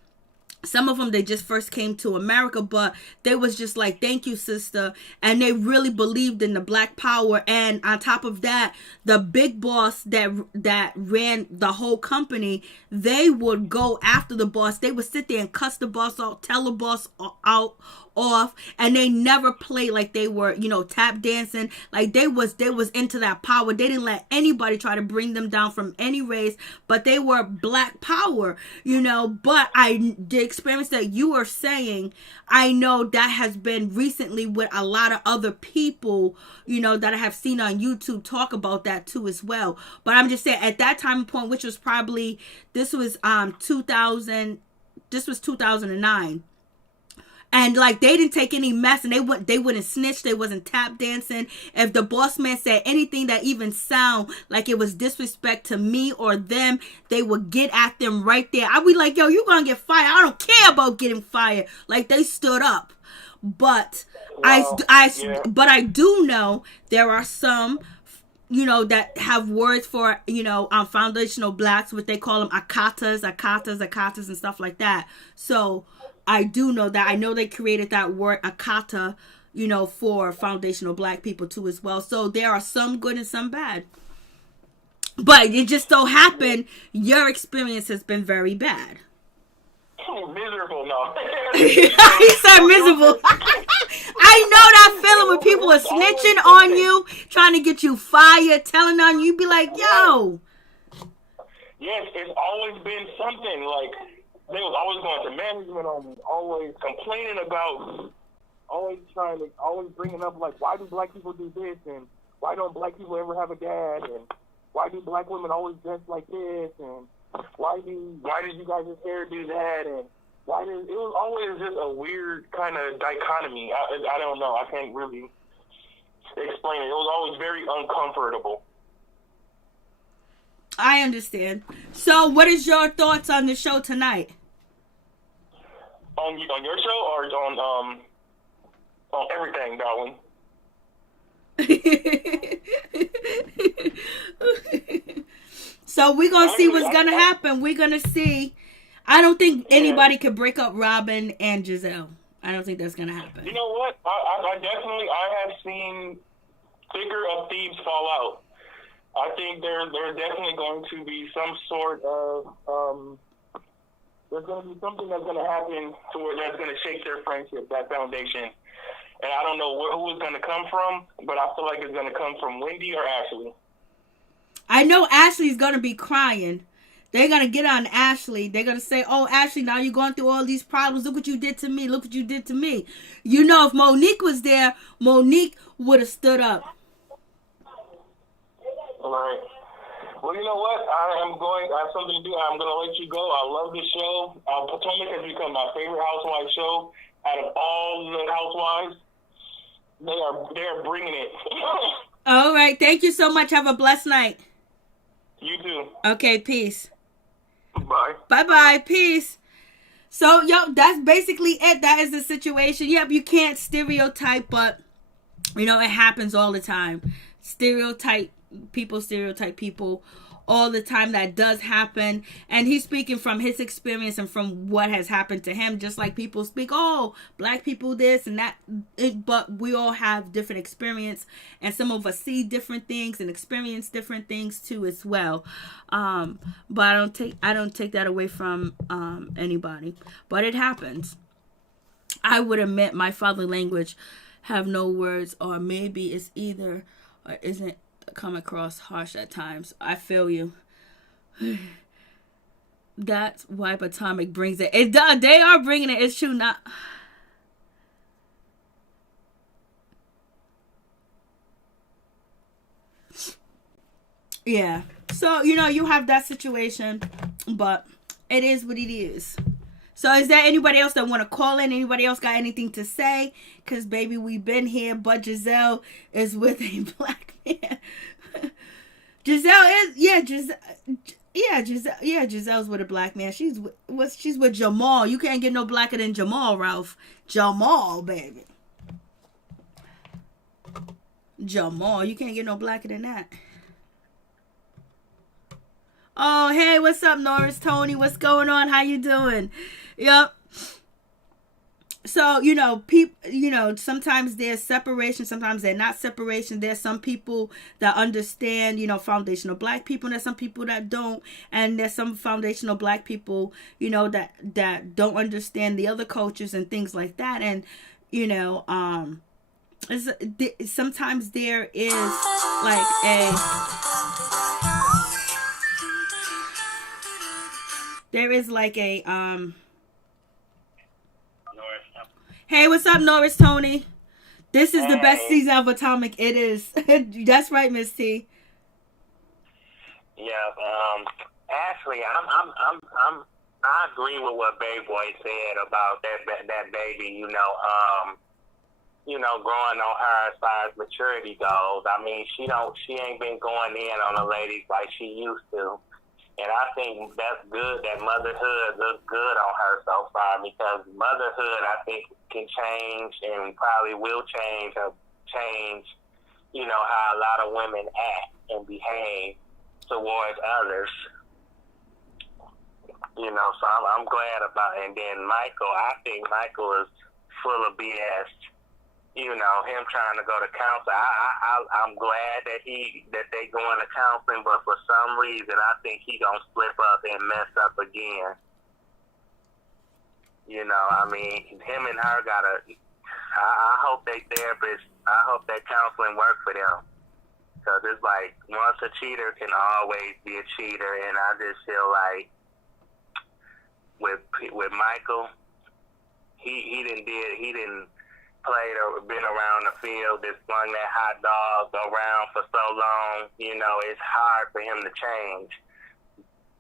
Some of them, they just first came to America, but they was just like, thank you, sister. And they really believed in the black power. And on top of that, the big boss that ran the whole company, they would go after the boss. They would sit there and cuss the boss out, tell the boss off, and they never played like they were, tap dancing. Like they was into that power. They didn't let anybody try to bring them down from any race, but they were black power, but the experience that you are saying, I know that has been recently with a lot of other people, that I have seen on YouTube talk about that too as well. But I'm just saying, at that time point, which was probably, this was 2009. And like they didn't take any mess, and they wouldn't snitch. They wasn't tap dancing. If the boss man said anything that even sound like it was disrespect to me or them, they would get at them right there. I'd be like, yo, you gonna get fired. I don't care about getting fired. Like they stood up. But but I do know there are some, that have words for, foundational blacks, what they call them akatas and stuff like that. So I do know that. I know they created that word akata, for foundational black people too as well. So there are some good and some bad. But it just so happened your experience has been very bad. Miserable, no. He said miserable. I know that feeling when people are snitching on you, trying to get you fired, telling on you, be like, yo. Yes, it's always been something. Like, they was always going to management on me, always complaining about, always bringing up, like, why do black people do this, and why don't black people ever have a dad, and why do black women always dress like this, and why did you guys' hair do that, and it was always just a weird kind of dichotomy. I don't know. I can't really explain it. It was always very uncomfortable. I understand. So, what is your thoughts on the show tonight? On your show or on everything, darling? So we're going to see what's going to happen. We're going to see. I don't think anybody could break up Robin and Gizelle. I don't think that's going to happen. You know what? I have seen thicker of thieves fall out. I think there's definitely going to be some sort of, there's going to be something that's going to happen to where that's going to shake their friendship, that foundation. And I don't know who it's going to come from, but I feel like it's going to come from Wendy or Ashley. I know Ashley's going to be crying. They're going to get on Ashley. They're going to say, oh, Ashley, now you're going through all these problems. Look what you did to me. Look what you did to me. If Monique was there, Monique would have stood up. All right. Well, you know what? I have something to do. I'm going to let you go. I love this show. Potomac has become my favorite housewife show. Out of all the housewives, they are bringing it. All right. Thank you so much. Have a blessed night. You too. Okay. Peace. Bye. Bye-bye. Peace. So, that's basically it. That is the situation. Yep, you can't stereotype, but, it happens all the time. Stereotype people all the time. That does happen. And he's speaking from his experience and from what has happened to him. Just like people speak, oh, black people this and that. But we all have different experience. And some of us see different things and experience different things too as well. But I don't take that away from anybody. But it happens. I would admit my father language have no words, or maybe it's either or isn't come across harsh at times. I feel you. That's why Potomac brings it. It does. They are bringing it. It's true. Not. Yeah. So, you have that situation, but it is what it is. So is there anybody else that want to call in? Anybody else got anything to say? Because, baby, we've been here, but Gizelle is with a black man. Giselle's with a black man. She's with Jamal. You can't get no blacker than Jamal, Ralph. Jamal, baby. Jamal, you can't get no blacker than that. Oh, hey, what's up, Norris? Tony, what's going on? How you doing? Yep. So, people, sometimes there's separation, sometimes they're not separation. There's some people that understand, foundational black people, and there's some people that don't. And there's some foundational black people, that don't understand the other cultures and things like that. And, sometimes there is like a hey, what's up, Norris Tony? This is the best season of Potomac. It is. That's right, Miss T. Yeah. Actually, I agree with what Baby Boy said about that baby. Growing on her as far as maturity goes. I mean, she ain't been going in on the ladies like she used to. And I think that's good that motherhood looks good on her so far, because motherhood, I think, can change and probably will change, how a lot of women act and behave towards others. So I'm glad about it. And then Michael, I think Michael is full of BS. Him trying to go to counseling. I'm glad that they going to counseling, but for some reason I think he gonna slip up and mess up again. I mean, him and her I hope they therapists. I hope that counseling work for them, because it's like once a cheater can always be a cheater, and I just feel like with Michael, he didn't played or been around the field, just flung that hot dog around for so long, it's hard for him to change,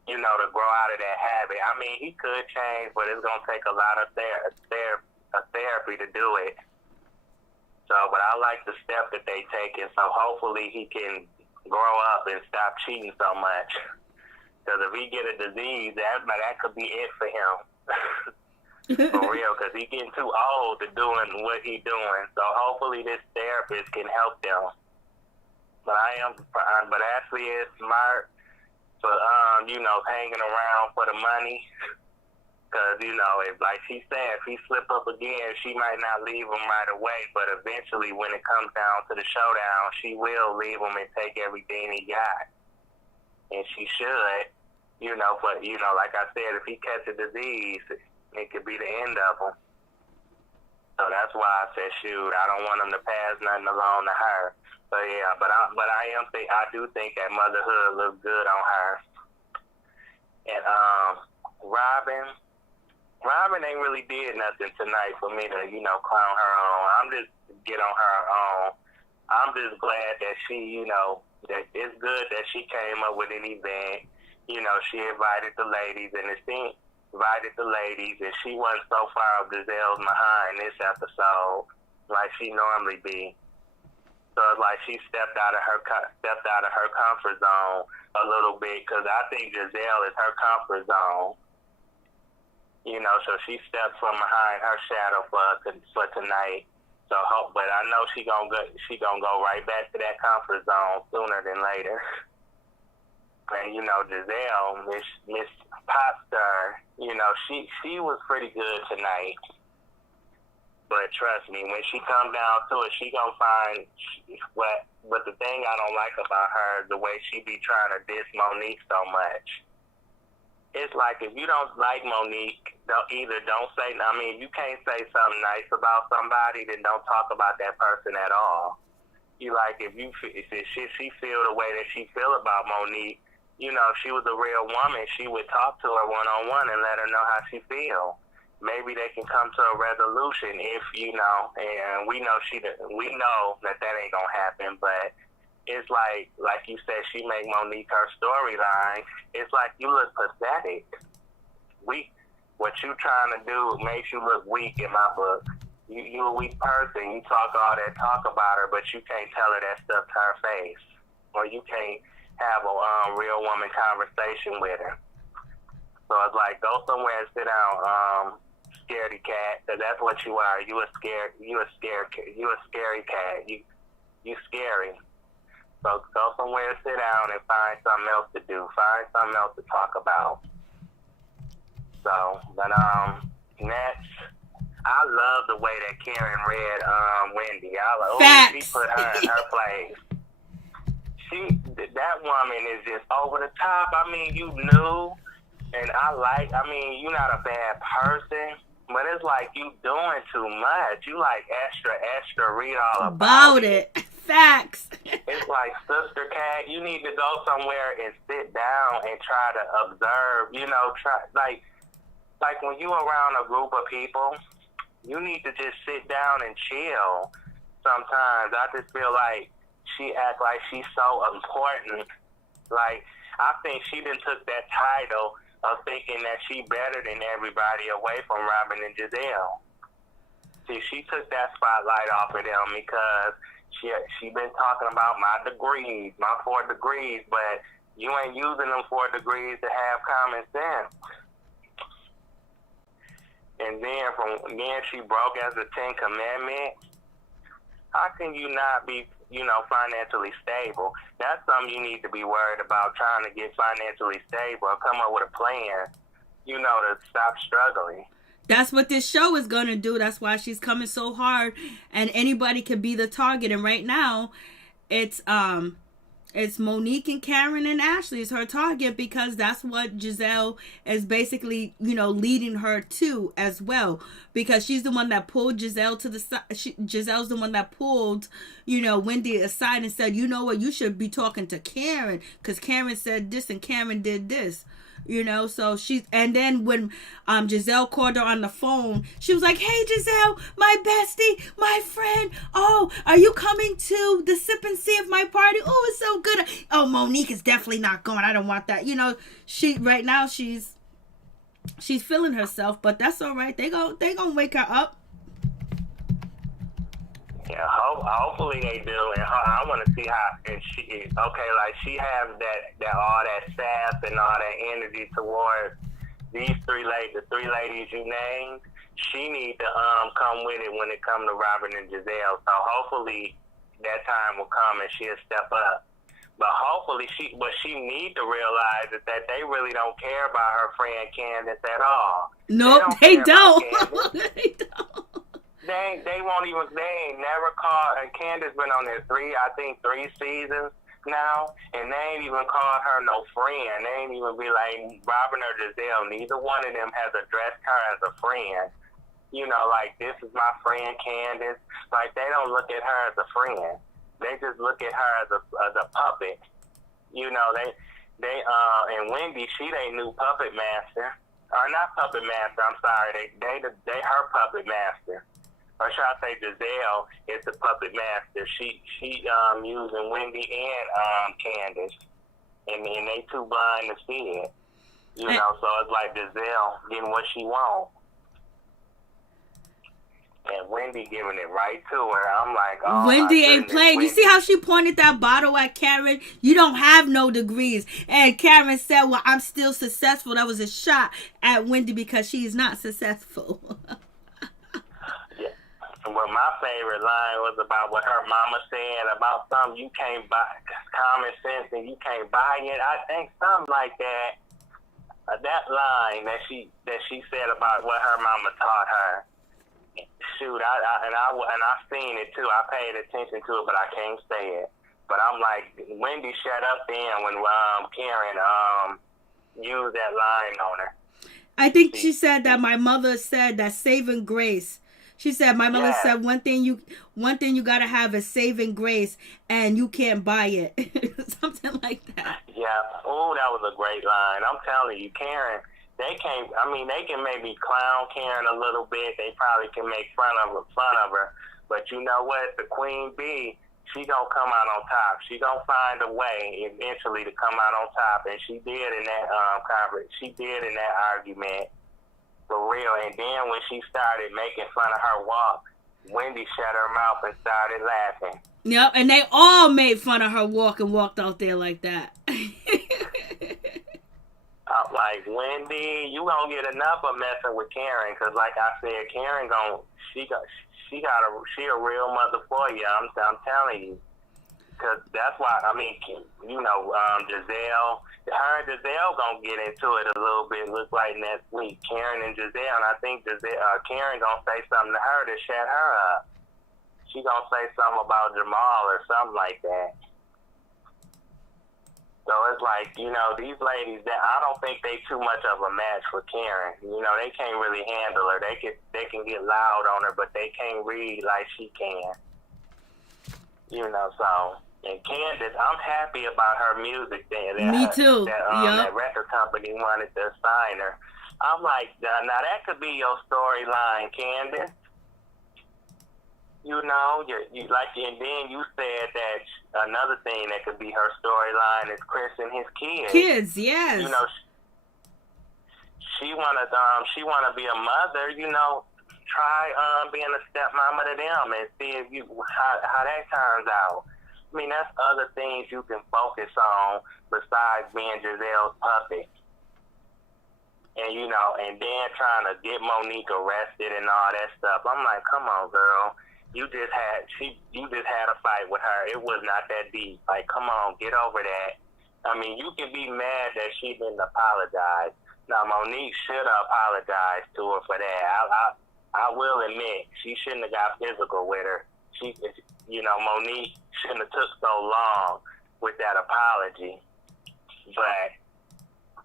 to grow out of that habit. I mean, he could change, but it's going to take a lot of therapy to do it. So, but I like the step that they taking, so hopefully he can grow up and stop cheating so much. Because if he get a disease, that could be it for him. For real, because he getting too old to doing what he doing. So hopefully this therapist can help them. But Ashley is smart for hanging around for the money. Because if, like she said, if he slip up again, she might not leave him right away. But eventually, when it comes down to the showdown, she will leave him and take everything he got. And she should, But like I said, if he catch a disease, it could be the end of them. So that's why I said, shoot, I don't want him to pass nothing along to her. So yeah, I do think that motherhood looks good on her. And Robin ain't really did nothing tonight for me to, clown her on. I'm just get on her own. I'm just glad that she, that it's good that she came up with an event. She invited the ladies, and and she wasn't so far of Gizelle's behind this episode like she normally be. So it's like she stepped out of her comfort zone a little bit, because I think Gizelle is her comfort zone. So she stepped from behind her shadow for tonight. So but I know she gonna go right back to that comfort zone sooner than later. And Gizelle, Miss Popstar, she was pretty good tonight. But trust me, when she come down to it, she gonna find what. But the thing I don't like about her is the way she be trying to diss Monique so much. It's like, if you don't like Monique, don't say. I mean, if you can't say something nice about somebody, then don't talk about that person at all. If she feel the way that she feel about Monique, if she was a real woman, she would talk to her one-on-one and let her know how she feel. Maybe they can come to a resolution and we know that ain't gonna happen, but it's like you said, she make Monique her storyline. It's like, you look pathetic. What you trying to do makes you look weak in my book. You a weak person. You talk all that talk about her, but you can't tell her that stuff to her face, or you can't have a real woman conversation with her. So it's like, go somewhere and sit down, scaredy cat, because that's what you are. You a scary cat. You scary. So go somewhere and sit down and find something else to do. Find something else to talk about. So, but next, I love the way that Karen read Wendy. She put her in her place. That woman is just over the top. I mean, you knew, and you're not a bad person, but it's like you doing too much. You like extra, read all about it. Facts. It's like, Sister Cat, you need to go somewhere and sit down and try to observe, like when you around a group of people, you need to just sit down and chill sometimes. I just feel like she act like she's so important. Like, I think she done took that title of thinking that she better than everybody away from Robin and Gizelle. See, she took that spotlight off of them because she been talking about my 4 degrees, but you ain't using them 4 degrees to have common sense. And then she broke as a 10 commandment. How can you not be, financially stable? That's something you need to be worried about, trying to get financially stable or come up with a plan, to stop struggling. That's what this show is going to do. That's why she's coming so hard, and anybody could be the target. And right now, it's Monique and Karen and Ashley is her target, because that's what Gizelle is basically, leading her to as well, because she's the one that pulled Gizelle to the side. Giselle's the one that pulled, Wendy aside and said, you know what, you should be talking to Karen, because Karen said this and Karen did this. So and then when Gizelle called her on the phone, she was like, hey, Gizelle, my bestie, my friend. Oh, are you coming to the sip and see of my party? Oh, it's so good. Oh, Monique is definitely not going. I don't want that. Right now she's feeling herself, but that's all right. They gonna wake her up. Yeah, hopefully they do, and I want to see how. And she has that all that sass and all that energy towards these the 3 ladies you named. She need to come with it when it comes to Robin and Gizelle. So hopefully that time will come and she'll step up. But hopefully what she need to realize is that they really don't care about her friend Candice at all. Nope, they don't. They don't. They won't even, they ain't never called, and Candice been on there 3 seasons now, and they ain't even called her no friend. They ain't even be like Robin or Gizelle. Neither one of them has addressed her as a friend. Like, this is my friend Candice. Like, they don't look at her as a friend. They just look at her as a puppet. And Wendy, she they new puppet master. Or not puppet master, I'm sorry. They her puppet master. Or should I say Gizelle is the puppet master. She using Wendy and Candice. And they too blind to see it. So it's like Gizelle getting what she wants. And Wendy giving it right to her. I'm like, oh, Wendy ain't playing. You see how she pointed that bottle at Karen? You don't have no degrees. And Karen said, well, I'm still successful. That was a shot at Wendy because she's not successful. Well, my favorite line was about what her mama said about something you can't buy, common sense, and you can't buy it. I think something like that. That line that she said about what her mama taught her. Shoot, I seen it too. I paid attention to it, but I can't say it. But I'm like, Wendy shut up then when Karen used that line on her. I think she said that my mother said that saving grace. She said, my mother said one thing you gotta have is saving grace, and you can't buy it. Something like that. Yeah. Oh, that was a great line. I'm telling you, Karen, they can maybe clown Karen a little bit. They probably can make fun of her. But you know what? The Queen Bee, she gonna come out on top. She gonna find a way eventually to come out on top, and she did in that conference. She did in that argument. For real. And then when she started making fun of her walk, Wendy shut her mouth and started laughing. Yep, and they all made fun of her walk and walked out there like that. I'm like, Wendy, you gonna get enough of messing with Karen, because like I said, Karen she a real mother for you. I'm telling you. Because that's why, I mean, you know, Gizelle, her and Gizelle gonna get into it a little bit, look like next week. Karen and Gizelle, and I think Karen gonna say something to her to shut her up. She gonna say something about Jamal or something like that. So it's like, you know, these ladies, that I don't think they too much of a match for Karen. You know, they can't really handle her. They can get loud on her, but they can't read like she can. You know, so, and Candice, I'm happy about her music there. Me too. That record company wanted to sign her. I'm like, now that could be your storyline, Candice. You know, you like, and then you said that another thing that could be her storyline is Chris and his kids. Kids, yes. You know, she wanna be a mother. You know, try being a stepmama to them and see if how that turns out. I mean, that's other things you can focus on besides being Giselle's puppet. And you know, and then trying to get Monique arrested and all that stuff. I'm like, come on, girl. You just had a fight with her. It was not that deep. Like, come on, get over that. I mean, you can be mad that she didn't apologize. Now, Monique should have apologized to her for that. I will admit, she shouldn't have got physical with her. Monique shouldn't have took so long with that apology. But,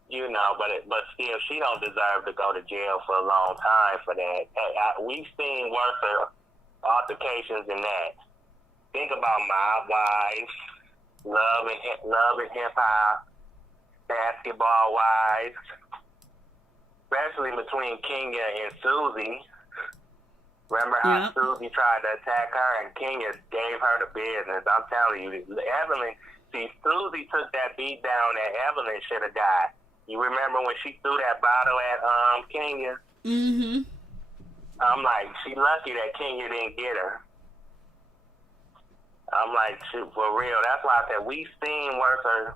you know, but still, she don't deserve to go to jail for a long time for that. We've seen worse altercations in that. Think about Mob Wives, Love and Hip Hop, Basketball Wives, especially between Kenya and Susie. Remember how Susie tried to attack her and Kenya gave her the business? I'm telling you, Susie took that beat down that Evelyn should have died. You remember when she threw that bottle at Kenya? Mm-hmm. I'm like, she lucky that Kenya didn't get her. I'm like, shoot, for real. That's why I said we've seen worse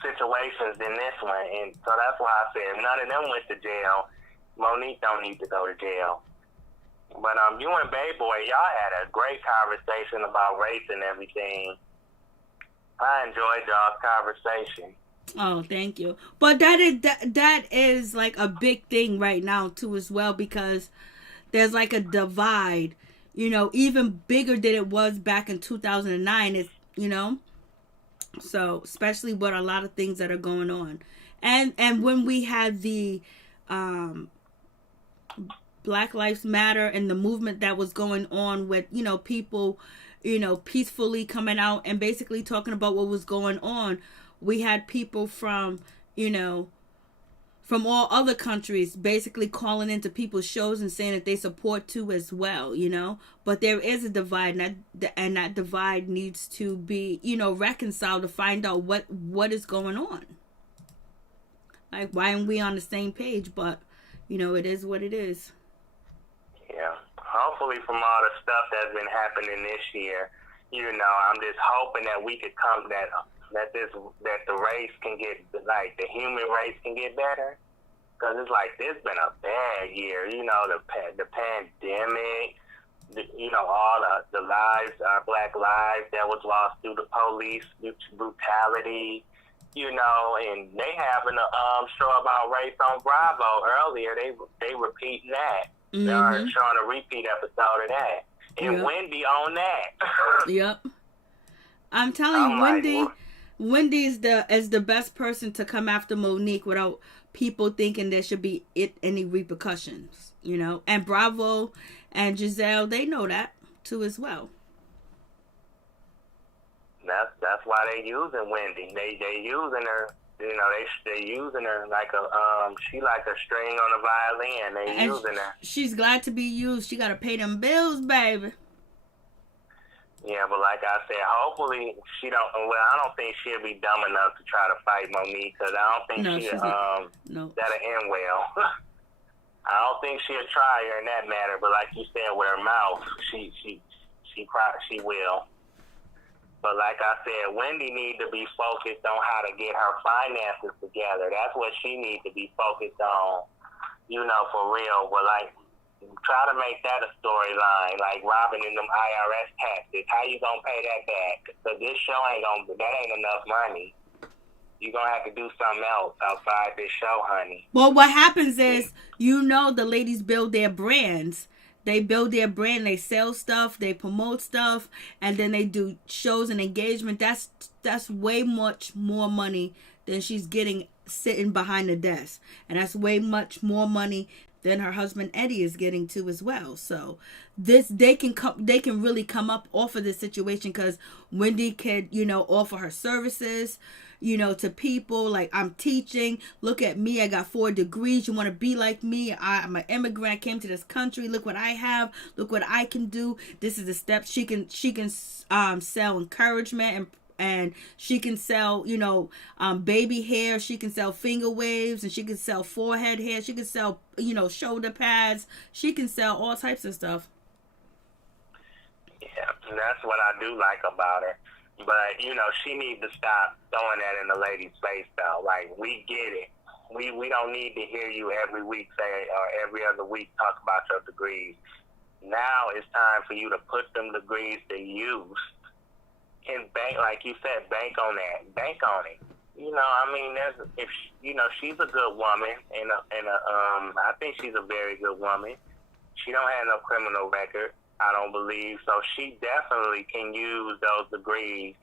situations than this one, and so that's why I said none of them went to jail. Monique don't need to go to jail. But you and Baby Boy, y'all had a great conversation about race and everything. I enjoyed y'all's conversation. Oh, thank you. But that is like a big thing right now too, as well, because there's like a divide, you know, even bigger than it was back in 2009. It's, you know, so especially with a lot of things that are going on, and when we had the Black Lives Matter and the movement that was going on with, you know, people, you know, peacefully coming out and basically talking about what was going on. We had people from, you know, from all other countries basically calling into people's shows and saying that they support too as well, you know. But there is a divide, and that divide needs to be, you know, reconciled to find out what is going on. Like, why aren't we on the same page? But, you know, it is what it is. Yeah. Hopefully from all the stuff that's been happening this year, you know, I'm just hoping that we could come that the race can get, like, the human race can get better. Because it's like, this been a bad year. You know, the pandemic, you know, all the lives, our Black lives that was lost through the police brutality, you know, and they having a show about race on Bravo earlier. They repeating that. Mm-hmm. They are showing a repeat episode of that. And Wendy on that. Yep. I'm telling you, Wendy is the best person to come after Monique without people thinking there should be any repercussions, you know. And Bravo and Gizelle, they know that too as well. That's why they using Wendy. They using her. You know, they using her like she like a string on a violin. They using her. She's glad to be used. She got to pay them bills, baby. Yeah, but like I said, hopefully she don't. Well, I don't think she'll be dumb enough to try to fight Monique, because I don't think that'll end well. I don't think she'll try her in that matter. But like you said, with her mouth, she will. But like I said, Wendy needs to be focused on how to get her finances together. That's what she needs to be focused on. You know, for real. But like Try to make that a storyline, like robbing in them IRS taxes. How you gonna pay that back? Because this show that ain't enough money. You're gonna have to do something else outside this show, honey. Well, what happens is, the ladies build their brands. They build their brand, they sell stuff, they promote stuff, and then they do shows and engagement. That's way much more money than she's getting sitting behind the desk. And that's way much more money than her husband Eddie is getting too as well. So they can really come up off of this situation, because Wendy could, offer her services, to people, like, I'm teaching, look at me, I got 4 degrees, you want to be like me, I'm an immigrant, I came to this country, look what I have, look what I can do. This is the steps. She can sell encouragement, and she can sell, baby hair, she can sell finger waves, and she can sell forehead hair, she can sell, shoulder pads, she can sell all types of stuff. Yeah, and that's what I do like about her. But, she needs to stop throwing that in the lady's face, though. Like, we get it. We don't need to hear you every week say, or every other week talk about your degrees. Now it's time for you to put them degrees to use. And bank, like you said, bank on that. Bank on it. She's a good woman, and I think she's a very good woman. She don't have no criminal record, I don't believe. So she definitely can use those degrees,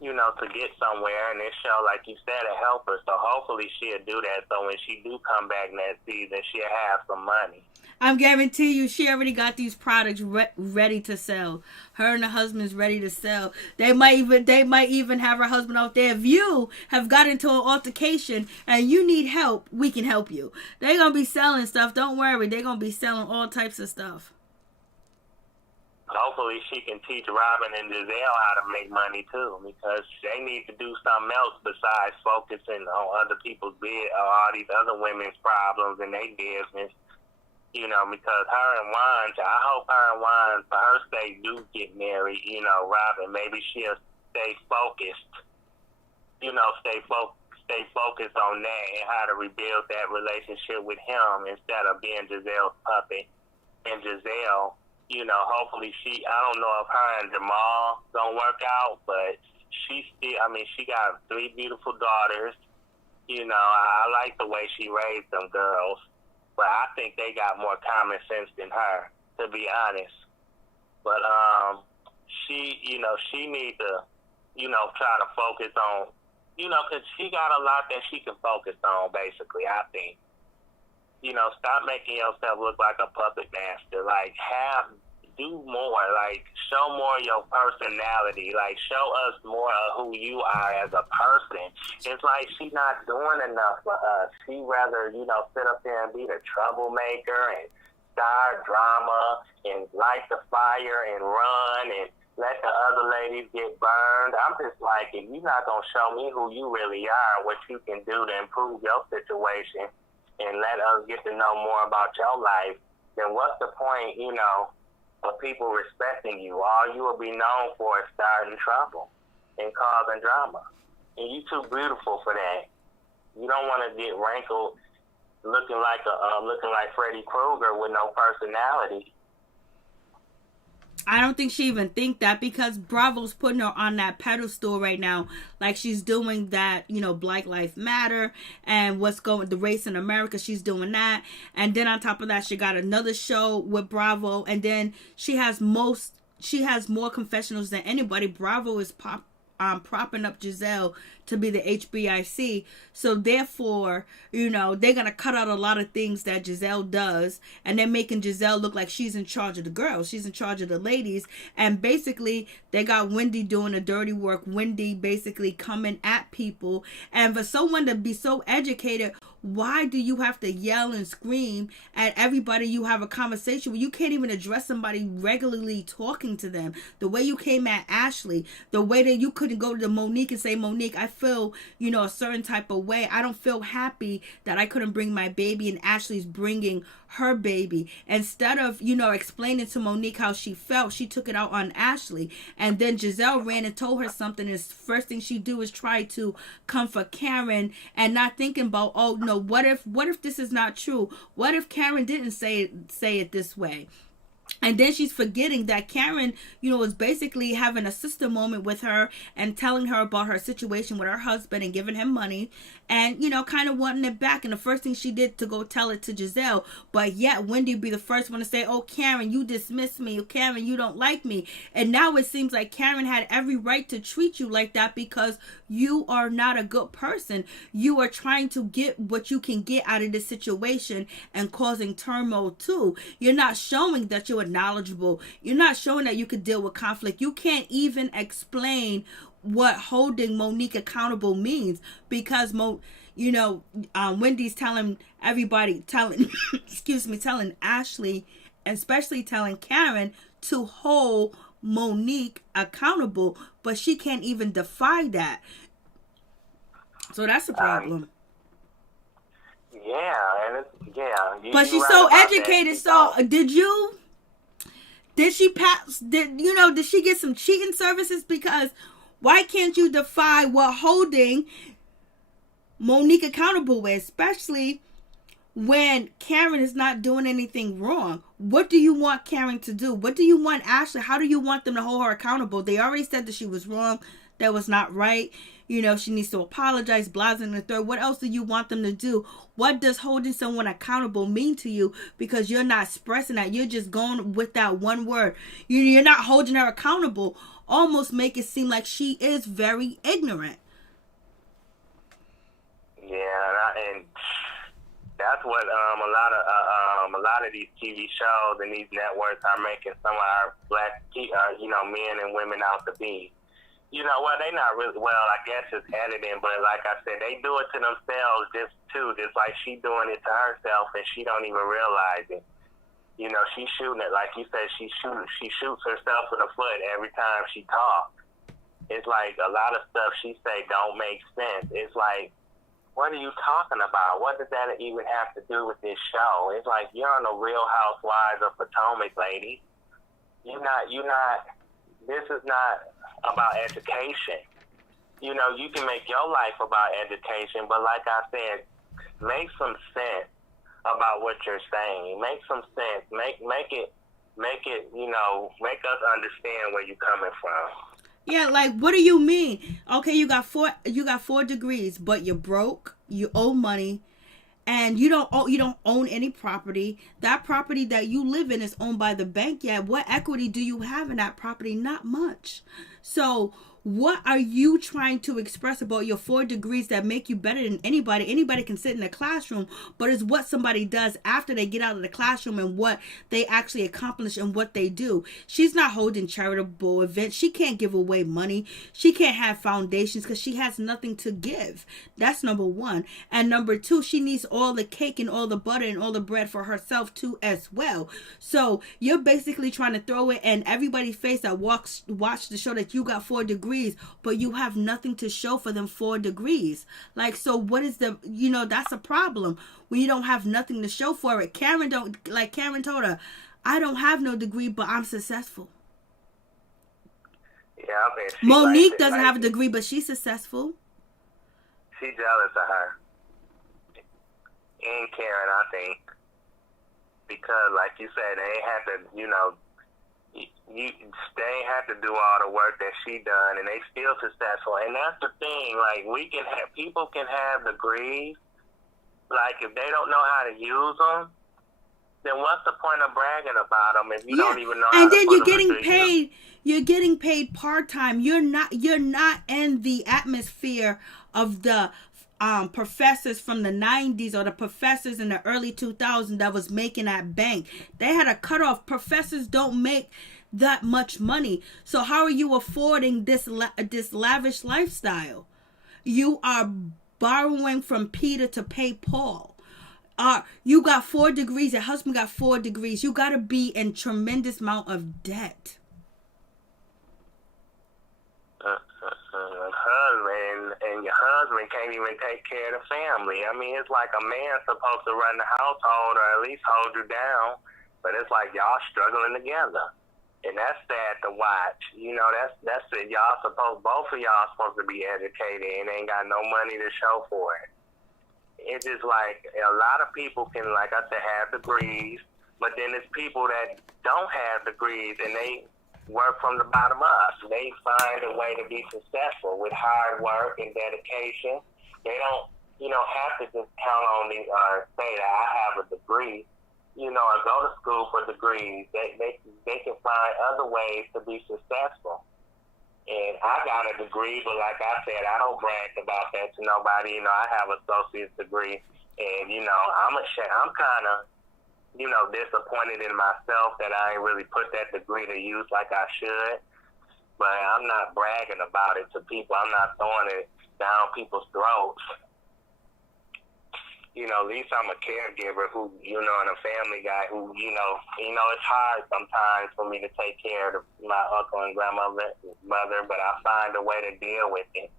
to get somewhere. And this show, like you said, will help her. So hopefully she'll do that. So when she do come back next season, she'll have some money. I'm guarantee you, she already got these products ready to sell. Her and her husband's ready to sell. They might even have her husband out there. If you have got into an altercation and you need help, we can help you. They're gonna be selling stuff. Don't worry, they're gonna be selling all types of stuff. Hopefully she can teach Robin and Gizelle how to make money too, because they need to do something else besides focusing on other people's all these other women's problems in their business. Because her and Juan, I hope her and Juan, for her sake, do get married. Robin, maybe she'll stay focused. Stay focused on that and how to rebuild that relationship with him instead of being Giselle's puppet. And Gizelle, hopefully I don't know if her and Jamal don't work out, but she got 3 beautiful daughters. I like the way she raised them girls. But I think they got more common sense than her, to be honest. But she need to, try to focus on, because she got a lot that she can focus on, basically, I think. Stop making yourself look like a puppet master. Like, do more. Like, show more of your personality. Like, show us more of who you are as a person. It's like she's not doing enough for us. She rather, sit up there and be the troublemaker and start drama and light the fire and run and let the other ladies get burned. I'm just like, if you're not going to show me who you really are, what you can do to improve your situation and let us get to know more about your life, then what's the point, of people respecting you? All you will be known for is starting trouble and causing drama. And you too beautiful for that. You don't want to get wrinkled looking like Freddy Krueger with no personality. I don't think she even think that, because Bravo's putting her on that pedestal right now, like she's doing that, Black Lives Matter and the race in America, she's doing that. And then on top of that, she got another show with Bravo, and then she has more confessionals than anybody. Bravo is propping up Gizelle to be the HBIC. So therefore, they're going to cut out a lot of things that Gizelle does, and they're making Gizelle look like she's in charge of the girls. She's in charge of the ladies. And basically, they got Wendy doing the dirty work. Wendy basically coming at people. And for someone to be so educated, why do you have to yell and scream at everybody you have a conversation with? You can't even address somebody regularly talking to them. The way you came at Ashley, the way that you couldn't go to Monique and say, Monique, I feel, a certain type of way. I don't feel happy that I couldn't bring my baby, and Ashley's bringing her baby. Instead of, explaining to Monique how she felt, she took it out on Ashley. And then Gizelle ran and told her something. And the first thing she do is try to comfort Karen and not thinking about, oh, no, what if this is not true? What if Karen didn't say it this way? And then she's forgetting that Karen, was basically having a sister moment with her and telling her about her situation with her husband and giving him money and, kind of wanting it back. And the first thing she did to go tell it to Gizelle. But yet Wendy would be the first one to say, oh, Karen, you dismiss me. Karen, you don't like me. And now it seems like Karen had every right to treat you like that because you are not a good person. You are trying to get what you can get out of this situation and causing turmoil too. You're not showing that you're knowledgeable. You're not showing that you could deal with conflict. You can't even explain what holding Monique accountable means because Wendy's telling everybody, telling Ashley, especially telling Karen to hold Monique accountable, but she can't even defy that. So that's a problem. But she's so educated. So did she pass? Did she get some cheating services? Because why can't you defy what holding Monique accountable with, especially when Karen is not doing anything wrong? What do you want Karen to do? What do you want Ashley? How do you want them to hold her accountable? They already said that she was wrong. That was not right. She needs to apologize, blah, and the third. What else do you want them to do? What does holding someone accountable mean to you? Because you're not expressing that. You're just going with that one word. You're not holding her accountable. Almost make it seem like she is very ignorant. Yeah, and that's what a lot of these TV shows and these networks are making some of our black, men and women out to be. They not really, I guess it's editing, but like I said, they do it to themselves just like she doing it to herself and she don't even realize it. She's shooting it, like you said, she shoots herself in the foot every time she talks. It's like a lot of stuff she say don't make sense. It's like, what are you talking about? What does that even have to do with this show? It's like, you're on the Real Housewives of Potomac, lady. This is not about education. You can make your life about education, but like I said, make some sense about what you're saying. Make some sense. Make it, make us understand where you're coming from. Yeah, like, what do you mean? Okay, you got 4 degrees, but you're broke, you owe money, and you don't own any property. That property that you live in is owned by the bank. Yeah, what equity do you have in that property? Not much. So what are you trying to express about your 4 degrees that make you better than anybody? Anybody can sit in a classroom, but it's what somebody does after they get out of the classroom and what they actually accomplish and what they do. She's not holding charitable events. She can't give away money. She can't have foundations because she has nothing to give. That's number 1. And number 2, she needs all the cake and all the butter and all the bread for herself too as well. So you're basically trying to throw it in everybody's face that watch the show that you got 4 degrees, but you have nothing to show for them 4 degrees. Like, so what is that's a problem when you don't have nothing to show for it. Karen told her, I don't have no degree, but I'm successful. Yeah, I bet Monique doesn't have a degree, but she's successful. She's jealous of her. And Karen, I think. Because, like you said, they have to, they have to do all the work that she done, and they still successful. And that's the thing. Like, people can have degrees. Like, if they don't know how to use them, then what's the point of bragging about them if you don't even know how to put them to use? And then you're getting paid part-time. You're not in the atmosphere of the professors from the 90s or the professors in the early 2000s that was making that bank. They had a cutoff. Professors don't make that much money. So how are you affording this lavish lifestyle? You are borrowing from Peter to pay Paul. You got 4 degrees. Your husband got 4 degrees. You got to be in tremendous amount of debt. Husband and your husband husband can't even take care of the family. I mean, it's like a man's supposed to run the household or at least hold you down, but it's like y'all struggling together. And that's sad to watch. You know, that's it. Both of y'all supposed to be educated and ain't got no money to show for it. It's just like a lot of people can, like I said, have degrees, but then there's people that don't have degrees and they work from the bottom up. They find a way to be successful with hard work and dedication. They don't, have to just count on the say that I have a degree, or go to school for degrees. They can find other ways to be successful. And I got a degree, but like I said, I don't brag about that to nobody. I have an associate's degree, and I'm kind of disappointed in myself that I ain't really put that degree to use like I should. But I'm not bragging about it to people. I'm not throwing it down people's throats. At least I'm a caregiver who, and a family guy who, it's hard sometimes for me to take care of my uncle and grandmother, but I find a way to deal with it,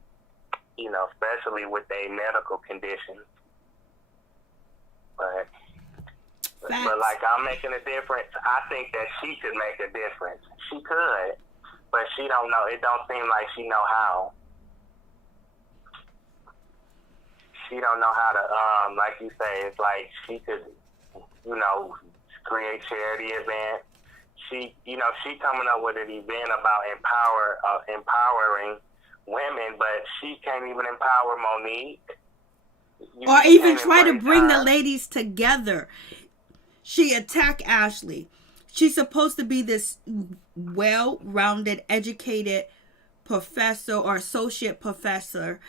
especially with their medical conditions. But like I'm making a difference. I think that she could make a difference. She could, but she don't know. It don't seem like she know how. She don't know how to, like you say, it's like she could, create charity events. She coming up with an event about empowering women, but she can't even empower Monique. Or even try to bring the ladies together. She attacked Ashley. She's supposed to be this well-rounded, educated professor or associate professor,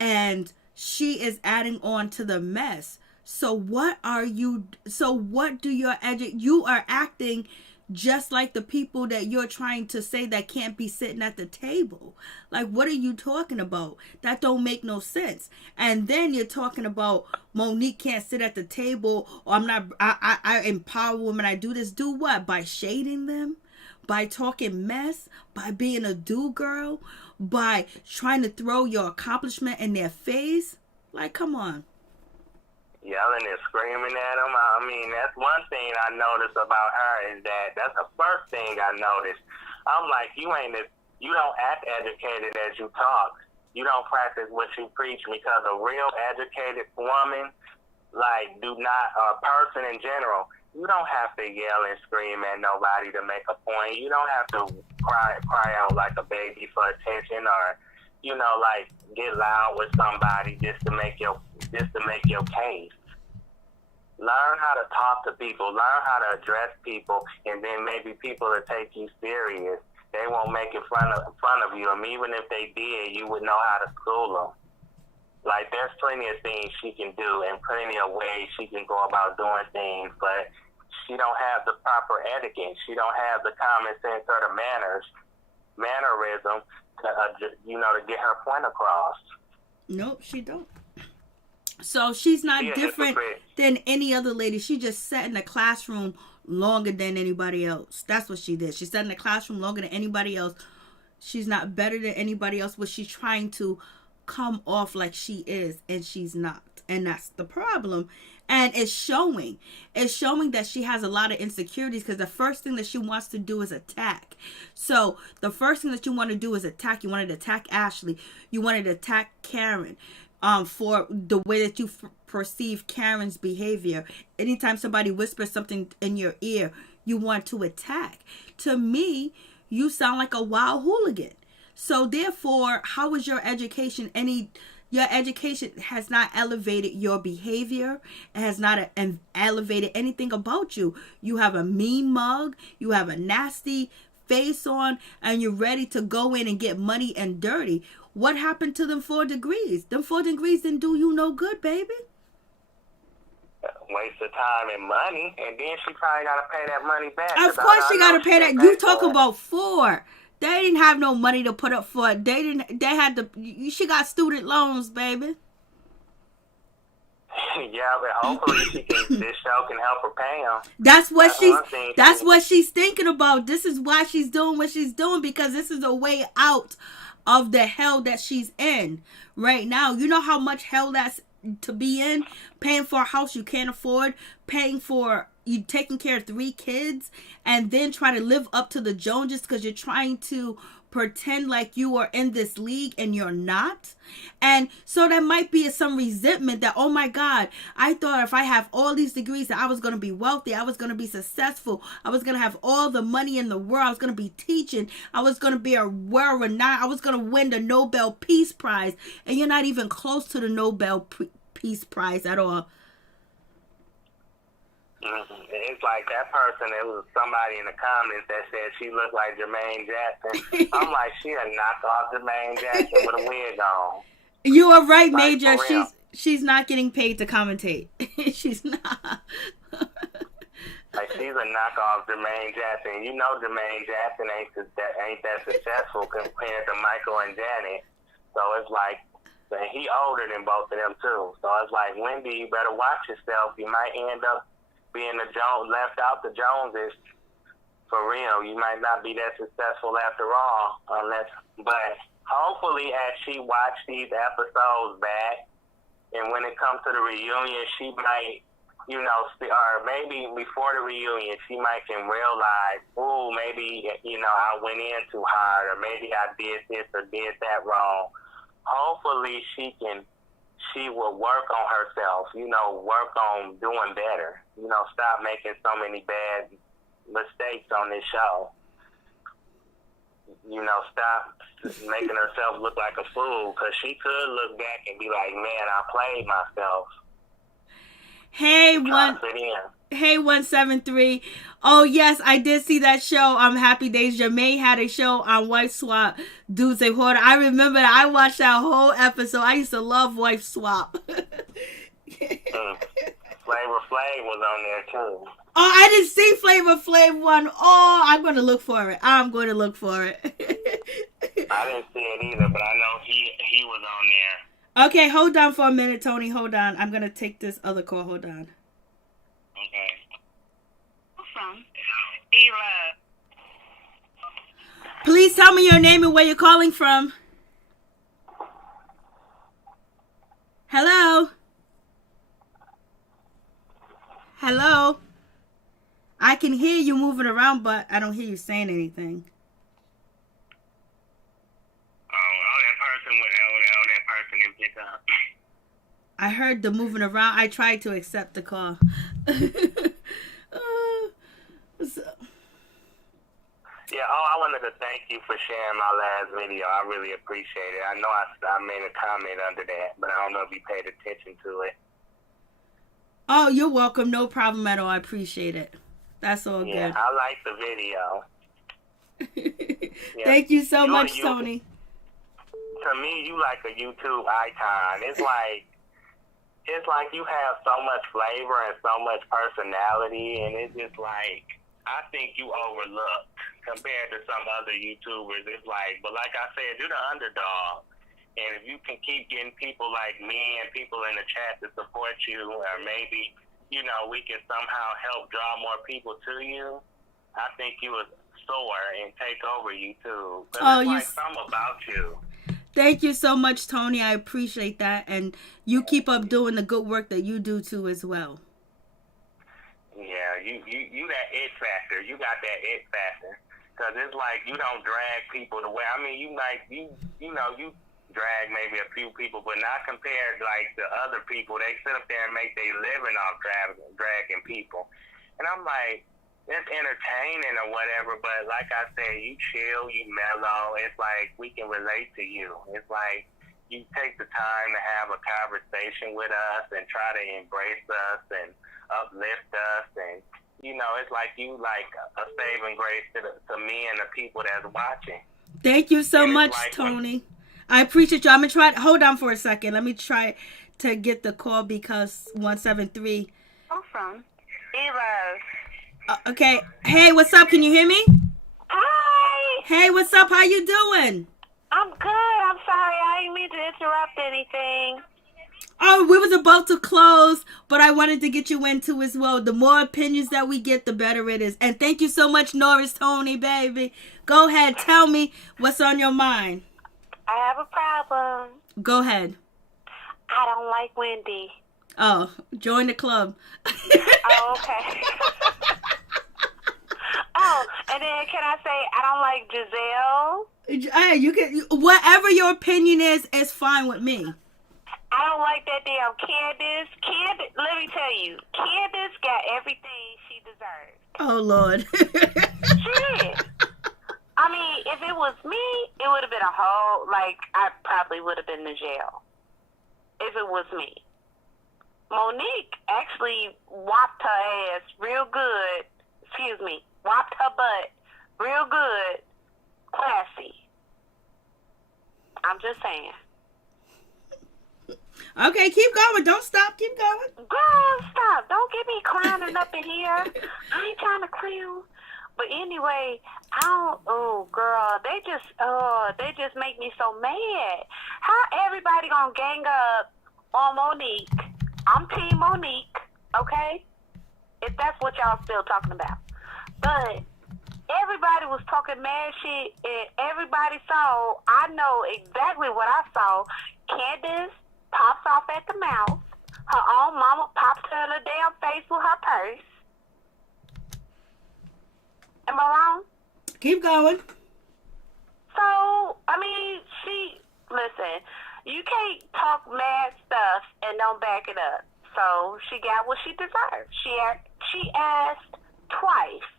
and she is adding on to the mess. So what do you are acting just like the people that you're trying to say that can't be sitting at the table. Like, what are you talking about? That don't make no sense. And then you're talking about Monique can't sit at the table, or I empower women. I do this. Do what? By shading them? By talking mess? By being a do-girl? By trying to throw your accomplishment in their face? Like, come on. Yelling and screaming at them. I mean, that's one thing I noticed about her is that's the first thing I noticed. I'm like, you don't act educated as you talk. You don't practice what you preach, because a real educated woman, a person in general, you don't have to yell and scream at nobody to make a point. You don't have to cry out like a baby for attention, or get loud with somebody just to make your case. Learn how to talk to people. Learn how to address people, and then maybe people will take you serious. They won't make it fun of you. I mean, even if they did, you would know how to school them. Like, there's plenty of things she can do and plenty of ways she can go about doing things, but she don't have the proper etiquette. She don't have the common sense or the mannerism to get her point across. Nope, she don't. So she's not different than any other lady. She just sat in the classroom longer than anybody else. That's what she did. She sat in the classroom longer than anybody else. She's not better than anybody else, but she's trying to come off like she is, and she's not. And that's the problem. And it's showing. It's showing that she has a lot of insecurities, because the first thing that she wants to do is attack. So the first thing that you want to do is attack. You wanted to attack Ashley. You wanted to attack Karen for the way that you perceive Karen's behavior. Anytime somebody whispers something in your ear, you want to attack. To me, you sound like a wild hooligan. So therefore, how is your education your education has not elevated your behavior. It has not elevated anything about you. You have a mean mug. You have a nasty face on, and you're ready to go in and get money and dirty. What happened to them 4 degrees? Them 4 degrees didn't do you no good, baby. Waste of time and money, and then she probably got to pay that money back. Of course she got to pay that. You talk about 4. They didn't have no money to put up for it. She got student loans, baby. Yeah, but hopefully this show can help her pay him. That's what she's thinking about. This is why she's doing what she's doing, because this is a way out of the hell that she's in right now. You know how much hell that's to be in? Paying for a house you can't afford, paying for you taking care of 3 kids, and then try to live up to the Joneses because you're trying to pretend like you are in this league and you're not. And so that might be some resentment that, oh my God, I thought if I have all these degrees that I was going to be wealthy, I was going to be successful, I was going to have all the money in the world, I was going to be teaching, I was going to be a world-renowned, I was going to win the Nobel Peace Prize, and you're not even close to the Nobel Peace Prize at all. It's like that person, it was somebody in the comments that said she looked like Jermaine Jackson. I'm like, she a knockoff Jermaine Jackson with a wig on. You are right, like, Major. She's not getting paid to commentate. She's not. Like, she's a knockoff Jermaine Jackson. You know Jermaine Jackson ain't that successful compared to Michael and Janet. So it's like, he older than both of them too. So it's like, Wendy, you better watch yourself. You might end up being left out the Joneses. For real, you might not be that successful after all, but hopefully as she watched these episodes back, and when it comes to the reunion, she might, or maybe before the reunion, she might can realize, ooh, maybe, I went in too hard, or maybe I did this or did that wrong. Hopefully she will work on herself, work on doing better. Stop making so many bad mistakes on this show. Stop making herself look like a fool, because she could look back and be like, man, I played myself. Hey, 173. Oh, yes, I did see that show. Happy Days. Jermaine had a show on Wife Swap. Dudes say, hold on. I remember that. I watched that whole episode. I used to love Wife Swap. Flavor Flav was on there, too. Oh, I didn't see Flavor Flav one. Oh, I'm going to look for it. I didn't see it either, but I know he was on there. Okay, hold on for a minute, Tony. Hold on. I'm going to take this other call. Hold on. Okay. From Ela. Please tell me your name and where you're calling from. Hello? Hello? I can hear you moving around, but I don't hear you saying anything. That person didn't pick up. I heard the moving around. I tried to accept the call. Yeah, I wanted to thank you for sharing my last video. I really appreciate it. I know I made a comment under that, but I don't know if you paid attention to it. Oh, you're welcome. No problem at all. I appreciate it. That's all good. Yeah, I like the video. Yeah. Thank you so much, Tony. To me, you like a YouTube icon. It's like you have so much flavor and so much personality, and it's just like, I think you overlooked compared to some other YouTubers. It's like, but like I said, you're the underdog. And if you can keep getting people like me and people in the chat to support you, or maybe, we can somehow help draw more people to you, I think you would soar and take over YouTube. It's like something about you. Thank you so much, Tony. I appreciate that. And you keep up doing the good work that you do, too, as well. Yeah, you that it factor. You got that it factor. Because it's like you don't drag people the way. I mean, you drag maybe a few people, but not compared like to other people. They sit up there and make their living off dragging people. And I'm like, it's entertaining or whatever, but like I said, you chill, you mellow. It's like we can relate to you. It's like you take the time to have a conversation with us and try to embrace us and uplift us, and it's like you like a saving grace to me and the people that's watching. Thank you so much, Tony. I appreciate you. I'm gonna try. Hold on for a second. Let me try to get the call because 173. From Ela. Okay. Hey, what's up? Can you hear me? Hi. Hey, what's up? How you doing? I'm good. I'm sorry. I didn't mean to interrupt anything. Oh, we was about to close, but I wanted to get you into as well. The more opinions that we get, the better it is. And thank you so much, Norris Tony, baby. Go ahead. Tell me what's on your mind. I have a problem. Go ahead. I don't like Wendy. Oh, join the club. Oh, okay. Oh, and then can I say I don't like Gizelle? Hey, you can, whatever your opinion is fine with me. I don't like that damn Candice. Let me tell you, Candice got everything she deserves. Oh, Lord. She did. I mean, if it was me, it would have been a whole, like, I probably would have been in jail. If it was me. Monique actually whopped her ass real good. Whopped her butt real good. Classy. I'm just saying. Okay, keep going. Don't stop. Keep going. Girl, stop. Don't get me clowning up in here. I ain't trying to clown. But anyway, they just make me so mad. How everybody gonna gang up on Monique? I'm Team Monique, okay? If that's what y'all still talking about. But everybody was talking mad shit, and everybody saw, I know exactly what I saw. Candice pops off at the mouth. Her own mama pops her in the damn face with her purse. Am I wrong? Keep going. So, I mean, listen, you can't talk mad stuff and don't back it up. So, she got what she deserved. She asked twice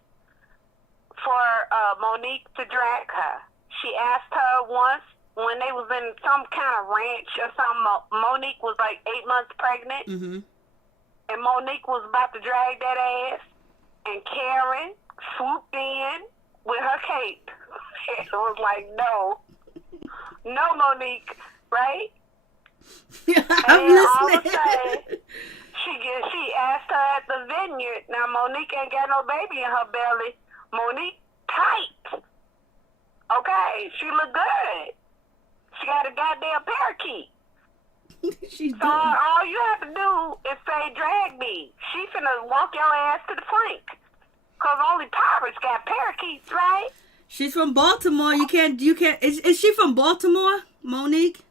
for Monique to drag her. She asked her once when they was in some kind of ranch or something. Monique was like 8 months pregnant. Mm-hmm. And Monique was about to drag that ass. And Karen swooped in with her cape. It was like, no, Monique, right? I'm listening. All of a sudden, she asked her at the vineyard. Now, Monique ain't got no baby in her belly. Monique tight. Okay, she look good. She got a goddamn parakeet. So all you have to do is say, drag me. She finna walk your ass to the flank. Cause only pirates got parakeets, right? She's from Baltimore. You can't. Is she from Baltimore, Monique?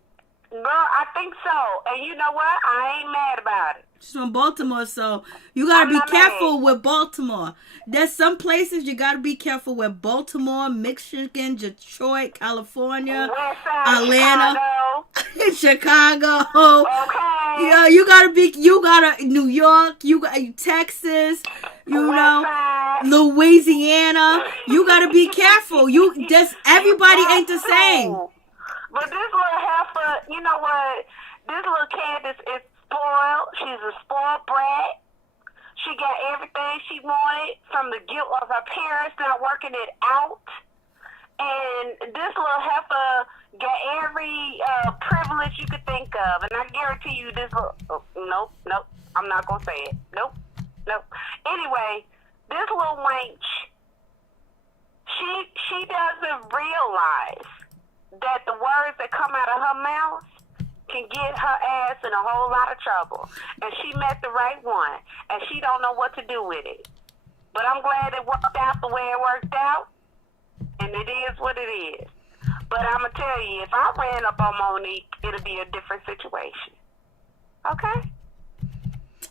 Girl, I think so. And you know what? I ain't mad about it. She's from Baltimore, so you gotta be careful with Baltimore. There's some places you gotta be careful with. Baltimore, Michigan, Detroit, California, Atlanta, Chicago. Okay. Yeah, you gotta New York, Texas, Louisiana. You gotta be careful. Everybody ain't the same. But this little heifer, you know what? This little Candice is spoiled. She's a spoiled brat. She got everything she wanted from the guilt of her parents not working it out. And this little heifer got every privilege you could think of. And I guarantee you this little... Nope. I'm not going to say it. Nope. Anyway, this little wench, she doesn't realize that the words that come out of her mouth can get her ass in a whole lot of trouble. And she met the right one. And she don't know what to do with it. But I'm glad it worked out the way it worked out. And it is what it is. But I'm going to tell you, if I ran up on Monique, it'll be a different situation. Okay?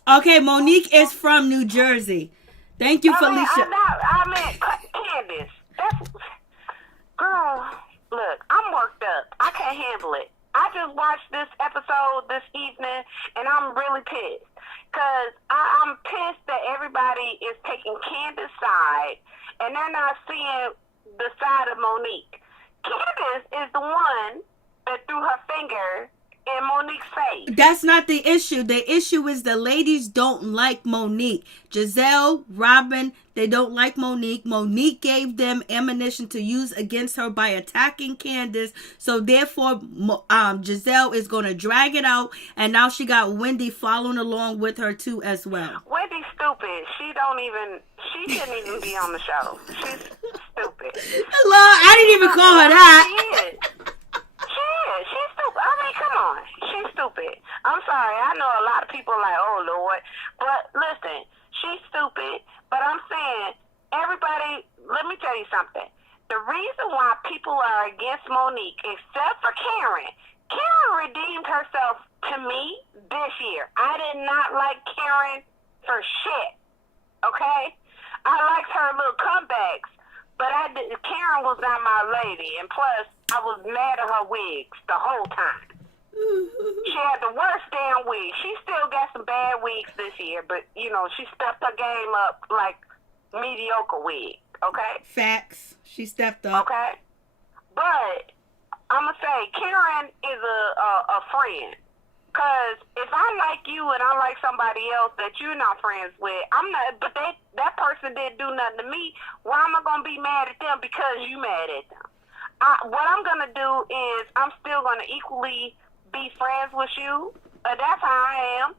Okay, Monique is from New Jersey. Thank you, Felicia. I meant Candice. Girl, look, I'm worked up. I can't handle it. I just watched this episode this evening, and I'm really pissed. Because I'm pissed that everybody is taking Candice's side, and they're not seeing the side of Monique. Candice is the one that threw her finger in Monique's face. That's not the issue. The issue is the ladies don't like Monique. Gizelle, Robin, they don't like Monique. Monique gave them ammunition to use against her by attacking Candice. So therefore, Gizelle is going to drag it out. And now she got Wendy following along with her too as well. Wendy's stupid. She shouldn't even be on the show. She's stupid. Hello, I didn't even call her that. She is. She's stupid. I mean, come on. She's stupid. I'm sorry. I the reason why people are against Monique, except for Karen redeemed herself to me this year. I did not like Karen for shit. Okay? I liked her little comebacks, but Karen was not my lady. And plus, I was mad at her wigs the whole time. She had the worst damn wig. She still got some bad wigs this year, but, you know, she stepped her game up like mediocre wig. Okay? Facts. She stepped up. Okay? But I'm going to say Karen is a friend. Because if I like you and I like somebody else that you're not friends with, but that person didn't do nothing to me, why am I going to be mad at them because you mad at them? What I'm going to do is I'm still going to equally be friends with you. That's how I am.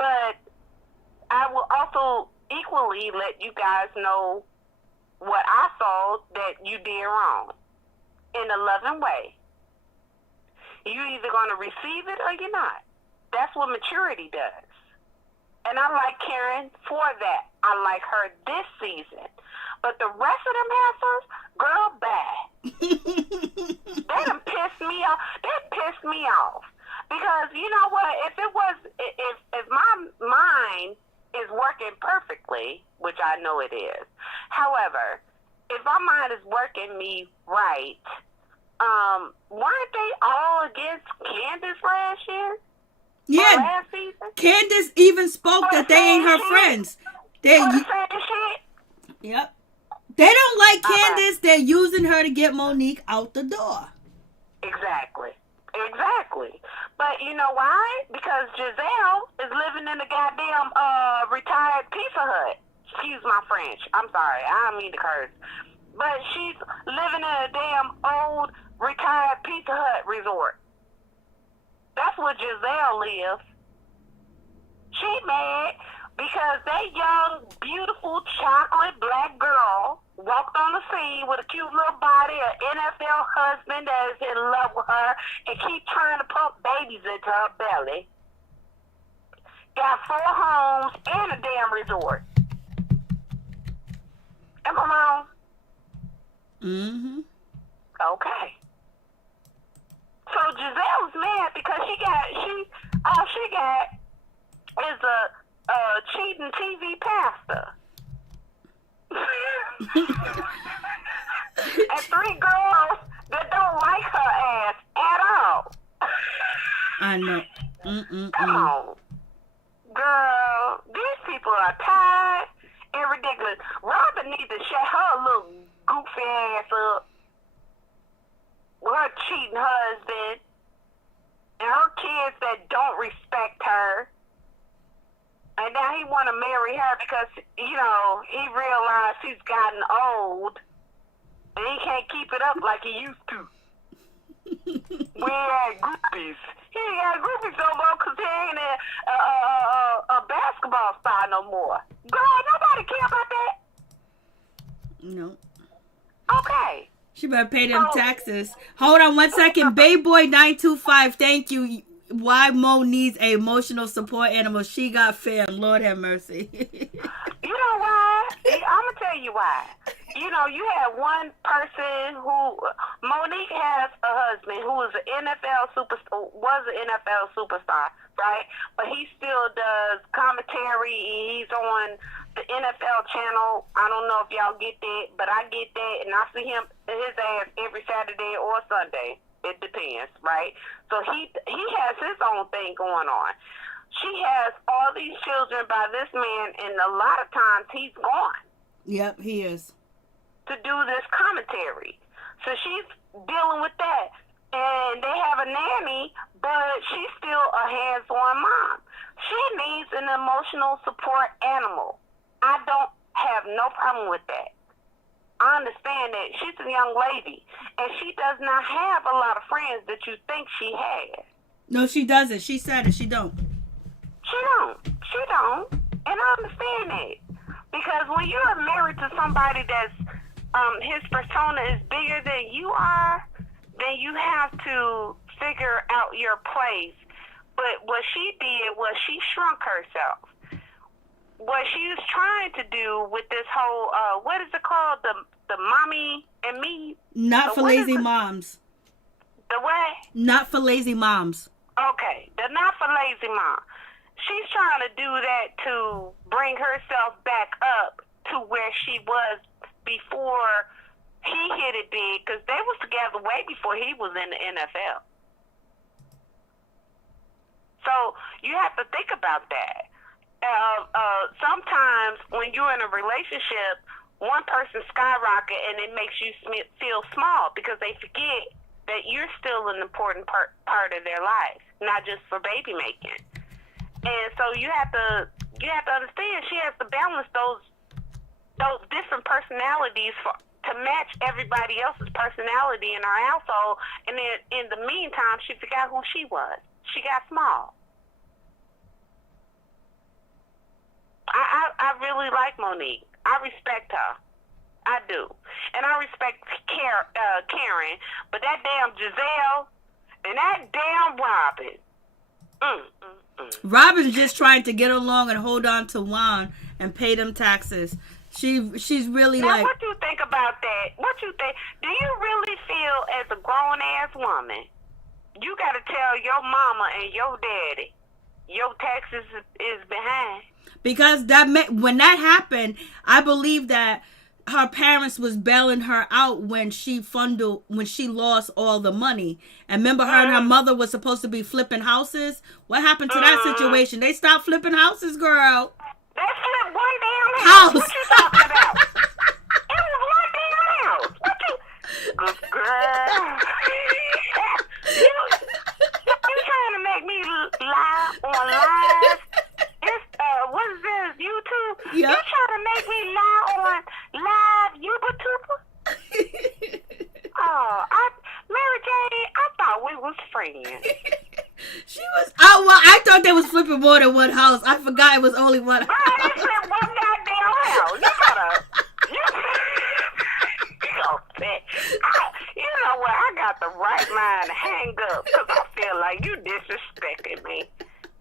But I will also equally let you guys know what I saw that you did wrong in a loving way. You're either going to receive it or you're not. That's what maturity does. And I like Karen for that. I like her this season. But the rest of them heifers, girl, bad. They done pissed me off. They pissed me off. Because you know what? If my mind is working perfectly, which I know it is. However, if my mind is working me right, weren't they all against Candice last year? Yeah. Last season? Candice even spoke that they ain't her friends. Shit? Yep. They don't like Candice. They're using her to get Monique out the door. Exactly. But you know why? Because Gizelle is living in a goddamn retired Pizza Hut. Excuse my French. I'm sorry. I don't mean to curse. But she's living in a damn old retired Pizza Hut resort. That's where Gizelle lives. She mad because that young, beautiful, chocolate black girl walked on the scene with a cute little body, an NFL husband that is in love with her and keep trying to pump babies into her belly. Got 4 homes and a damn resort. Am I wrong? Mm-hmm. Okay. So Giselle's mad because all she got is a cheating TV pastor. And 3 girls that don't like her ass at all. I know. Come on. Girl, these people are tired and ridiculous. Robin needs to shut her little goofy ass up. Her cheating husband and her kids that don't respect her. And now he want to marry her because, you know, he realized he's gotten old and he can't keep it up like he used to. We had groupies. He ain't got groupies no more because he ain't a basketball star no more. Girl, nobody care about that. No. Okay. She better pay them taxes. Hold on 1 second. Bayboy925, thank you. Why Mo needs a emotional support animal. She got fam. Lord have mercy. You know why? I'm going to tell you why. You know, you have one person who, Monique has a husband who is an was an NFL superstar, right? But he still does commentary. He's on the NFL channel. I don't know if y'all get that, but I get that, and I see his ass every Saturday or Sunday. It depends, right? So he has his own thing going on. She has all these children by this man, and a lot of times he's gone. Yep, he is. To do this commentary. So she's dealing with that. And they have a nanny, but she's still a hands-on mom. She needs an emotional support animal. I don't have no problem with that. I understand that she's a young lady, and she does not have a lot of friends that you think she has. No, she doesn't. She said it. She don't. She don't. And I understand that. Because when you're married to somebody that's, his persona is bigger than you are, then you have to figure out your place. But what she did was she shrunk herself. What she was trying to do with this whole, what is it called? The mommy and me Not So for what is lazy the- moms. The what? Not for lazy moms. Okay, the not for lazy mom. She's trying to do that to bring herself back up to where she was before he hit it big, because they was together way before he was in the NFL. So you have to think about that. Sometimes when you're in a relationship, one person skyrocket and it makes you feel small because they forget that you're still an important part of their life, not just for baby making. And so you have to understand she has to balance those different personalities to match everybody else's personality in her household. And then in the meantime, she forgot who she was. She got small. I really like Monique. I respect her. I do. And I respect Karen. But that damn Gizelle and that damn Robin. Robin's just trying to get along and hold on to Juan and pay them taxes. She's really now, like... what you think about that? What you think? Do you really feel as a grown-ass woman, you got to tell your mama and your daddy your taxes is behind? Because when that happened, I believe that her parents was bailing her out when she lost all the money. And remember, her and her mother was supposed to be flipping houses. What happened to that situation? They stopped flipping houses, girl. They flipped one damn house. What you talking about? It was one damn house. What you? Good girl. You trying to make me lie on live? What is this, YouTube? Yep. You trying to make me lie on live YouTuber? Maryjanetv, I thought we was friends. She was... Oh, well, I thought they was flipping more than one house. I forgot it was only one house. Bro, they flipped one goddamn house. You know what? I got the right mind to hang up because I feel like you disrespecting me.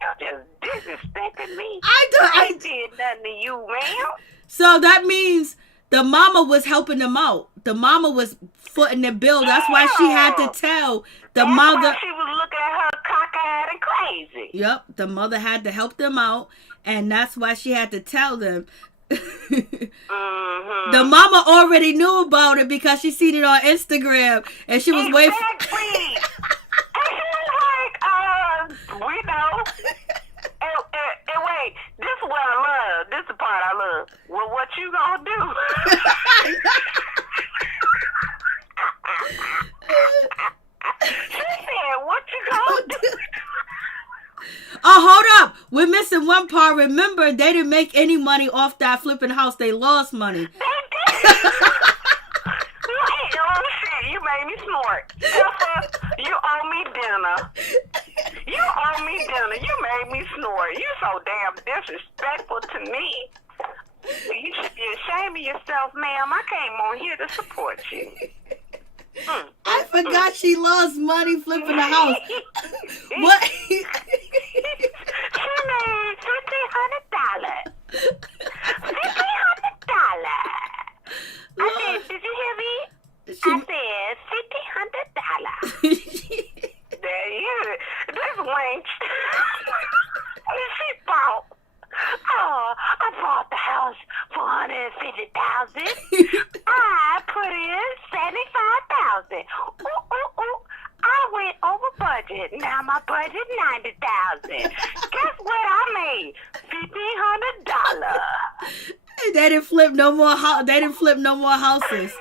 You just disrespecting me. I did nothing to you, ma'am. So that means the mama was helping them out. The mama was footing the bill. That's why she had to tell the mother. That's why she was looking at her cockeyed and crazy. Yep, the mother had to help them out, and that's why she had to tell them. The mama already knew about it because she seen it on Instagram, and she was waiting. Exactly. And she was like, we know. And wait, this is what I love. This is the part I love. Well, what you gonna do? She said, what you gonna do? Oh, hold up. We're missing one part. Remember, they didn't make any money off that flipping house. They lost money. They did. Oh, shit. You made me snort. You owe me dinner. You owe me dinner. You made me snort. You so damn disrespectful to me. You should be ashamed of yourself, ma'am. I came on here to support you. I forgot she lost money flipping the house. What? She made $1,500. $1,500. I said, did you hear me? I said $1,500. This wench. She bought. Oh, I bought the house for $150,000. I put in $75,000. Ooh. I went over budget. Now my budget $90,000. Guess what I made? $1,500. They didn't flip no more. They didn't flip no more houses.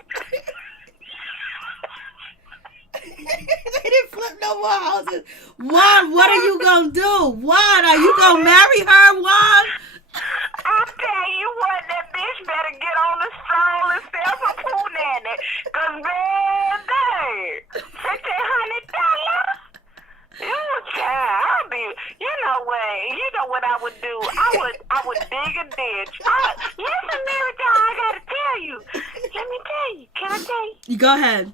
They didn't flip no more houses. Juan, what are you gonna do? Juan, are you gonna marry her, Juan? I tell you what, that bitch better get on the stroll and sell some poo nanny. Cause man, $1,500. You child, you know what I would do? I would dig a ditch. Listen, Maryjanetv, I gotta tell you. Let me tell you. Can I tell you? Go ahead.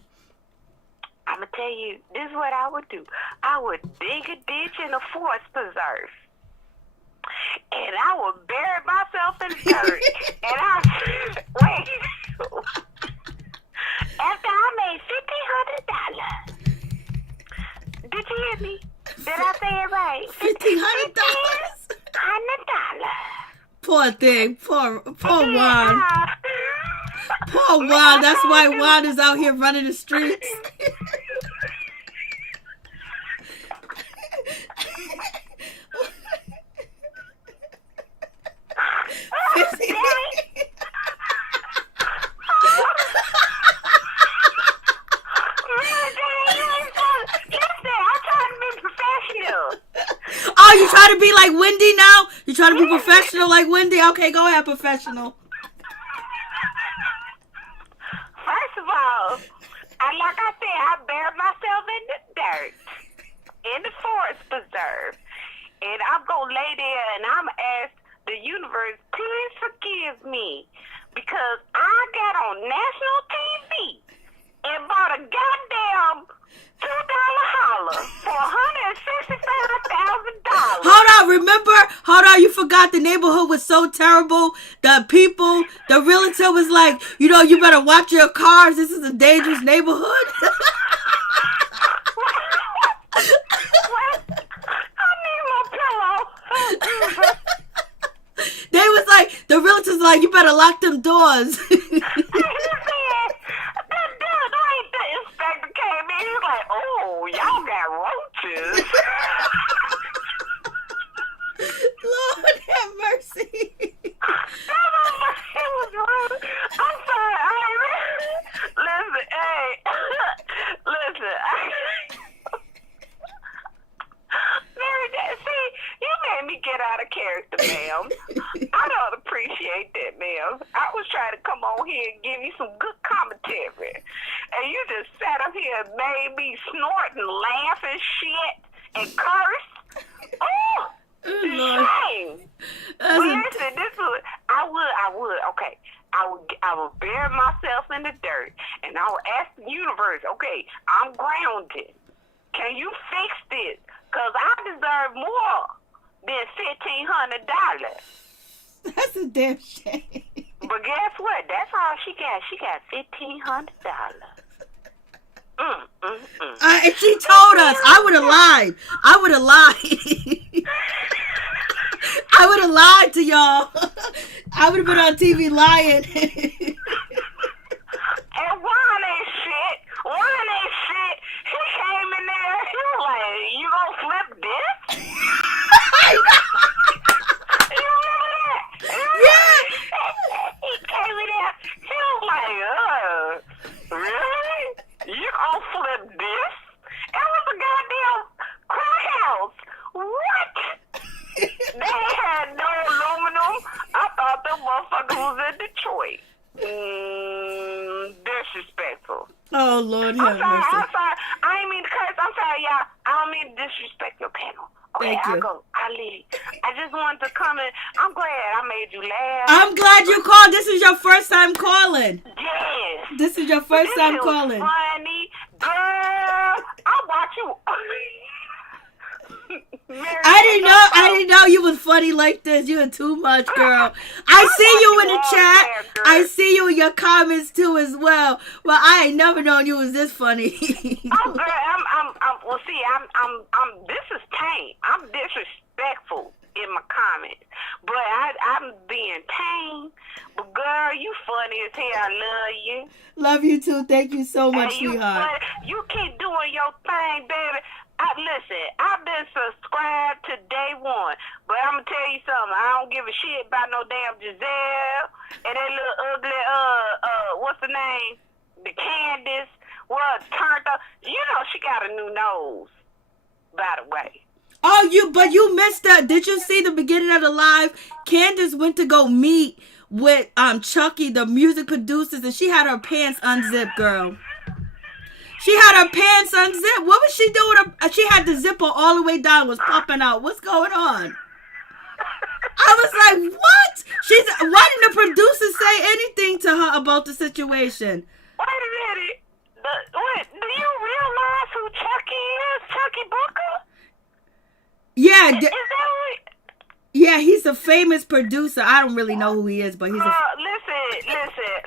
I'm going to tell you, this is what I would do. I would dig a ditch in a forest preserve. And I would bury myself in the dirt. And after I made $1,500. Did you hear me? Did I say it right? $1,500. $1,500. Poor thing. Poor Juan. Poor Juan. That's why Juan is out here running the streets. Oh, you try to be like Wendy now? You try to be professional like Wendy? Okay, go ahead, professional. First of all, like I said, I buried myself in the dirt, in the forest preserve. And I'm going to lay there and I'm going to ask the universe, please forgive me. Because I got on national TV and bought a goddamn $2 holler for $165,000. Hold on, you forgot the neighborhood was so terrible. The realtor was like, you better watch your cars. This is a dangerous neighborhood. I need my pillow. They was like, the realtor's like, you better lock them doors. Y'all got roaches. Lord have mercy. I'm sorry. Listen. See, you made me get out of character, ma'am. I don't appreciate that, ma'am. I was trying to come on here and give you some good commentary. And you just sat up here and made me snort and laugh and shit and curse. Oh, shame. Listen, I would, okay. I would bury myself in the dirt and I would ask the universe, okay, I'm grounded. Can you fix this? Because I deserve more than $1,500. That's a damn shame. But guess what? That's all she got. She got $1,500. And she told us. I would have lied. I would have lied to y'all. I would have been on TV lying. And Juan ain't shit. He came in there. He was like, you gonna flip this? You remember that? Yeah. He came in there. He was like, really? You gonna flip this? It was a goddamn crack house. What? They had no aluminum. I thought the motherfucker was in Detroit. Disrespectful. Oh, Lord I'm have mercy. sorry. I ain't mean to curse. I'm sorry, y'all. I don't mean to disrespect your panel. Okay, Thank you. I'll go. I'll leave. I just wanted to come in. I'm glad I made you laugh. I'm glad you called. This is your first time calling. Yes. This is your first time calling. Funny. Girl, I'll watch you. I didn't know you was funny like this. You were too much, girl. I see you in the chat. I see you in your comments too as well. Well, I ain't never known you was this funny. Oh, girl, well, see, this is tame. I'm disrespectful in my comments, but I'm being tame. But girl, you funny as hell. I love you. Love you too. Thank you so much, and sweetheart. You keep doing your thing, baby. Listen, I've been subscribed to day one, but I'm gonna tell you something. I don't give a shit about no damn Gizelle and that little ugly, what's the name? The Candice. Well, turned up. You know she got a new nose, by the way. Oh, but you missed that. Did you see the beginning of the live? Candice went to go meet with Chucky, the music producers, and she had her pants unzipped, girl. She had her pants unzipped. What was she doing? She had the zipper all the way down, was popping out. What's going on? I was like, what? Why didn't the producer say anything to her about the situation? Wait a minute. Wait, do you realize who Chucky is? Chucky Booker? Yeah. Is that what? Yeah, he's a famous producer. I don't really know who he is, but he's listen.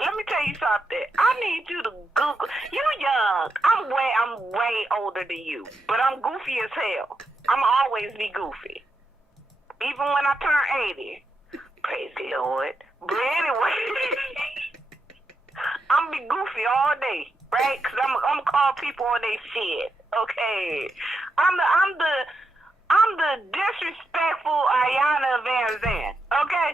Let me tell you something. I need you to Google. young. I'm way older than you, but I'm goofy as hell. I'm always be goofy, even when I turn 80. Praise the Lord. But anyway, I'm be goofy all day, right? Cause I'm call people on their shit. Okay, I'm the disrespectful Ayana Van Zandt. Okay.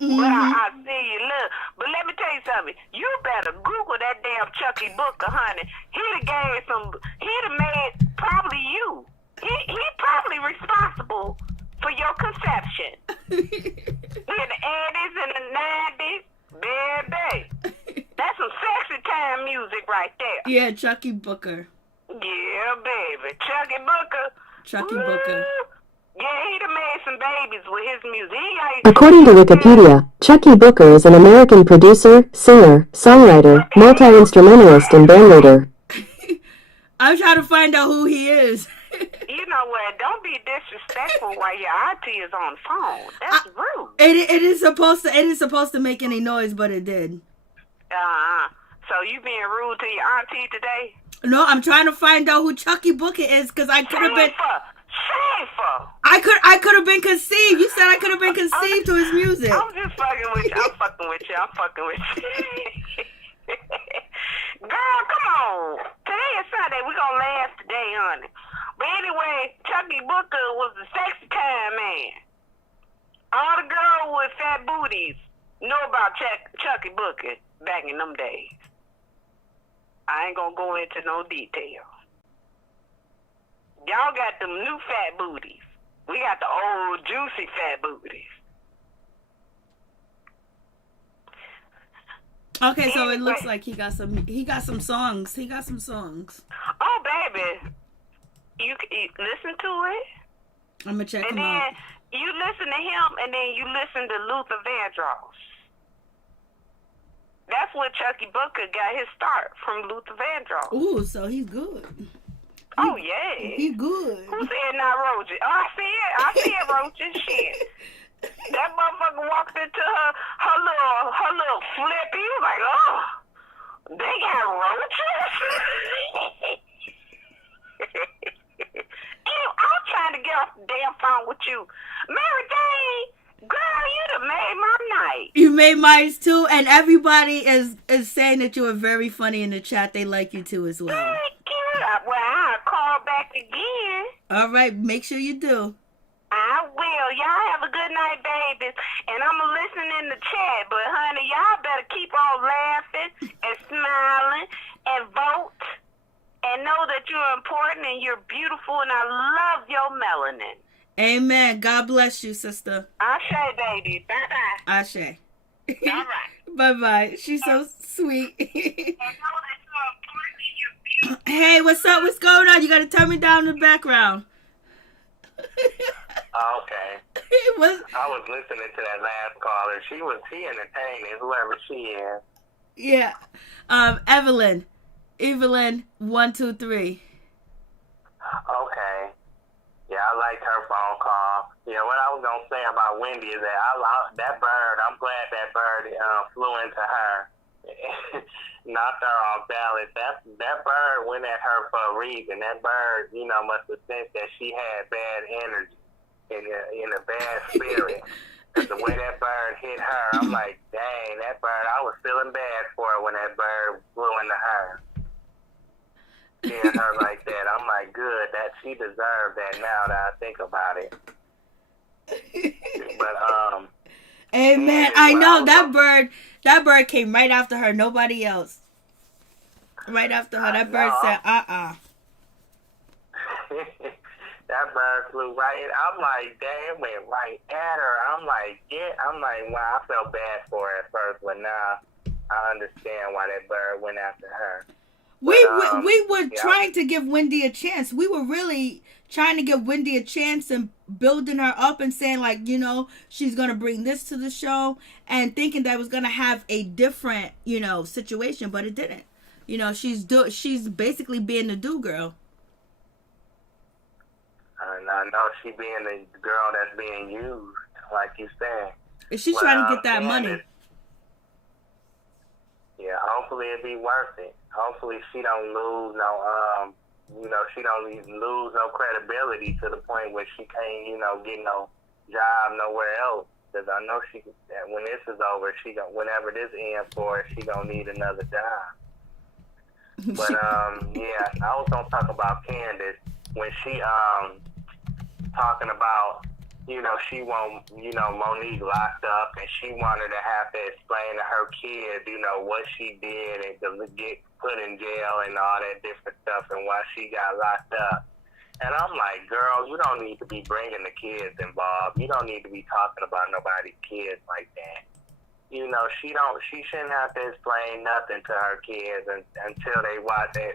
Mm-hmm. But I see you, look. But let me tell you something. You better Google that damn Chucky Booker, honey. He'd have made probably you. He probably responsible for your conception. In the 80s and the 90s, baby. That's some sexy time music right there. Yeah, Chucky Booker. Yeah, baby. Chucky Booker. Yeah, he'd have made some babies with his music. According to Wikipedia, Chucky Booker is an American producer, singer, songwriter, multi-instrumentalist, and bandleader. I'm trying to find out who he is. You know what? Don't be disrespectful while your auntie is on the phone. That's rude. It is supposed to make any noise, but it did. So you being rude to your auntie today? No, I'm trying to find out who Chucky Booker is because I could have been. Shameful. I could have been conceived. You said I could have been conceived to his music. I'm just fucking with you. I'm fucking with you. Girl, come on. Today is Sunday. We're gonna laugh today, honey. But anyway, Chucky Booker was the sexy time man. All the girls with fat booties know about Chucky Booker back in them days. I ain't gonna go into no details. Y'all got them new fat booties. We got the old juicy fat booties. Okay, so it looks like he got some songs. Oh, baby. You listen to it. I'm gonna check and him out. And then you listen to him, and then you listen to Luther Vandross. That's where Chucky Booker got his start, from Luther Vandross. Ooh, so he's good. Oh, yeah. He good. Who said not roaches? Oh, I see it, roaches. Shit. That motherfucker walked into her little flip. He was like, oh, they got roaches? I'm trying to get off the damn phone with you. Maryjanetv, girl, you done made my night. You made mine too, and everybody is saying that you are very funny in the chat. They like you too as well. Thank you. Well, I'll call back again. All right, make sure you do. I will. Y'all have a good night, babies. And I'm going to listen in the chat. But, honey, y'all better keep on laughing and smiling and vote. And know that you're important and you're beautiful. And I love your melanin. Amen. God bless you, sister. Ashe, baby. Bye-bye. Ashe. All right. Bye-bye. She's so sweet. Hey, what's up? What's going on? You got to turn me down in the background. Okay. I was listening to that last caller. She entertaining, whoever she is. Yeah. Evelyn, 123. Okay. Yeah, I liked her phone call. Yeah, what I was gonna say about Wendy is that that bird. I'm glad that bird flew into her, knocked her off balance. That bird went at her for a reason. That bird, must have sensed that she had bad energy in a bad spirit. Cause the way that bird hit her, I'm like, dang, that bird. I was feeling bad for her when that bird flew into her. Seeing her like that, I'm like, good, that she deserved that now that I think about it. But Amen. I know that bird came right after her, nobody else. Right after her, that bird said, That bird flew right in. I'm like, damn, it went right at her. I'm like, wow, I felt bad for her at first, but now I understand why that bird went after her. We were trying to give Wendy a chance. We were really trying to give Wendy a chance and building her up and saying, like, she's going to bring this to the show and thinking that it was going to have a different, situation, but it didn't. She's basically being the do-girl. I know she being the girl that's being used, like you said. She's trying to get that money. Yeah, hopefully it'll be worth it. Hopefully she don't lose no, she don't lose no credibility to the point where she can't, get no job nowhere else. Because I know when this is over, whenever this ends for her, she gonna need another job. But yeah, I was gonna talk about Candice when she talking about she want Monique locked up, and she wanted to have to explain to her kids what she did and to get put in jail and all that different stuff and why she got locked up. And I'm like, girl, you don't need to be bringing the kids involved. You don't need to be talking about nobody's kids like that. She shouldn't have to explain nothing to her kids until they watch it,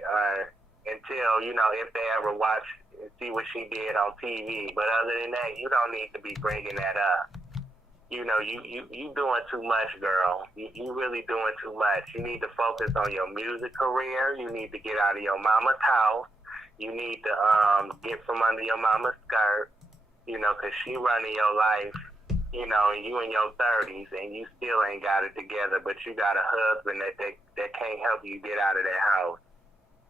if they ever watch and see what she did on TV. But other than that, you don't need to be bringing that up. You doing too much, girl. You really doing too much. You need to focus on your music career. You need to get out of your mama's house. You need to get from under your mama's skirt, because she running your life, and you in your 30s, and you still ain't got it together, but you got a husband that can't help you get out of that house.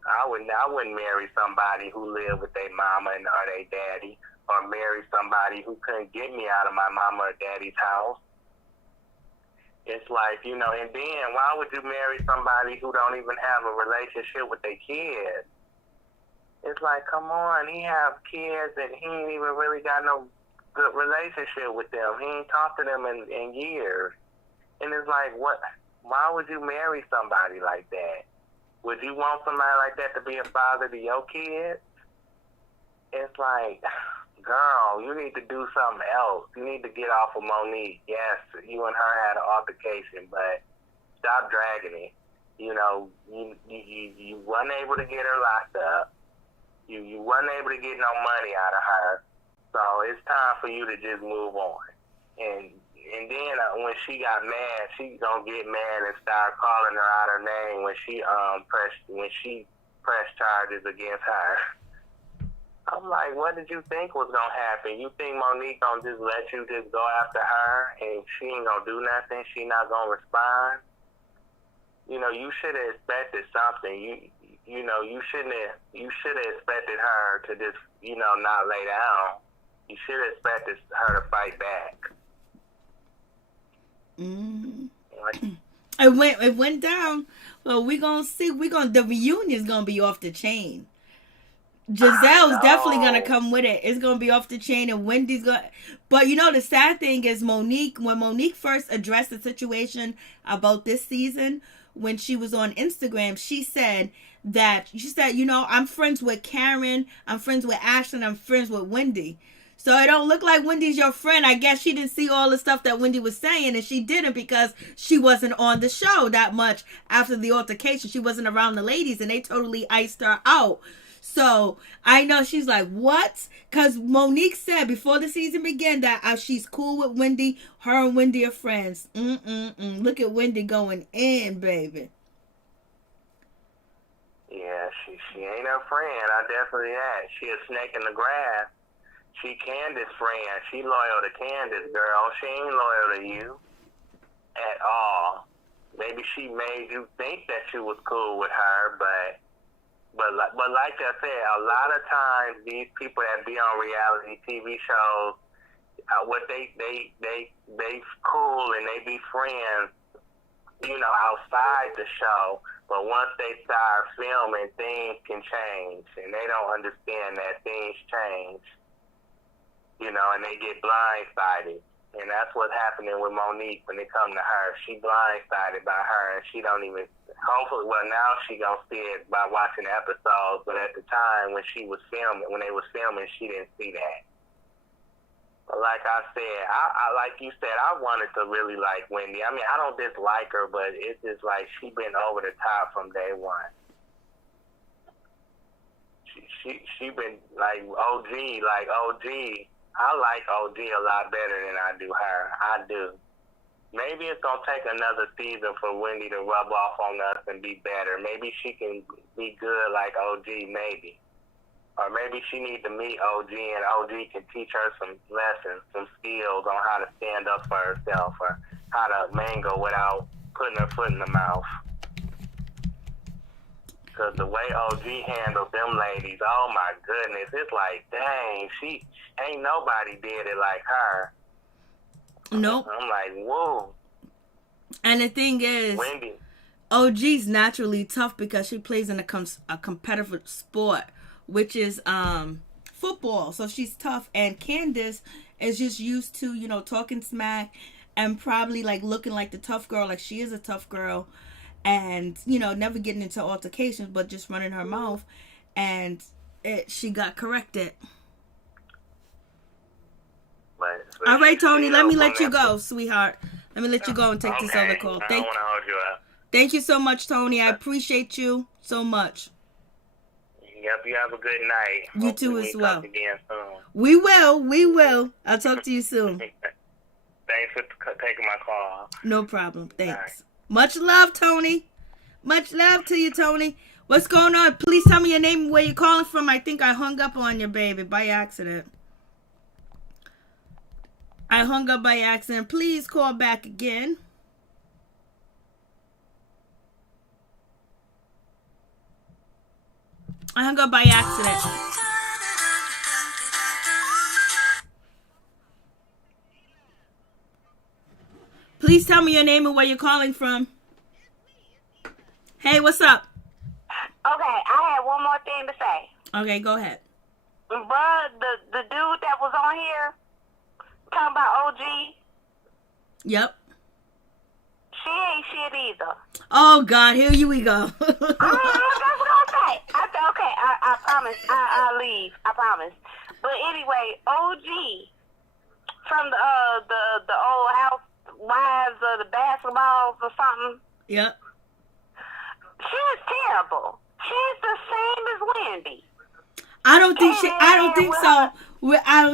I wouldn't marry somebody who lived with their mama or their daddy, or marry somebody who couldn't get me out of my mama or daddy's house. It's like, and then why would you marry somebody who don't even have a relationship with their kids? It's like, come on, he have kids and he ain't even really got no good relationship with them. He ain't talked to them in years. And it's like, what? Why would you marry somebody like that? Would you want somebody like that to be a father to your kids? It's like, girl, you need to do something else. You need to get off of Monique. Yes, you and her had an altercation, but stop dragging it. You weren't able to get her locked up. You weren't able to get no money out of her. So it's time for you to just move on. And then when she got mad, she gonna get mad and start calling her out her name when she pressed charges against her. I'm like, what did you think was gonna happen? You think Monique gonna just let you just go after her and she ain't gonna do nothing? She not gonna respond? You should have expected something. You should have expected her to just, not lay down. You should have expected her to fight back. It went down. Well, we gonna see. The reunion's gonna be off the chain. Giselle's definitely gonna come with it. It's gonna be off the chain, and Wendy's gonna. But the sad thing is Monique. When Monique first addressed the situation about this season, when she was on Instagram, she said, I'm friends with Karen, I'm friends with Ashley, I'm friends with Wendy. So it don't look like Wendy's your friend. I guess she didn't see all the stuff that Wendy was saying, and she didn't because she wasn't on the show that much after the altercation. She wasn't around the ladies, and they totally iced her out. So I know she's like, what? Because Monique said before the season began that she's cool with Wendy. Her and Wendy are friends. Look at Wendy going in, baby. Yeah, she ain't her friend. I definitely that. She a snake in the grass. She Candice's friend. She loyal to Candice, girl. She ain't loyal to you at all. Maybe she made you think that you was cool with her, but like I said, a lot of times these people that be on reality TV shows, what they cool and they be friends, outside the show. But once they start filming, things can change, and they don't understand that things change. And they get blindsided. And that's what's happening with Monique when it comes to her. She blindsided by her, and she don't even, hopefully, well, now she gonna see it by watching the episodes, but at the time when they was filming, she didn't see that. But like I said, I like you said, I wanted to really like Wendy. I mean, I don't dislike her, but it's just like she been over the top from day one. She been like OG. I like OG a lot better than I do her. I do. Maybe it's going to take another season for Wendy to rub off on us and be better. Maybe she can be good like OG, maybe. Or maybe she needs to meet OG and OG can teach her some lessons, some skills on how to stand up for herself or how to mangle without putting her foot in the mouth. because the way OG handled them ladies, oh my goodness, it's like, dang, she ain't nobody did it like her. Nope. I'm like, whoa. And the thing is, Wendy. OG's naturally tough because she plays in a competitive sport, which is football. So she's tough. And Candice is just used to, you know, talking smack and probably like looking like the tough girl, like she is a tough girl, and, you know, never getting into altercations, but just running her mouth. And she got corrected. But All right, Tony, let me let you go, sweetheart. Let me let you go and take this other call. I don't want to hold you up. Thank you so much, Tony. I appreciate you so much. Yep, you have a good night. You too as well. Talk again soon. We will. I'll talk to you soon. Thanks for taking my call. No problem. Thanks. Right. Much love, Tony. Much love to you, Tony. What's going on? Please tell me your name and where you're calling from. I think I hung up on you, baby, by accident. Please call back again. I hung up by accident. Please tell me your name and where you're calling from. Hey, what's up? Okay, I had one more thing to say. Okay, go ahead. Bruh, the dude that was on here talking about OG, Yep. she ain't shit either. Oh, God, here we go. That's what I say. I said, okay, I promise. I'll leave. I promise. But anyway, OG from the old Housewives of the Basketballs or something. Yep. She's terrible. She's the same as Wendy. I don't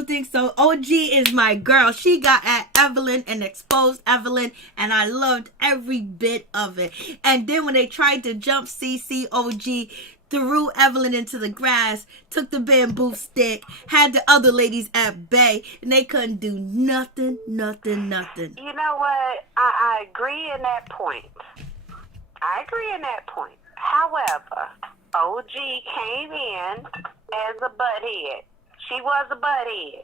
think so. OG is my girl. She got at Evelyn and exposed Evelyn, and I loved every bit of it. And then when they tried to jump CC, OG threw Evelyn into the grass, took the bamboo stick, had the other ladies at bay, and they couldn't do nothing. You know what? I agree in that point. However, OG came in as a butthead. She was a butthead.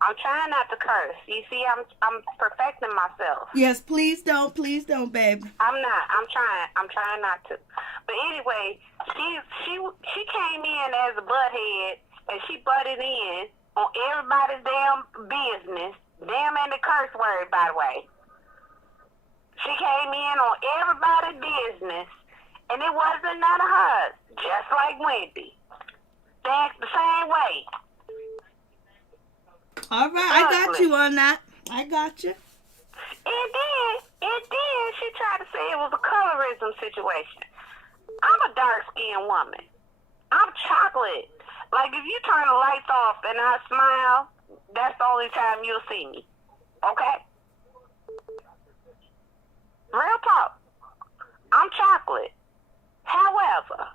I'm trying not to curse. You see, I'm perfecting myself. Yes, please don't, babe. I'm not. I'm trying not to. But anyway, she came in as a butthead, and she butted in on everybody's damn business. Damn ain't a curse word, by the way. She came in on everybody's business, and it wasn't none of hers. Just like Wendy. That's the same way. All right, I got you on that. I got you. And then she tried to say it was a colorism situation. I'm a dark-skinned woman. I'm chocolate. Like, if you turn the lights off and I smile, that's the only time you'll see me. Okay? Real talk. I'm chocolate. However,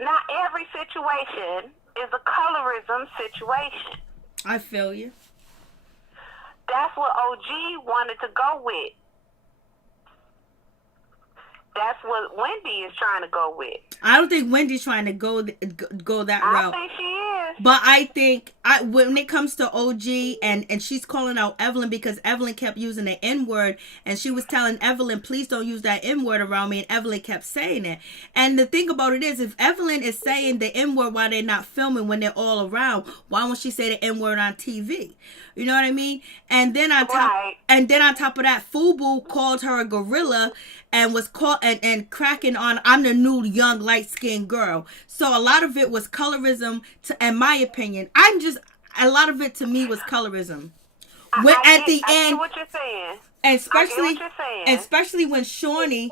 not every situation is a colorism situation. I feel you. That's what OG wanted to go with. That's what Wendy is trying to go with. I don't think Wendy's trying to go that route. I think she is. But I think when it comes to OG and she's calling out Evelyn because Evelyn kept using the N-word, and she was telling Evelyn, please don't use that N-word around me, and Evelyn kept saying it. And the thing about it is, if Evelyn is saying the N-word while they're not filming, when they're all around, why won't she say the N-word on TV? You know what I mean? And then on top of that, FUBU called her a gorilla and was caught and cracking on, I'm the new young light-skinned girl. So a lot of it was colorism, in my opinion. A lot of it to me was colorism. I get what you're saying. And especially when Shawnee,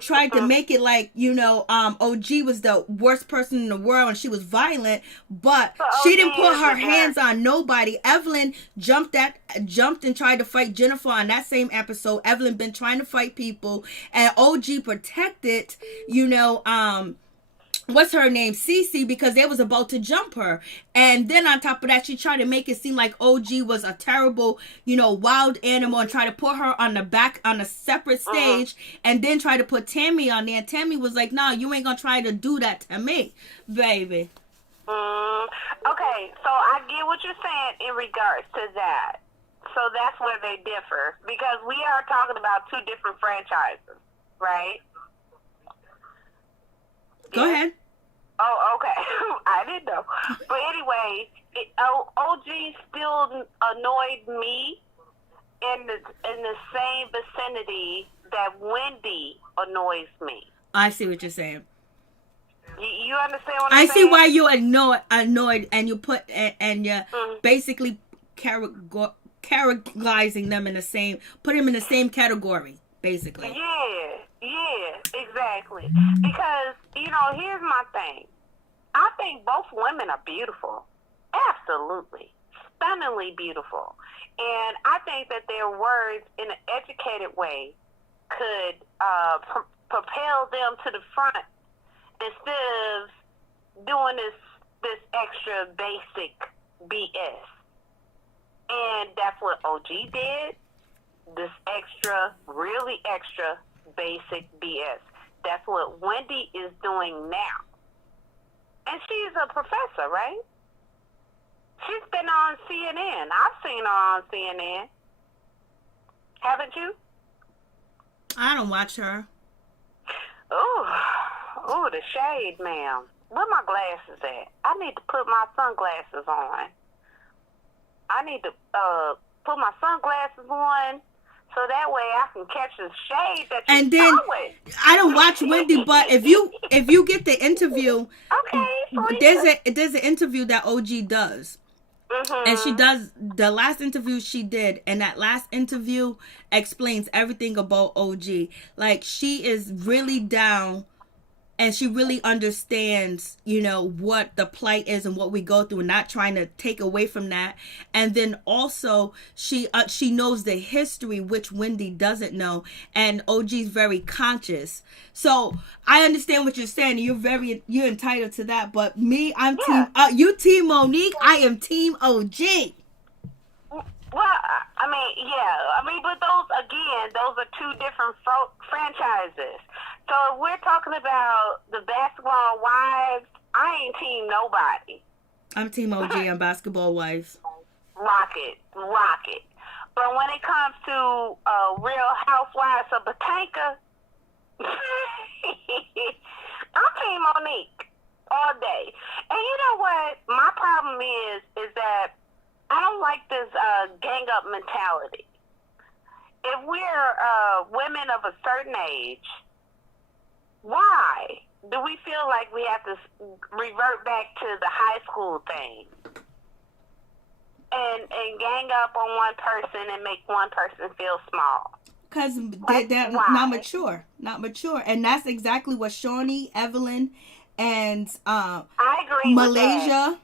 tried to make it like, OG was the worst person in the world and she was violent, but she didn't put her hands on nobody. Evelyn jumped and tried to fight Jennifer on that same episode. Evelyn been trying to fight people, and OG protected, what's her name, Cece, because they was about to jump her. And then on top of that, she tried to make it seem like OG was a terrible, wild animal, and try to put her on the back on a separate stage, and then try to put Tammy on there. And Tammy was like, "Nah, you ain't gonna try to do that to me, baby." Okay, so I get what you're saying in regards to that. So that's where they differ, because we are talking about two different franchises, right? Go ahead. Oh, okay. I didn't know. But anyway, OG still annoyed me in the same vicinity that Wendy annoys me. I see what you're saying. You understand what I'm saying? I see why you're annoyed, and you put and you're basically categorizing them in the same, put them in the same category, basically. Yeah, exactly. Because, here's my thing. I think both women are beautiful. Absolutely. Stunningly beautiful. And I think that their words in an educated way could propel them to the front instead of doing this extra basic BS. And that's what OG did. This extra, really extra basic BS. That's what Wendy is doing now. And she's a professor, right? She's been on CNN. I've seen her on CNN. Haven't you? I don't watch her. Ooh, the shade, ma'am. Where my glasses at? I need to put my sunglasses on. I need to put my sunglasses on so that way I can catch the shade that you're And then throwing. I don't watch Wendy, but if you get the interview, there's an interview that OG does. And she does the last interview she did, and that last interview explains everything about OG. Like, she is really down, and she really understands, what the plight is and what we go through, and not trying to take away from that. And then also she knows the history, which Wendy doesn't know, and OG's very conscious. So I understand what you're saying. You're entitled to that. But me, I'm you team Monique. I am team OG. Well, but those are two different franchises. So if we're talking about the Basketball Wives, I ain't team nobody. I'm team OG on Basketball Wives. Rock it. But when it comes to Real Housewives of Potomac, I'm team Monique all day. And you know what? My problem is that I don't like this gang up mentality. If we're women of a certain age, why do we feel like we have to revert back to the high school thing and gang up on one person and make one person feel small? Because they're not mature. And that's exactly what Shawnee, Evelyn, and I agree Malaysia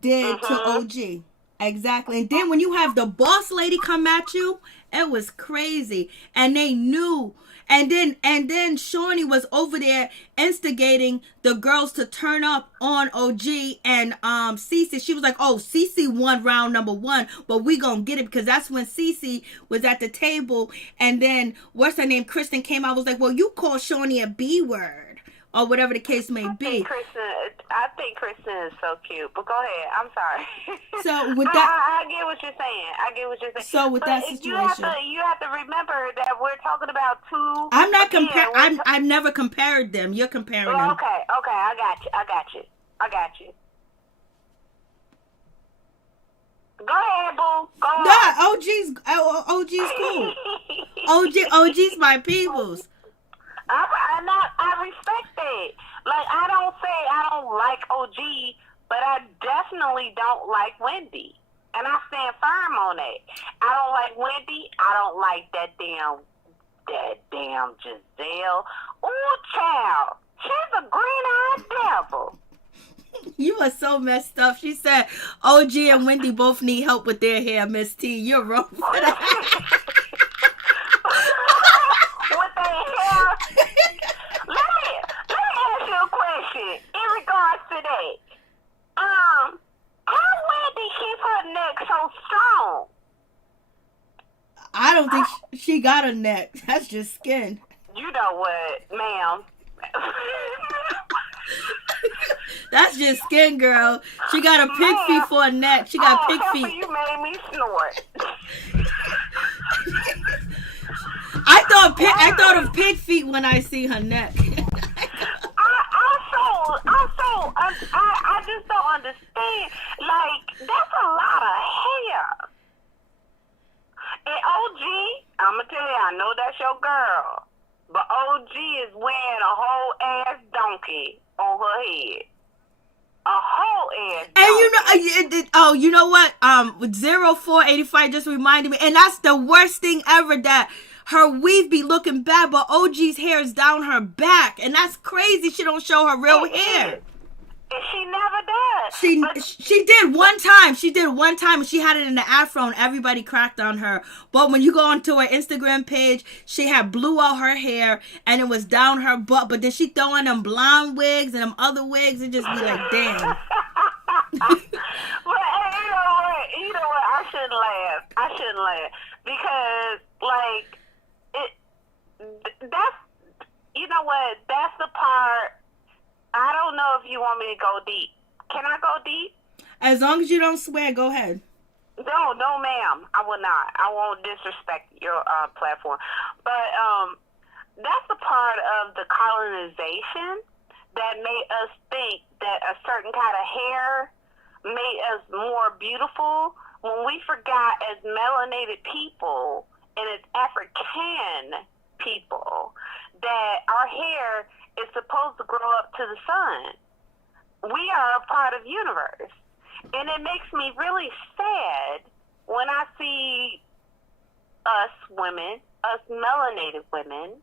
did to OG. Exactly. And then when you have the boss lady come at you, it was crazy. And they knew. And then Shawnee was over there instigating the girls to turn up on OG and Cece. She was like, "Oh, Cece won round number 1, but we gonna get it," because that's when Cece was at the table. And then what's her name? Kristen came out, was like, "Well, you call Shawnee a B word." Or whatever the case may be. I think Kristen is so cute. But go ahead. I'm sorry. So with that, I get what you're saying. So with that situation, you have to remember that we're talking about two. I'm not comparing. I've never compared them. You're comparing them. Okay. I got you. Go ahead, boo. Go on. OG's cool. OG's my peoples. I respect it. Like, I don't say I don't like OG, but I definitely don't like Wendy. And I stand firm on it. I don't like Wendy. I don't like that damn Gizelle. Ooh, child. She's a green-eyed devil. You are so messed up. She said OG and Wendy both need help with their hair, Miss T. You're wrong for that. With their hair? Let me ask you a question. She got a neck. That's just skin. You know what, ma'am? That's just skin, girl. She got a pig feet for a neck. She got pig feet. You made me snort. I thought of pig feet when I see her neck. I just don't understand. Like, that's a lot of hair. And OG, I'm going to tell you, I know that's your girl. But OG is wearing a whole ass donkey on her head. A whole ass donkey. And you know what? 0485 just reminded me. And that's the worst thing ever, that her weave be looking bad, but OG's hair is down her back. And that's crazy. She don't show her real hair. And she never does. She did one time. She did one time. She had it in the afro and everybody cracked on her. But when you go onto her Instagram page, she had blew out her hair and it was down her butt. But then she throwing them blonde wigs and them other wigs and just be like, damn. Well, you know what? I shouldn't laugh. Because, like, that's, you know what? That's the part. I don't know if you want me to go deep. Can I go deep? As long as you don't swear, go ahead. No, ma'am. I will not. I won't disrespect your platform. But that's the part of the colonization that made us think that a certain kind of hair made us more beautiful, when we forgot as melanated people and as African people that our hair is supposed to grow up to the sun. We are a part of universe. And it makes me really sad when I see us women, us melanated women.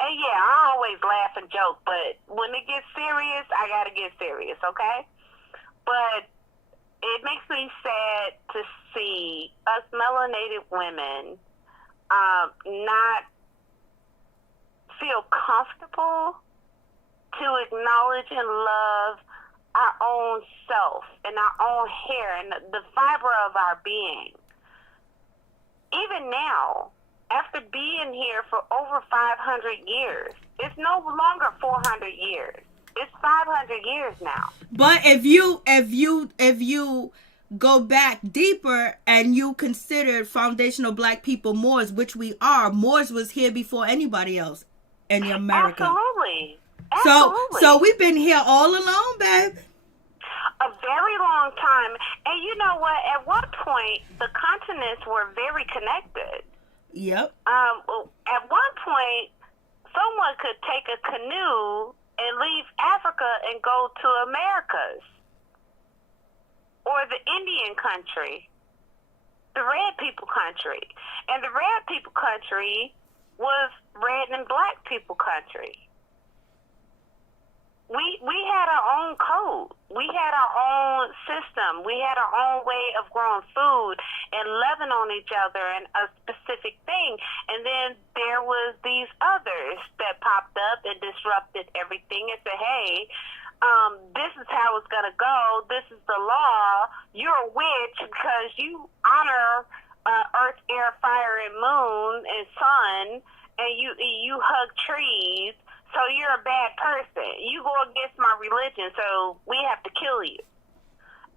And yeah, I always laugh and joke, but when it gets serious, I gotta get serious, okay? But it makes me sad to see us melanated women not feel comfortable to acknowledge and love our own self and our own hair and the fiber of our being. Even now, after being here for over 500 years, it's no longer 400 years. It's 500 years now. But if you go back deeper and you consider foundational black people Moors, which we are, Moors was here before anybody else in America. Absolutely. So we've been here all along, babe. A very long time. And you know what? At one point, the continents were very connected. Yep. At one point, someone could take a canoe and leave Africa and go to Americas or the Indian country, the red people country. And the red people country was red and black people country. We had our own code. We had our own system. We had our own way of growing food and loving on each other and a specific thing. And then there was these others that popped up and disrupted everything and said, hey, this is how it's going to go. This is the law. You're a witch because you honor earth, air, fire, and moon and sun, and you hug trees. So you're a bad person. You go against my religion, so we have to kill you.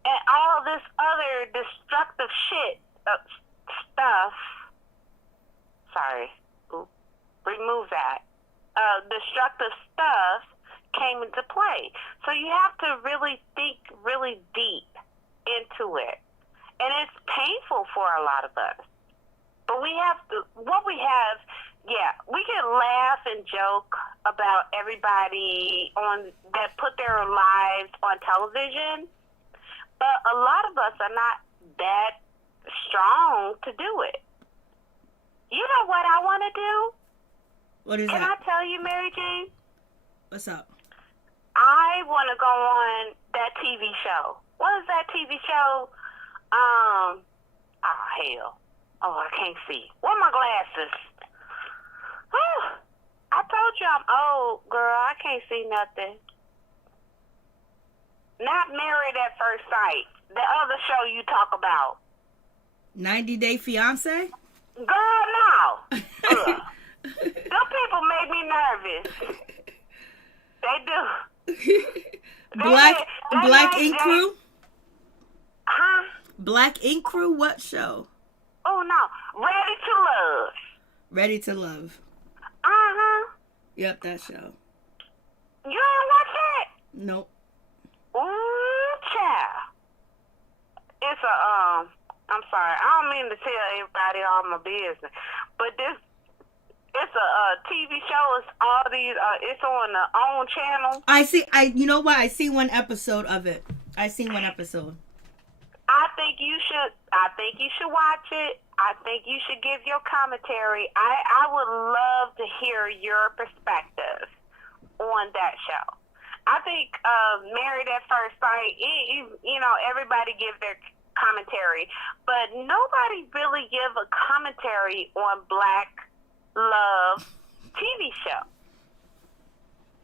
And all of this other destructive stuff. Sorry. Remove that. Destructive stuff came into play. So you have to really think really deep into it. And it's painful for a lot of us. But we can laugh and joke about everybody that put their lives on television, but a lot of us are not that strong to do it. You know what I want to do? What is Can that? I tell you, Mary Jane? What's up? I want to go on that TV show. What is that TV show? Oh, hell. Oh, I can't see. Where are my glasses? I told you I'm old, girl. I can't see nothing. Not Married at First Sight. The other show you talk about. 90 Day Fiancé? Girl, no. Ugh. Them people make me nervous. They do. Black Ink Crew? Huh? Black Ink Crew? What show? Oh, no. Ready to Love. Ready to Love. Uh-huh. Yep, that show. You don't watch it? Nope. Ooh, child. It's a, I'm sorry. I don't mean to tell everybody all my business, but it's a TV show. It's all these, it's on the own channel. You know what? I see one episode of it. I seen one episode. I think you should watch it. I think you should give your commentary. I would love to hear your perspective on that show. I think Married at First Sight, everybody give their commentary, but nobody really give a commentary on Black Love TV show.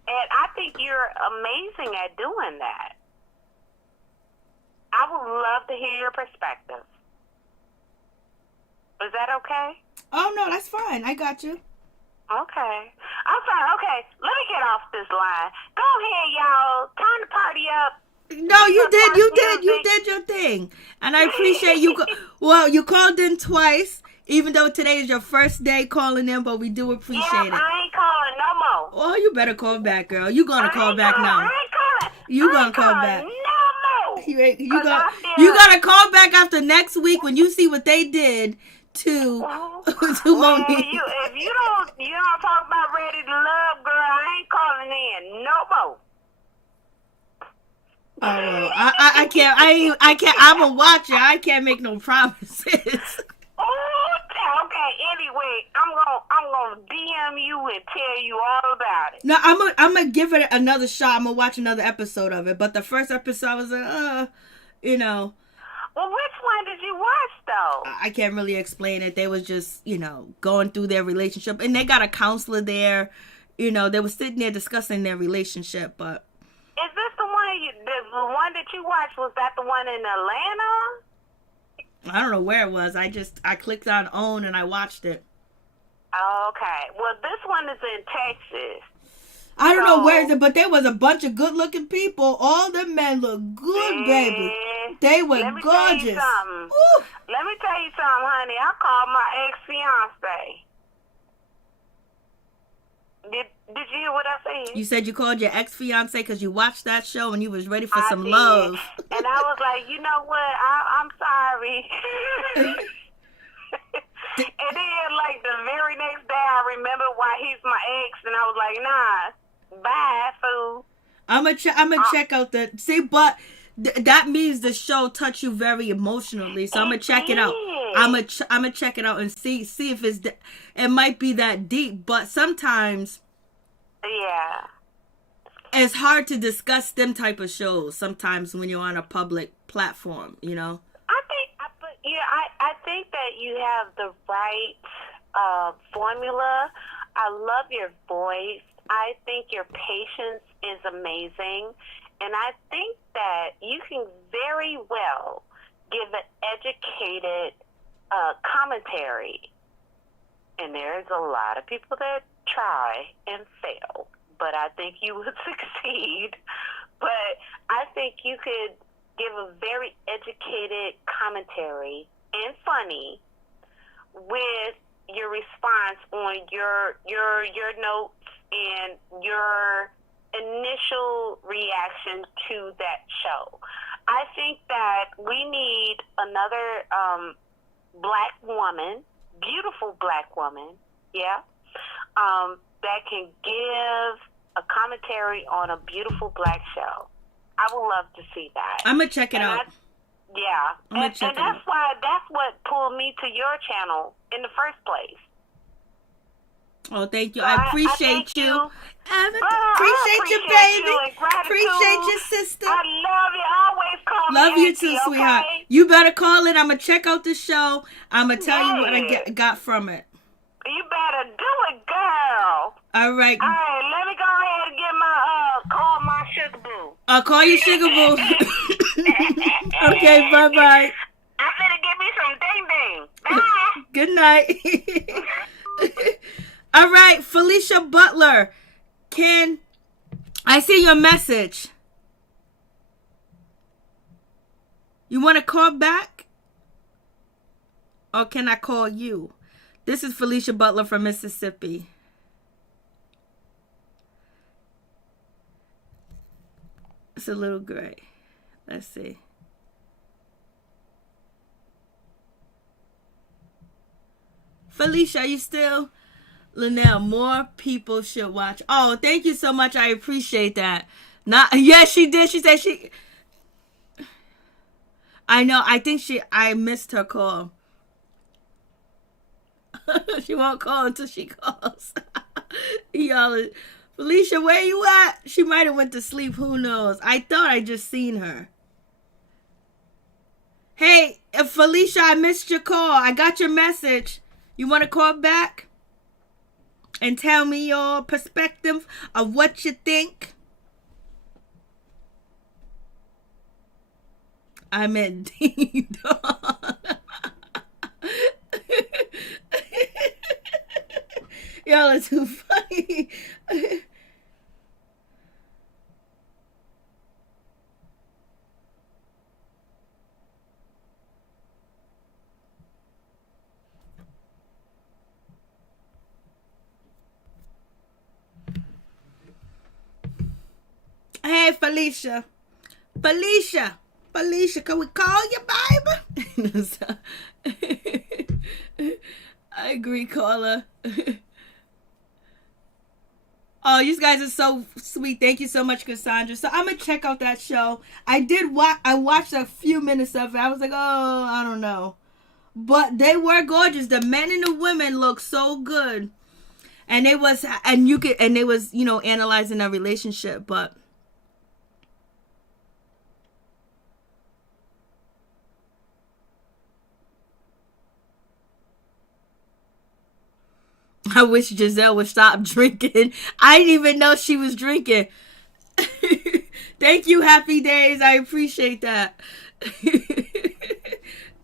And I think you're amazing at doing that. I would love to hear your perspective. Is that okay? Oh, no, that's fine. I got you. Okay. I'm fine. Okay, let me get off this line. Go ahead, y'all. Time to party up. No, you did your thing. And I appreciate you. Well, you called in twice, even though today is your first day calling in, but we do appreciate it. I ain't calling no more. Oh, you better call back, girl. You gonna call back now. I ain't calling. You gonna call back. No more. You gotta call back after next week when you see what they did to Monique. If you don't talk about Ready to Love, girl, I ain't calling in no more. Oh, I can't. I'm a watcher. I can't make no promises. Oh, okay. Anyway, I'm gonna DM you and tell you all about it. No, I'm gonna give it another shot. I'm gonna watch another episode of it. But the first episode, I was like, Well, which one did you watch, though? I can't really explain it. They was just, going through their relationship. And they got a counselor there. They were sitting there discussing their relationship. But is this the one that you watched? Was that the one in Atlanta? I don't know where it was. I clicked on OWN and I watched it. Okay. Well, this one is in Texas. I don't know where is it, but there was a bunch of good-looking people. All the men look good, baby. They were gorgeous. Let me tell you something, honey. I called my ex-fiance. Did you hear what I said? You said you called your ex-fiance because you watched that show and you was ready for some did. love. And I was like, you know what? I'm sorry. And then, like, the very next day, I remember why he's my ex, and I was like, nah, bye, fool. I'm gonna check out but that means the show touched you very emotionally, so I'm gonna check it out. I'm gonna check it out and see if it might be that deep, but sometimes it's hard to discuss them type of shows sometimes when you're on a public platform, I think that you have the right formula. I love your voice. I think your patience is amazing. And I think that you can very well give an educated commentary. And there's a lot of people that try and fail. But I think you would succeed. But I think you could give a very educated commentary and funny with your response on your notes and your initial reaction to that show. I think that we need another black woman, beautiful black woman, that can give a commentary on a beautiful black show. I would love to see that. I'm gonna check it out. And that's what pulled me to your channel in the first place. Oh, thank you. So I appreciate you. Appreciate you, baby. Appreciate your sister. I love you. Always call me. Love you too, sweetheart. You better call in. I'm going to check out the show. I'm going to tell you what I got from it. You better do it, girl. All right. All right, let me go ahead and get call my sugar boo. I'll call you sugar boo. Okay, bye-bye. I'm finna get me some ding-ding. Bye. Good night. All right, Felicia Butler. I see your message. You want to call back? Or can I call you? This is Felicia Butler from Mississippi. It's a little gray. Let's see. Felicia, are you still? Linnell, more people should watch. Oh, thank you so much. I appreciate that. Yes, she did. She said I know. I think I missed her call. She won't call until she calls. Y'all, Felicia, where you at? She might have went to sleep. Who knows? I thought I just seen her. Hey, Felicia, I missed your call. I got your message. You want to call back and tell me your perspective of what you think? I'm in deep. Y'all are too funny. Hey, Felicia, can we call you, baby? I agree, caller. Oh, you guys are so sweet. Thank you so much, Cassandra. So I'm going to check out that show. I watched a few minutes of it. I was like, oh, I don't know. But they were gorgeous. The men and the women looked so good. And they was, analyzing their relationship, but I wish Gizelle would stop drinking. I didn't even know she was drinking. Thank you, Happy Days. I appreciate that.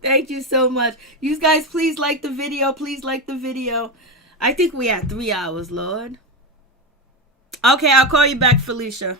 Thank you so much. You guys, please like the video. Please like the video. I think we had 3 hours, Lord. Okay, I'll call you back, Felicia.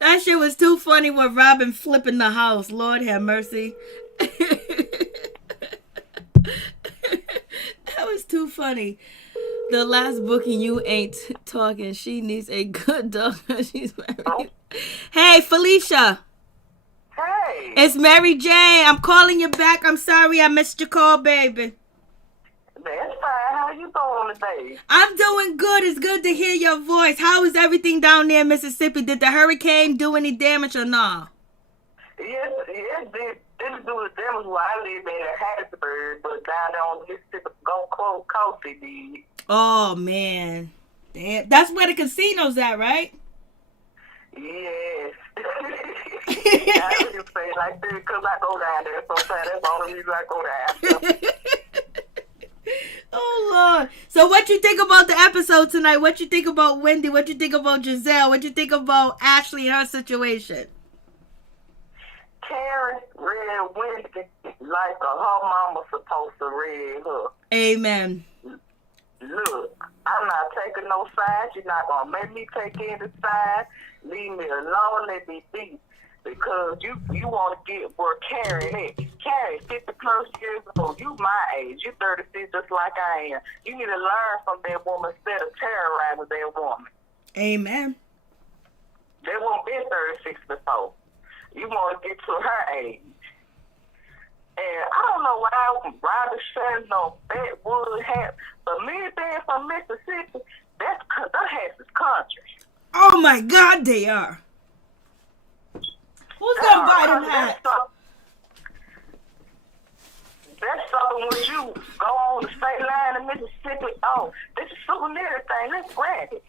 That shit was too funny with Robin flipping the house. Lord have mercy. That was too funny. The last booking, you ain't talking. She needs a good dog. She's married. Oh. Hey, Felicia. Hey. It's Mary Jane. I'm calling you back. I'm sorry I missed your call, baby. That's fine. How you doing today? I'm doing good. It's good to hear your voice. How is everything down there in Mississippi? Did the hurricane do any damage or not? Yes, it didn't do the damage where I live in Harrisburg, but down there on Mississippi, Gulf Coast, it did. Oh, man. Damn. That's where the casino's at, right? Yes. I just say it like this because I go down there sometimes. That's the only reason I go down there. Oh, Lord. So what you think about the episode tonight? What you think about Wendy? What you think about Gizelle? What you think about Ashley and her situation? Karen read Wendy like her mama supposed to read her. Amen. Look, I'm not taking no sides. You're not going to make me take any side. Leave me alone. Let me be. Because you want to get where Karen is. Karen, 50 plus years old. You my age. You 36 just like I am. You need to learn from that woman instead of terrorizing that woman. Amen. That woman been 36 before. You want to get to her age. And I don't know why Robin Shannon on Backwood hat, but me being from Mississippi, that has his country. Oh my God, they are. Who's gonna buy them hats? That's something when you go on the state line in Mississippi. Oh, this is souvenir thing. Let's grab it.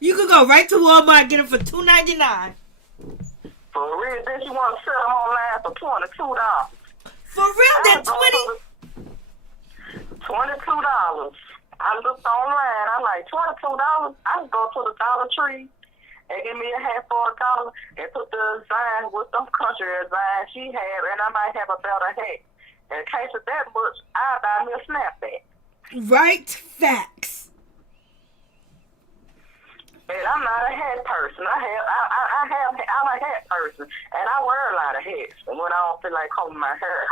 You could go right to Walmart and get it for $2.99. For real, then you want to sell them online for $22. For real, that $22. I looked online. I'm like, $22? I can go to the Dollar Tree and give me a half for $1 and put the design with some country design she had, and I might have a better hat. In case of that much, I'll buy me a snapback. Right facts. And I'm not a hat person. I'm a hat person, and I wear a lot of hats when I don't feel like combing my hair.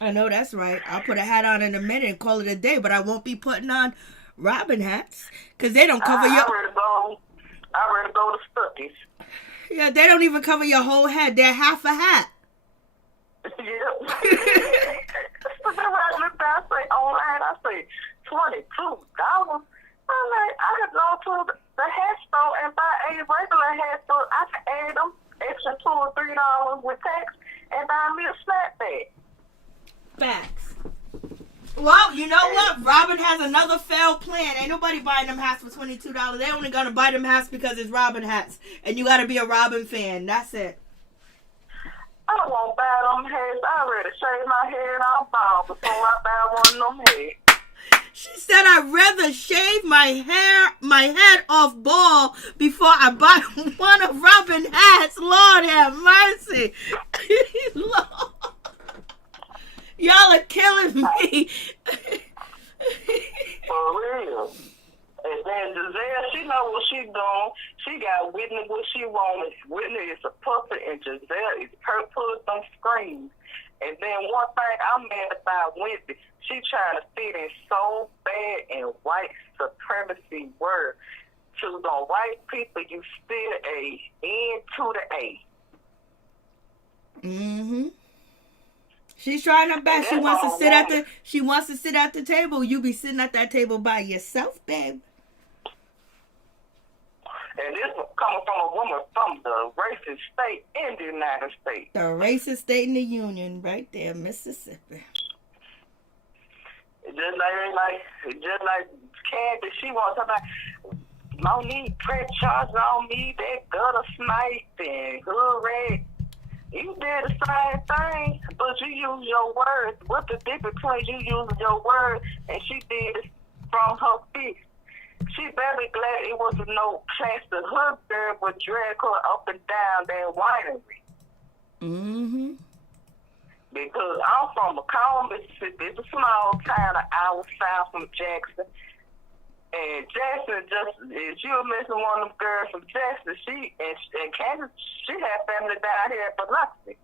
I know that's right. I'll put a hat on in a minute and call it a day, but I won't be putting on Robin hats because they don't cover your... I ready to go to Stuckies. Yeah, they don't even cover your whole head. They're half a hat. Yep. When I looked at, I say online, I say $22. I'm like, I could go to the hat store and buy a regular hat store. I can add them extra $2 or $3 with tax and buy me a snapback. Facts. Well, you know what? Robin has another failed plan. Ain't nobody buying them hats for $22. They only gonna buy them hats because it's Robin hats, and you gotta be a Robin fan. That's it. I don't want to buy them hats. I already shaved my head and I'm bald before I buy one of them hats. She said I'd rather shave my head off bald before I buy one of Robin hats. Lord have mercy. Lord. Y'all are killing me. For real. And then Gizelle, she know what she doing. She got Whitney what she wanted. Whitney is a puppet and Gizelle is her pulling some screams. And then one thing I'm mad about Wendy, she trying to fit in so bad in white supremacy word. To the white people, you still a N to the A. Mm-hmm. She's trying her best. She wants to sit at the table. You be sitting at that table by yourself, babe. And this is coming from a woman from the racist state in the United States. The racist state in the union, right there, Mississippi. Just like Candice, she wants somebody. Monique press charges on me, that gutter snipe and hood rat. You did the same thing, but you used your words. What's the difference between you using your words and she did it from her feet? She better glad it wasn't no plastic hood girl would drag her up and down that winery. Mm-hmm. Because I'm from McComb, Mississippi. It's a small town an hour south from Jackson. And Jackson if you were missing one of them girls from Jackson, she and Candice, she had family down here at Biloxi.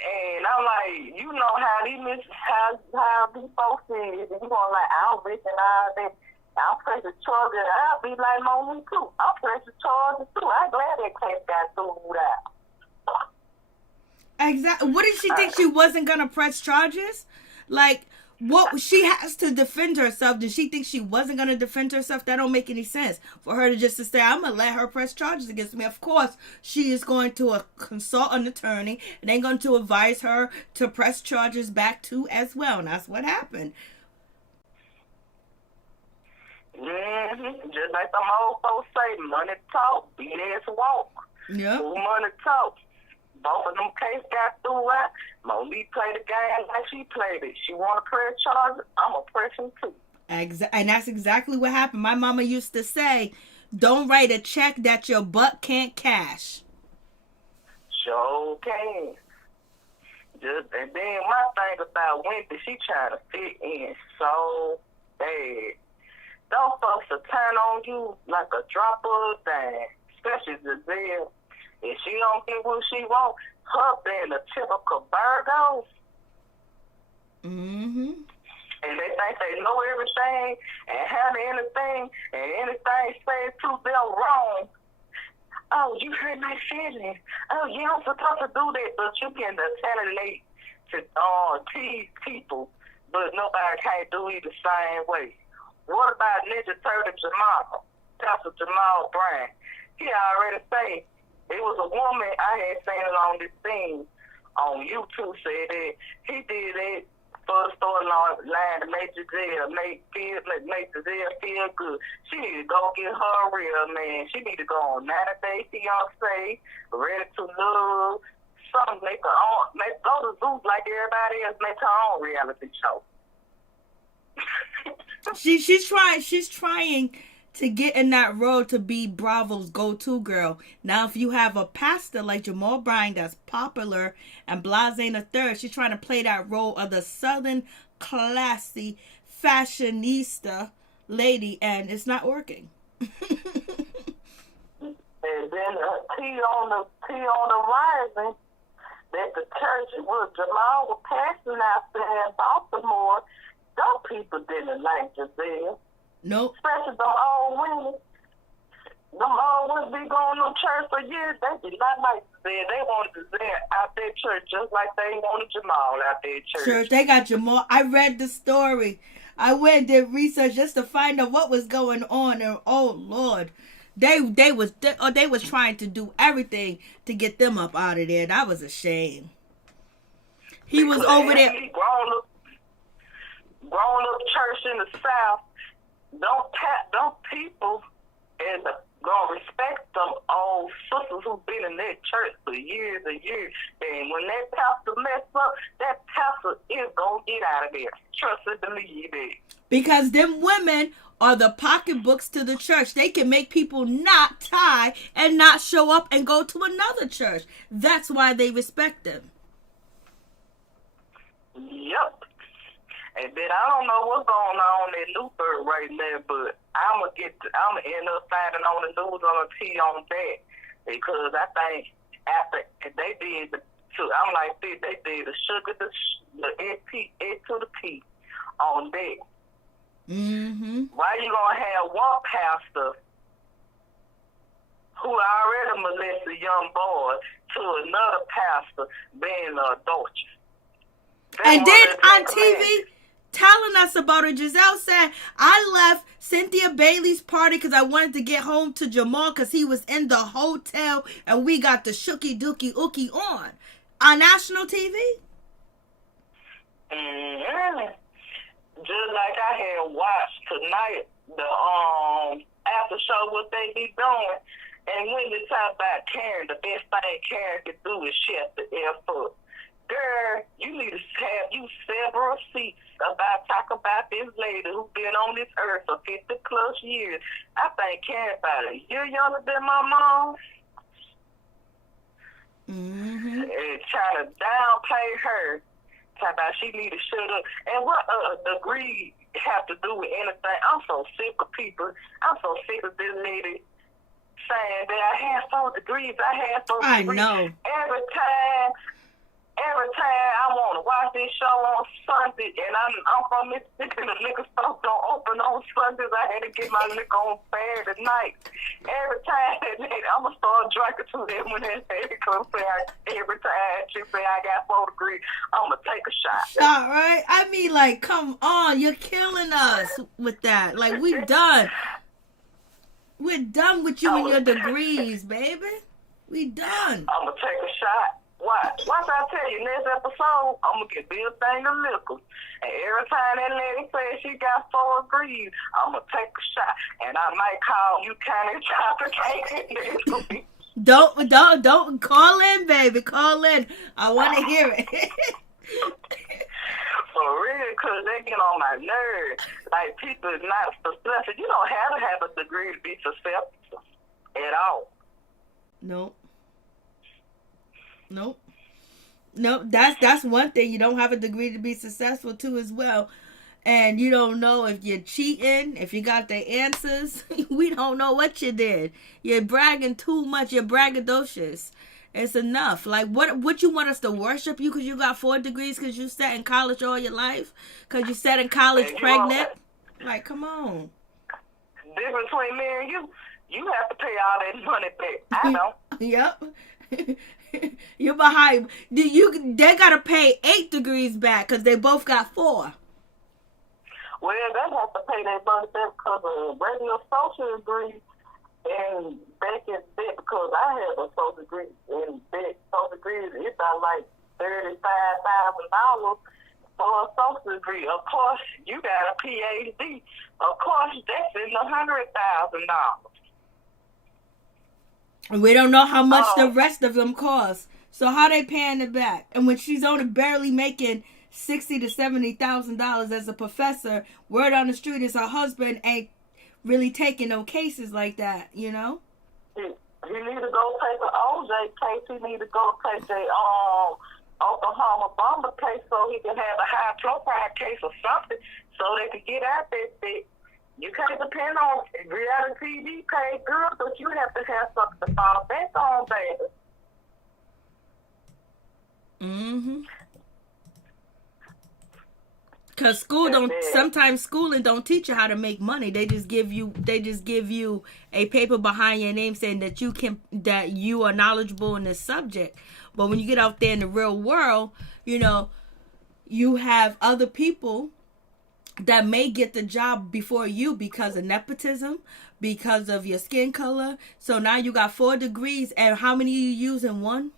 And I'm like, you know how these folks is. You going like, I'm rich and all that. I'm pressing charges. I'll be like Monique too. I'm pressing charges too. I'm glad that case got thrown out. Exactly. What did she think she wasn't gonna press charges? Like, what she has to defend herself. Did she think she wasn't gonna defend herself? That don't make any sense for her to just to say, I'm gonna let her press charges against me. Of course, she is going to consult an attorney and they're going to advise her to press charges back too as well. And that's what happened. Mm-hmm. Just like some old folks say, money talk, beat ass walk. Yeah. Money talk. Both of them cases got through out. Monique played the game like she played it. She want to press charges, I'm going to press them too. And that's exactly what happened. My mama used to say, don't write a check that your butt can't cash. Sure can. And then my thing about Wendy, she trying to fit in so bad. Those folks will turn on you like a drop of a dime, especially Gizelle. If she don't get what she wants, her being a typical Virgo. Mm-hmm. And they think they know everything and handle anything, and anything said to them wrong. Oh, you hurt my feelings. Oh, you don't supposed to do that, but you can retaliate to tease people, but nobody can't do it the same way. What about Ninja Turtle Jamal, Pastor Jamal Bryan? He already said. It was a woman I had seen on this thing on YouTube said that he did it for the storyline to make Gizelle feel good. She need to go get her a real man. She need to go on 90 Day Fiancé, Ready to Love, something, go to Zeuse like everybody else, make her own reality show. She's trying to get in that role to be Bravo's go-to girl. Now, if you have a pastor like Jamal Bryan that's popular and blasé the third, she's trying to play that role of the southern classy fashionista lady, and it's not working. And then T on the rising that the church was Jamal was passing out there in Baltimore. Those people didn't like Gizelle. Nope. Especially them old women. Them old women be going to church for years. They did not like Gizelle. They wanted Gizelle out their church just like they wanted Jamal out their church. Church, they got Jamal. I read the story. I went and did research just to find out what was going on. And oh Lord, they was trying to do everything to get them up out of there. That was a shame. He was over there. Grown up church in the South. Don't people and gonna respect them old sisters who've been in that church for years and years. And when that pastor mess up, that pastor is gonna get out of there. Trust and believe it. Because them women are the pocketbooks to the church. They can make people not tie and not show up and go to another church. That's why they respect them. Yep. And then I don't know what's going on in Luther right now, but I'm gonna end up finding on the news on the T on that, because I think after they did I'm like this, they did the sugar, the SP, A to the P on that. Mm-hmm. Why you gonna have one pastor who already molested young boys to another pastor being an adulterer? And then on TV telling us about it, Gizelle said, I left Cynthia Bailey's party because I wanted to get home to Jamal because he was in the hotel and we got the shooky dookie ookie on national TV. Mm-hmm. Just like I had watched tonight, the after show, what they be doing, and when they talk about Karen, the best thing Karen could do is shut the F up. Girl, you need to have you several seats talk about this lady who's been on this earth for 50 plus years. I think Karen about a year younger than my mom. Mm-hmm. And trying to downplay her. Talk about she need to shut up. And what degree have to do with anything? I'm so sick of people. I'm so sick of this lady saying that I have 4 degrees. I know. Every time I want to watch this show on Sunday, and I'm from Mississippi, and the liquor store don't open on Sundays, I had to get my liquor on Saturday night. Every time I'm going to start drinking to them when that lady comes every time she say I got 4 degrees, I'm going to take a shot. Shot, right? I mean, like, come on. You're killing us with that. Like, we're done. We're done with you and your degrees, baby. We done. I'm going to take a shot. Once I tell you, next episode, I'm going to get Bill thing of liquor. And every time that lady says she got 4 degrees, I'm going to take a shot. And I might call you kind of complicated. Don't call in, baby. Call in. I want to hear it. For real, because they get on my nerves. Like, people is not successful. You don't have to have a degree to be successful at all. Nope. That's one thing. You don't have a degree to be successful too as well. And you don't know if you're cheating, if you got the answers. We don't know what you did. You're bragging too much. You're braggadocious. It's enough. Like, what you want us to worship you because you got 4 degrees because you sat in college all your life? Because you sat in college pregnant? Like, come on. Difference between me and you have to pay all that money back. I know. Yep. You're behind. They gotta pay 8 degrees back because they both got 4. Well, they have to pay that money back because of regular social degree and back in debt, because I have a social degree, and that social degree is about like $35,000 for a social degree. Of course, you got a PhD. Of course, that's in the $100,000. We don't know how much the rest of them cost. So how they paying it back? And when she's only barely making $60,000 to $70,000 as a professor, word on the street is her husband ain't really taking no cases like that, you know? He need to go take an OJ case. He need to go take the Oklahoma bomber case so he can have a high profile case or something so they can get out there. You can't depend on reality TV paid girls, but you have to have something to fall back on, baby. Cause sometimes schooling don't teach you how to make money. They just give you a paper behind your name saying that you are knowledgeable in this subject. But when you get out there in the real world, you know, you have other people that may get the job before you because of nepotism, because of your skin color. So now you got 4 degrees, and how many you using? 1?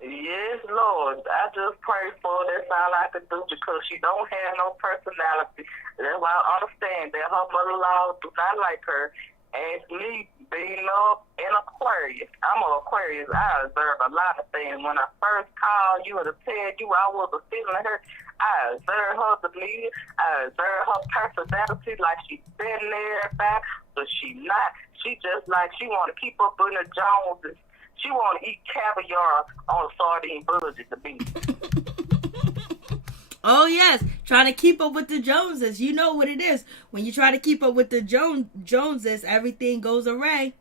Yes, Lord. I just pray for her. That's all I can do because she don't have no personality. That's why I understand that her mother-in-law do not like her. And me being up in Aquarius, I'm an Aquarius. I observe a lot of things. When I first called you and tell you I wasn't feeling her, I observe her demeanor. I observe her personality like she's sitting there back, but she not. She just like she want to keep up in the Joneses. She want to eat caviar on a sardine budget to be. Oh, yes. Trying to keep up with the Joneses. You know what it is. When you try to keep up with the Joneses, everything goes awry.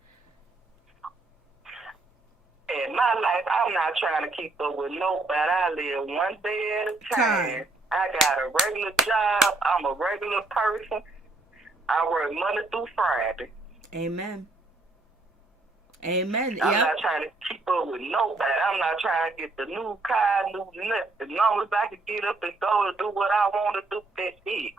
In my life, I'm not trying to keep up with nobody. I live one day at a time. I got a regular job. I'm a regular person. I work Monday through Friday. Amen. Amen. I'm not trying to keep up with nobody. I'm not trying to get the new car, new nothing. As long as I can get up and go and do what I want to do, that's it.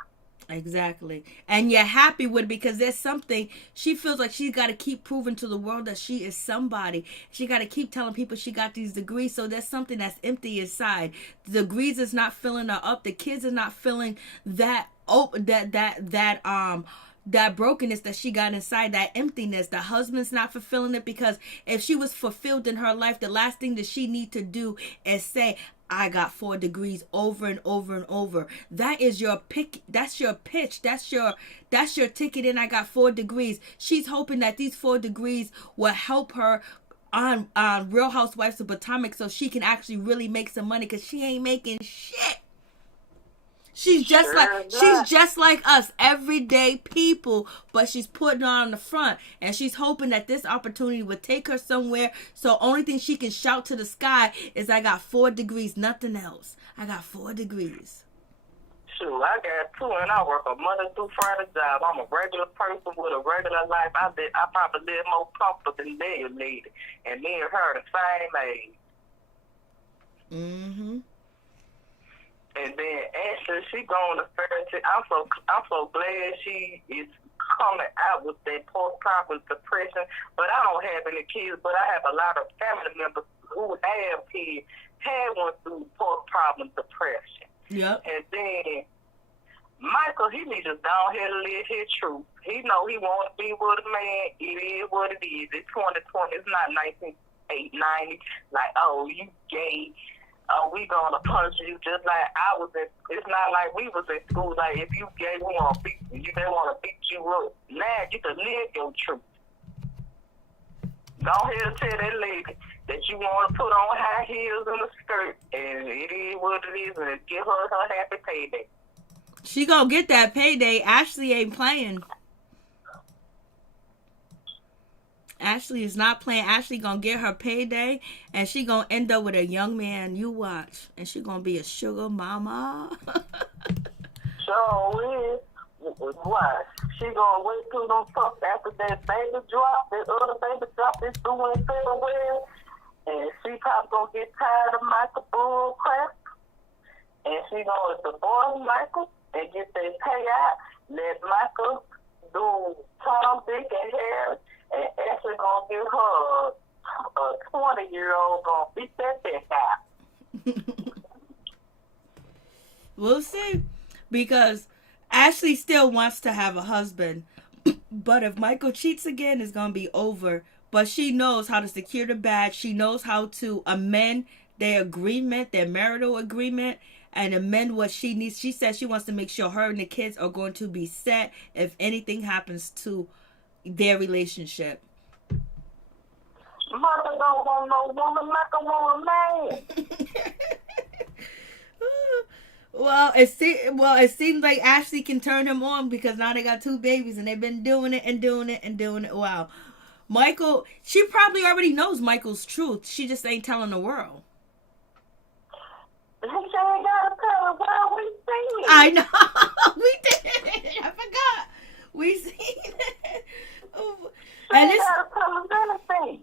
Exactly. And you're happy with it because there's something she feels like she's got to keep proving to the world that she is somebody. She got to keep telling people she got these degrees. So there's something that's empty inside. The degrees is not filling her up. The kids are not filling that that brokenness that she got inside, that emptiness. The husband's not fulfilling it, because if she was fulfilled in her life, the last thing that she need to do is say, I got 4 degrees over and over and over. That is your pick. That's your pitch. That's your ticket in. I got 4 degrees. She's hoping that these 4 degrees will help her on Real Housewives of Potomac so she can actually really make some money, because she ain't making shit. She's just like us, everyday people, but she's putting it on the front, and she's hoping that this opportunity would take her somewhere. So only thing she can shout to the sky is, I got 4 degrees, nothing else. I got 4 degrees. Shoot, I got 2, and I work a Monday through Friday job. I'm a regular person with a regular life. I probably live more comfortable than they lady, and me and her the same age. Mm-hmm. And then Ashley, she going to 30. I'm so glad she is coming out with that postpartum depression. But I don't have any kids, but I have a lot of family members who have kids, had one through postpartum depression. Yep. And then Michael, he needs to down here to live his truth. He know he want to be with a man. It is what it is. It's 2020. It's not 1990. Like, oh, you gay. We gonna punch you just like I was in. It's not like we was in school. Like, if you gay, we wanna beat you. They wanna beat you up. Now you can live your truth. Go ahead and tell that lady that you wanna put on high heels and a skirt, and it is what it is, and give her happy payday. She gonna get that payday. Ashley ain't playing. Ashley is not playing. Ashley gonna get her payday, and she gonna end up with a young man. You watch, and she gonna be a sugar mama. So what? She gonna wait till them fuck after that baby drop, that other baby drop is doing so well, and she probably gonna get tired of Michael bull crap, and she gonna divorce Michael and get that payout. Let Michael do Tom, Dick, and Harry. And Ashley gonna give her a 20 20-year-old gonna beat that bitch out. We'll see. Because Ashley still wants to have a husband. But if Michael cheats again, it's going to be over. But she knows how to secure the bag. She knows how to amend their agreement, their marital agreement, and amend what she needs. She says she wants to make sure her and the kids are going to be set if anything happens to their relationship. Mother don't want no woman like I want a man. Well, it seems like Ashley can turn him on because now they got 2 babies and they've been doing it and doing it and doing it. Wow. Michael, she probably already knows Michael's truth. She just ain't telling the world. She ain't gotta tell the world we seen it. I know. We did. I forgot. We seen it. And she gotta tell us anything.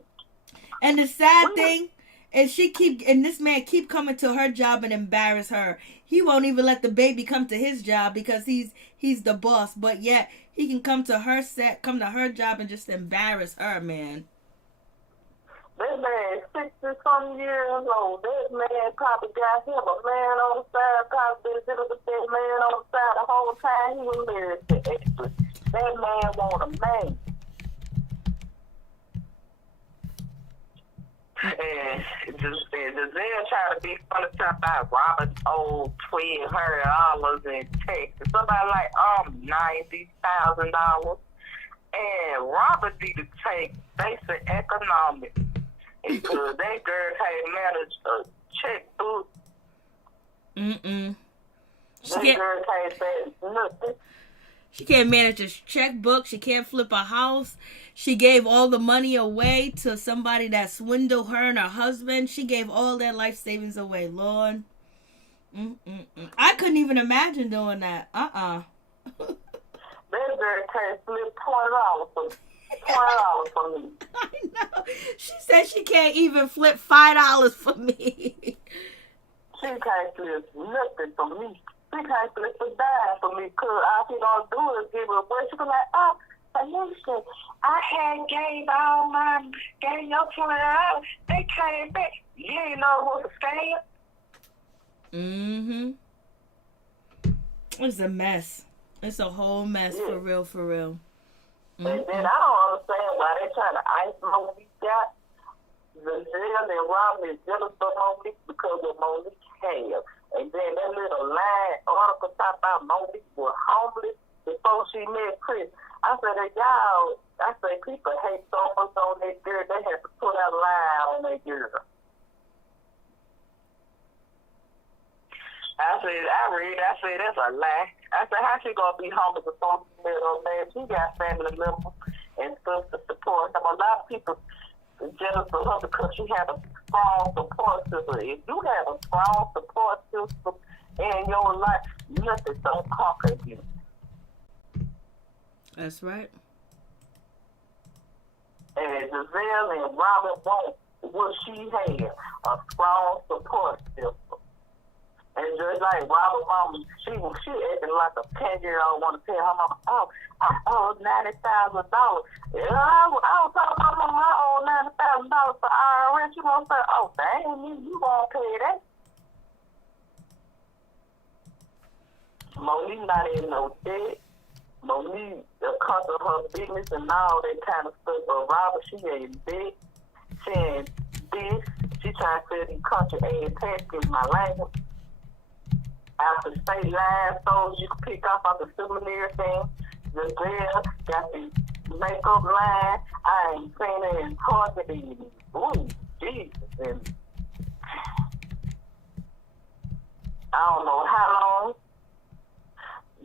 And the sad thing is this man keep coming to her job and embarrass her. He won't even let the baby come to his job because he's the boss. But yet he can come to her job and just embarrass her, man. That man 60-some years old. That man probably got him a man on the side. Probably been sitting with that man on the side the whole time he was married to Ashley. That man want a man. And Gizelle tried to be funny talking about Robert old $1,200 in Texas. Somebody like $90,000. And Robert need to take basic economics because that girl can't manage a checkbook. That girl can't say nothing. She can't manage a checkbook. She can't flip a house. She gave all the money away to somebody that swindled her and her husband. She gave all their life savings away, Lord. I couldn't even imagine doing that. That girl can't flip $20 for me. I know. She said she can't even flip $5 for me. She can't flip nothing for me. She can't flip a dime for me because all she gonna do is give her away. She be like, oh, Alicia, I had gave your $20. They came back. You ain't know it was a scam. It's a mess. It's a whole mess, for real. And then I don't understand why they trying to ice Monique out. Gizelle and Robin is jealous of Monique because of Monique's hair. And then that little line article talk about Monique was homeless before she met Chris. I said, people hate so much on that girl, they have to put out a line on that girl. I said, that's a lie. I said, how she gonna be homeless before she met her man? She got family members and stuff to support. A lot of people jealous of her because she had a strong support system. If you have a strong support system in your life, nothing don't conquer you. That's right. And Gizelle and Robin want what she had, a strong support system. And just like Robin mama, she acting like a 10-year-old want to tell her mama, oh, I owe $90,000. I was talking about my mama, I owe $90,000 for IRS. You gonna say, oh, dang, you gonna pay that? Monique not in no debt. Monique comes her business and all that kind of stuff. But Robin, she ain't debt. She ain't this. She trying to say these country ass taxes my language. After state line stores you can pick up on the souvenir thing. Gizelle got the makeup line. I ain't seen it in Portugal. Ooh, Jesus. And I don't know how long,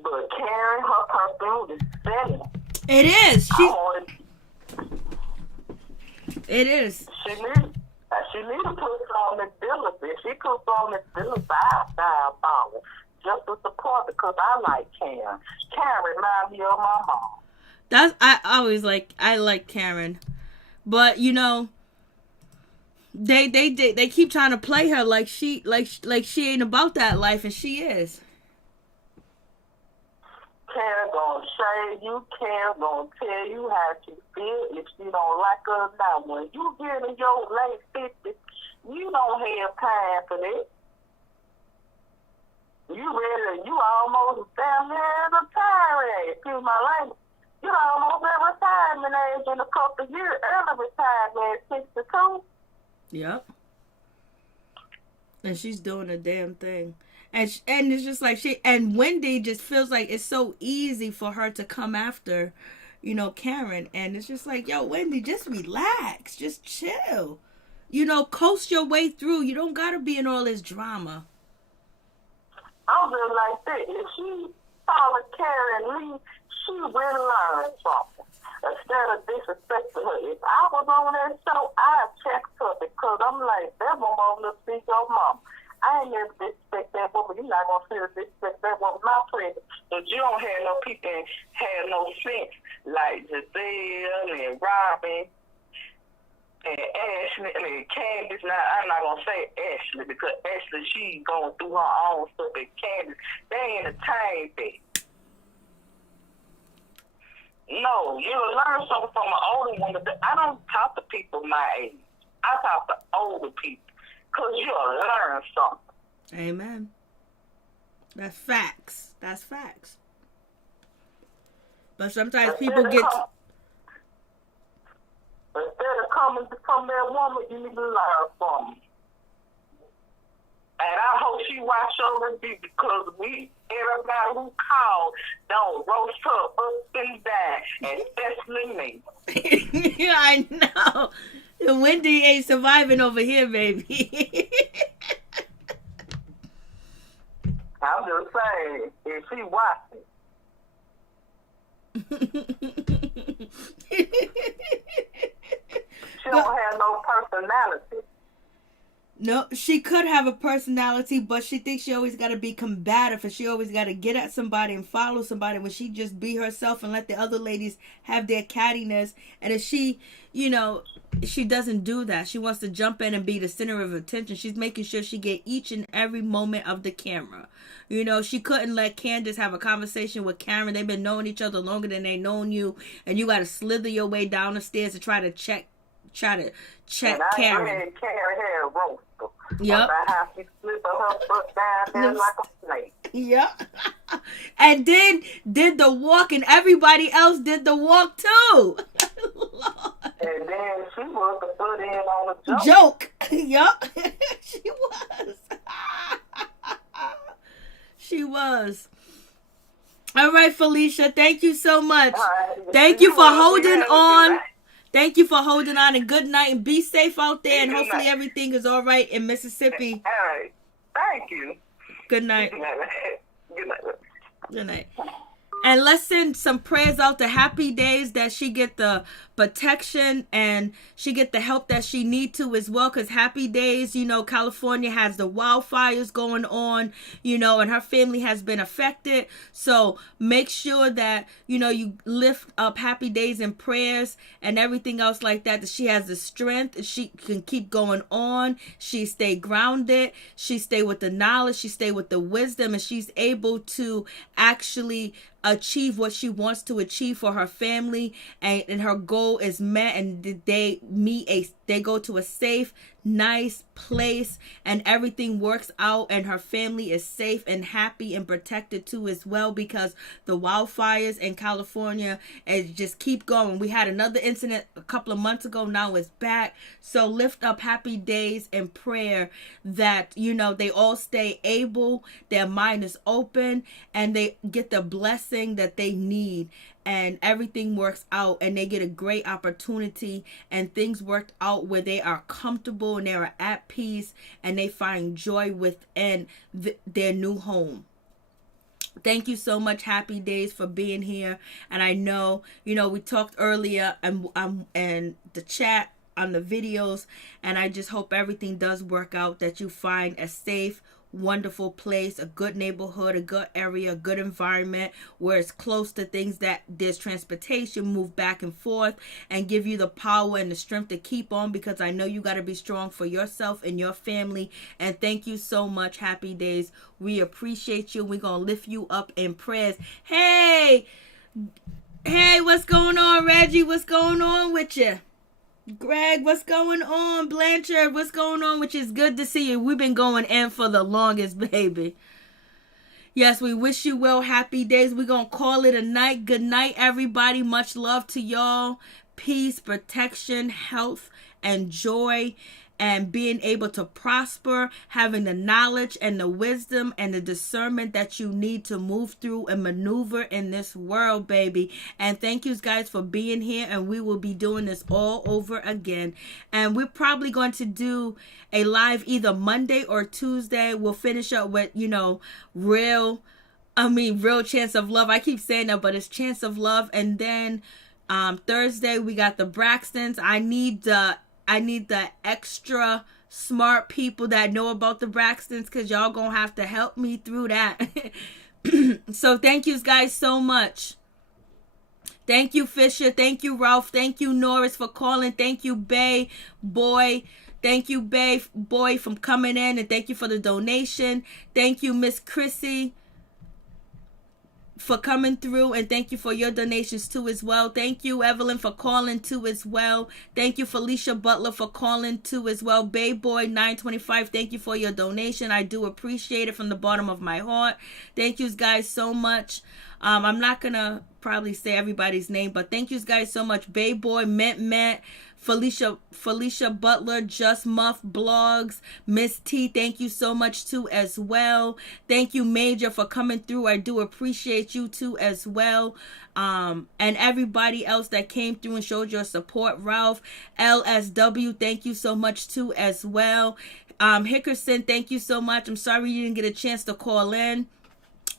but Karen, her perfume is selling. It is. It is. She need to put on the dealer. If she puts on the dealer, $5 just to support because I like Karen. Karen reminds me of my mom. I like Karen, but you know, they keep trying to play her like she ain't about that life, and she is. Karen gonna shade you. Karen gonna tell you how she feel if she don't like her now. When you get in your late 50s, you don't have time for that. You ready? You almost damn near at a retirement. Excuse my language. You almost at retirement age in a couple of years. Early retirement at 62. Yep. And she's doing a damn thing. And it's just like and Wendy just feels like it's so easy for her to come after, you know, Karen. And it's just like, yo, Wendy, just relax. Just chill. You know, coast your way through. You don't got to be in all this drama. I'm just like that. If she followed Karen Lee, she will learn something. Instead of disrespecting her. If I was on that show, I'd check her because I'm like, that woman to speak your mom. I ain't never disrespect that woman. You're not going to feel disrespect that woman. My presence. But you don't have no people and have no sense like Gizelle and Robin and Ashley and Candice. Now, I'm not going to say Ashley because Ashley, she's going through her own stuff. And Candice, they entertain that. No, you'll learn something from an older woman. I don't talk to people my age. I talk to older people. Because you'll learn something. Amen. That's facts. That's facts. But sometimes people get... Instead of coming from that woman, you need to learn from her. And I hope she watch over me because everybody who called don't roast her up and down, especially me. Yeah, I know. Wendy ain't surviving over here, baby. I'm just saying, if she watching. She don't have no personality. No, she could have a personality, but she thinks she always got to be combative and she always got to get at somebody and follow somebody when she just be herself and let the other ladies have their cattiness. And if she, you know, she doesn't do that. She wants to jump in and be the center of attention. She's making sure she get each and every moment of the camera. You know, she couldn't let Candice have a conversation with Karen. They've been knowing each other longer than they known you. And you got to slither your way down the stairs to try to check Karen. Karen had a roast. Yep. About how she slipped her foot down there like a snake. Yep. And then did the walk, and everybody else did the walk too. And then she was to put in on a joke. Yep. She was. She was. All right, Felicia. Thank you so much. Thank you for holding on. Thank you for holding on, and good night, and be safe out there, and hopefully everything is all right in Mississippi. All right. Thank you. Good night. Good night. Good night. Good night. And let's send some prayers out to Happy Days that she get the protection and she get the help that she need to as well. Because Happy Days, you know, California has the wildfires going on, you know, and her family has been affected. So make sure that, you know, you lift up Happy Days in prayers and everything else like that, that she has the strength. She can keep going on. She stay grounded. She stay with the knowledge. She stay with the wisdom, and she's able to actually achieve what she wants to achieve for her family, and her goal is met, and they go to a safe, nice place, and everything works out, and her family is safe and happy and protected too as well, because the wildfires in California just keep going. We had another incident a couple of months ago. Now it's back. So lift up Happy Days in prayer that, you know, they all stay able, their mind is open, and they get the blessing that they need, and everything works out, and they get a great opportunity, and things worked out where they are comfortable and they are at peace, and they find joy within their new home. Thank you so much, Happy Days, for being here. And I know, you know, we talked earlier and the chat on the videos, and I just hope everything does work out, that you find a safe, wonderful place, a good neighborhood, a good area, a good environment where it's close to things that there's transportation, move back and forth, and give you the power and the strength to keep on, because I know you got to be strong for yourself and your family. And thank you so much. Happy days. We appreciate you. We're going to lift you up in prayers. Hey, what's going on, Reggie? What's going on with you? Greg, what's going on? Blanchard, what's going on? Which is good to see you. We've been going in for the longest, baby. Yes, we wish you well. Happy days. We're going to call it a night. Good night, everybody. Much love to y'all. Peace, protection, health, and joy, and being able to prosper, having the knowledge and the wisdom and the discernment that you need to move through and maneuver in this world, baby. And thank you guys for being here, and we will be doing this all over again. And we're probably going to do a live either Monday or Tuesday. We'll finish up with, real chance of love. I keep saying that, but it's chance of love. And then Thursday we got the Braxtons. I need the extra smart people that know about the Braxtons, because y'all gonna have to help me through that. So thank you guys so much. Thank you, Fisher. Thank you, Ralph. Thank you, Norris, for calling. Thank you, Bay Boy. Thank you, Bay Boy, for coming in, and thank you for the donation. Thank you, Miss Chrissy, for coming through, and thank you for your donations too as well. Thank you, Evelyn, for calling too as well. Thank you, Felicia Butler, for calling too as well. Bay Boy 925, thank you for your donation. I do appreciate it from the bottom of my heart. Thank you guys so much. I'm not gonna probably say everybody's name, but thank you guys so much. Bay Boy, Mint, Felicia Butler, Just Muff Blogs, Miss T, thank you so much too as well. Thank you, Major, for coming through. I do appreciate you too as well. And everybody else that came through and showed your support. Ralph, LSW, thank you so much too as well. Hickerson, thank you so much. I'm sorry you didn't get a chance to call in.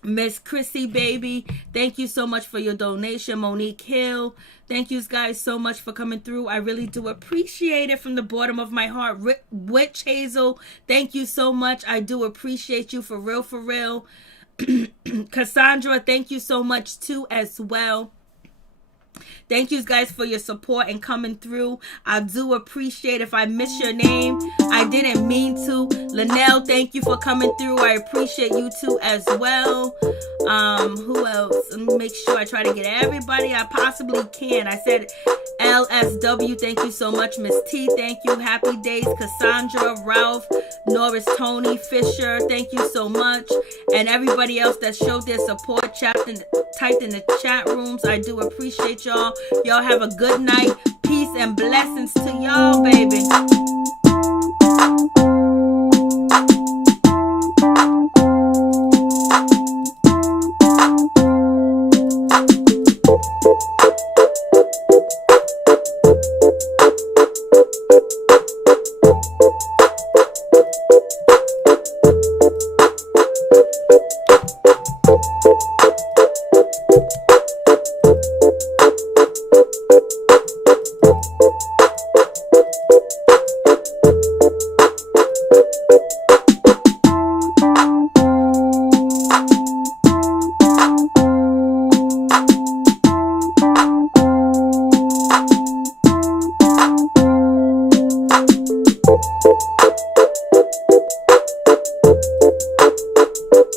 Miss Chrissy, baby, thank you so much for your donation. Monique Hill, thank you guys so much for coming through. I really do appreciate it from the bottom of my heart. Witch Hazel, thank you so much. I do appreciate you for real. Cassandra, thank you so much too as well. Thank you guys for your support and coming through. I do appreciate. If I miss your name, I didn't mean to. Linnell, thank you for coming through. I appreciate you too as well. Who else? Let me make sure I try to get everybody I possibly can. I said LSW, thank you so much. Miss T, thank you. Happy days. Cassandra, Ralph, Norris, Tony, Fisher, thank you so much. And everybody else that showed their support, typed in the chat rooms. I do appreciate y'all. Y'all have a good night. Peace and blessings to y'all, baby.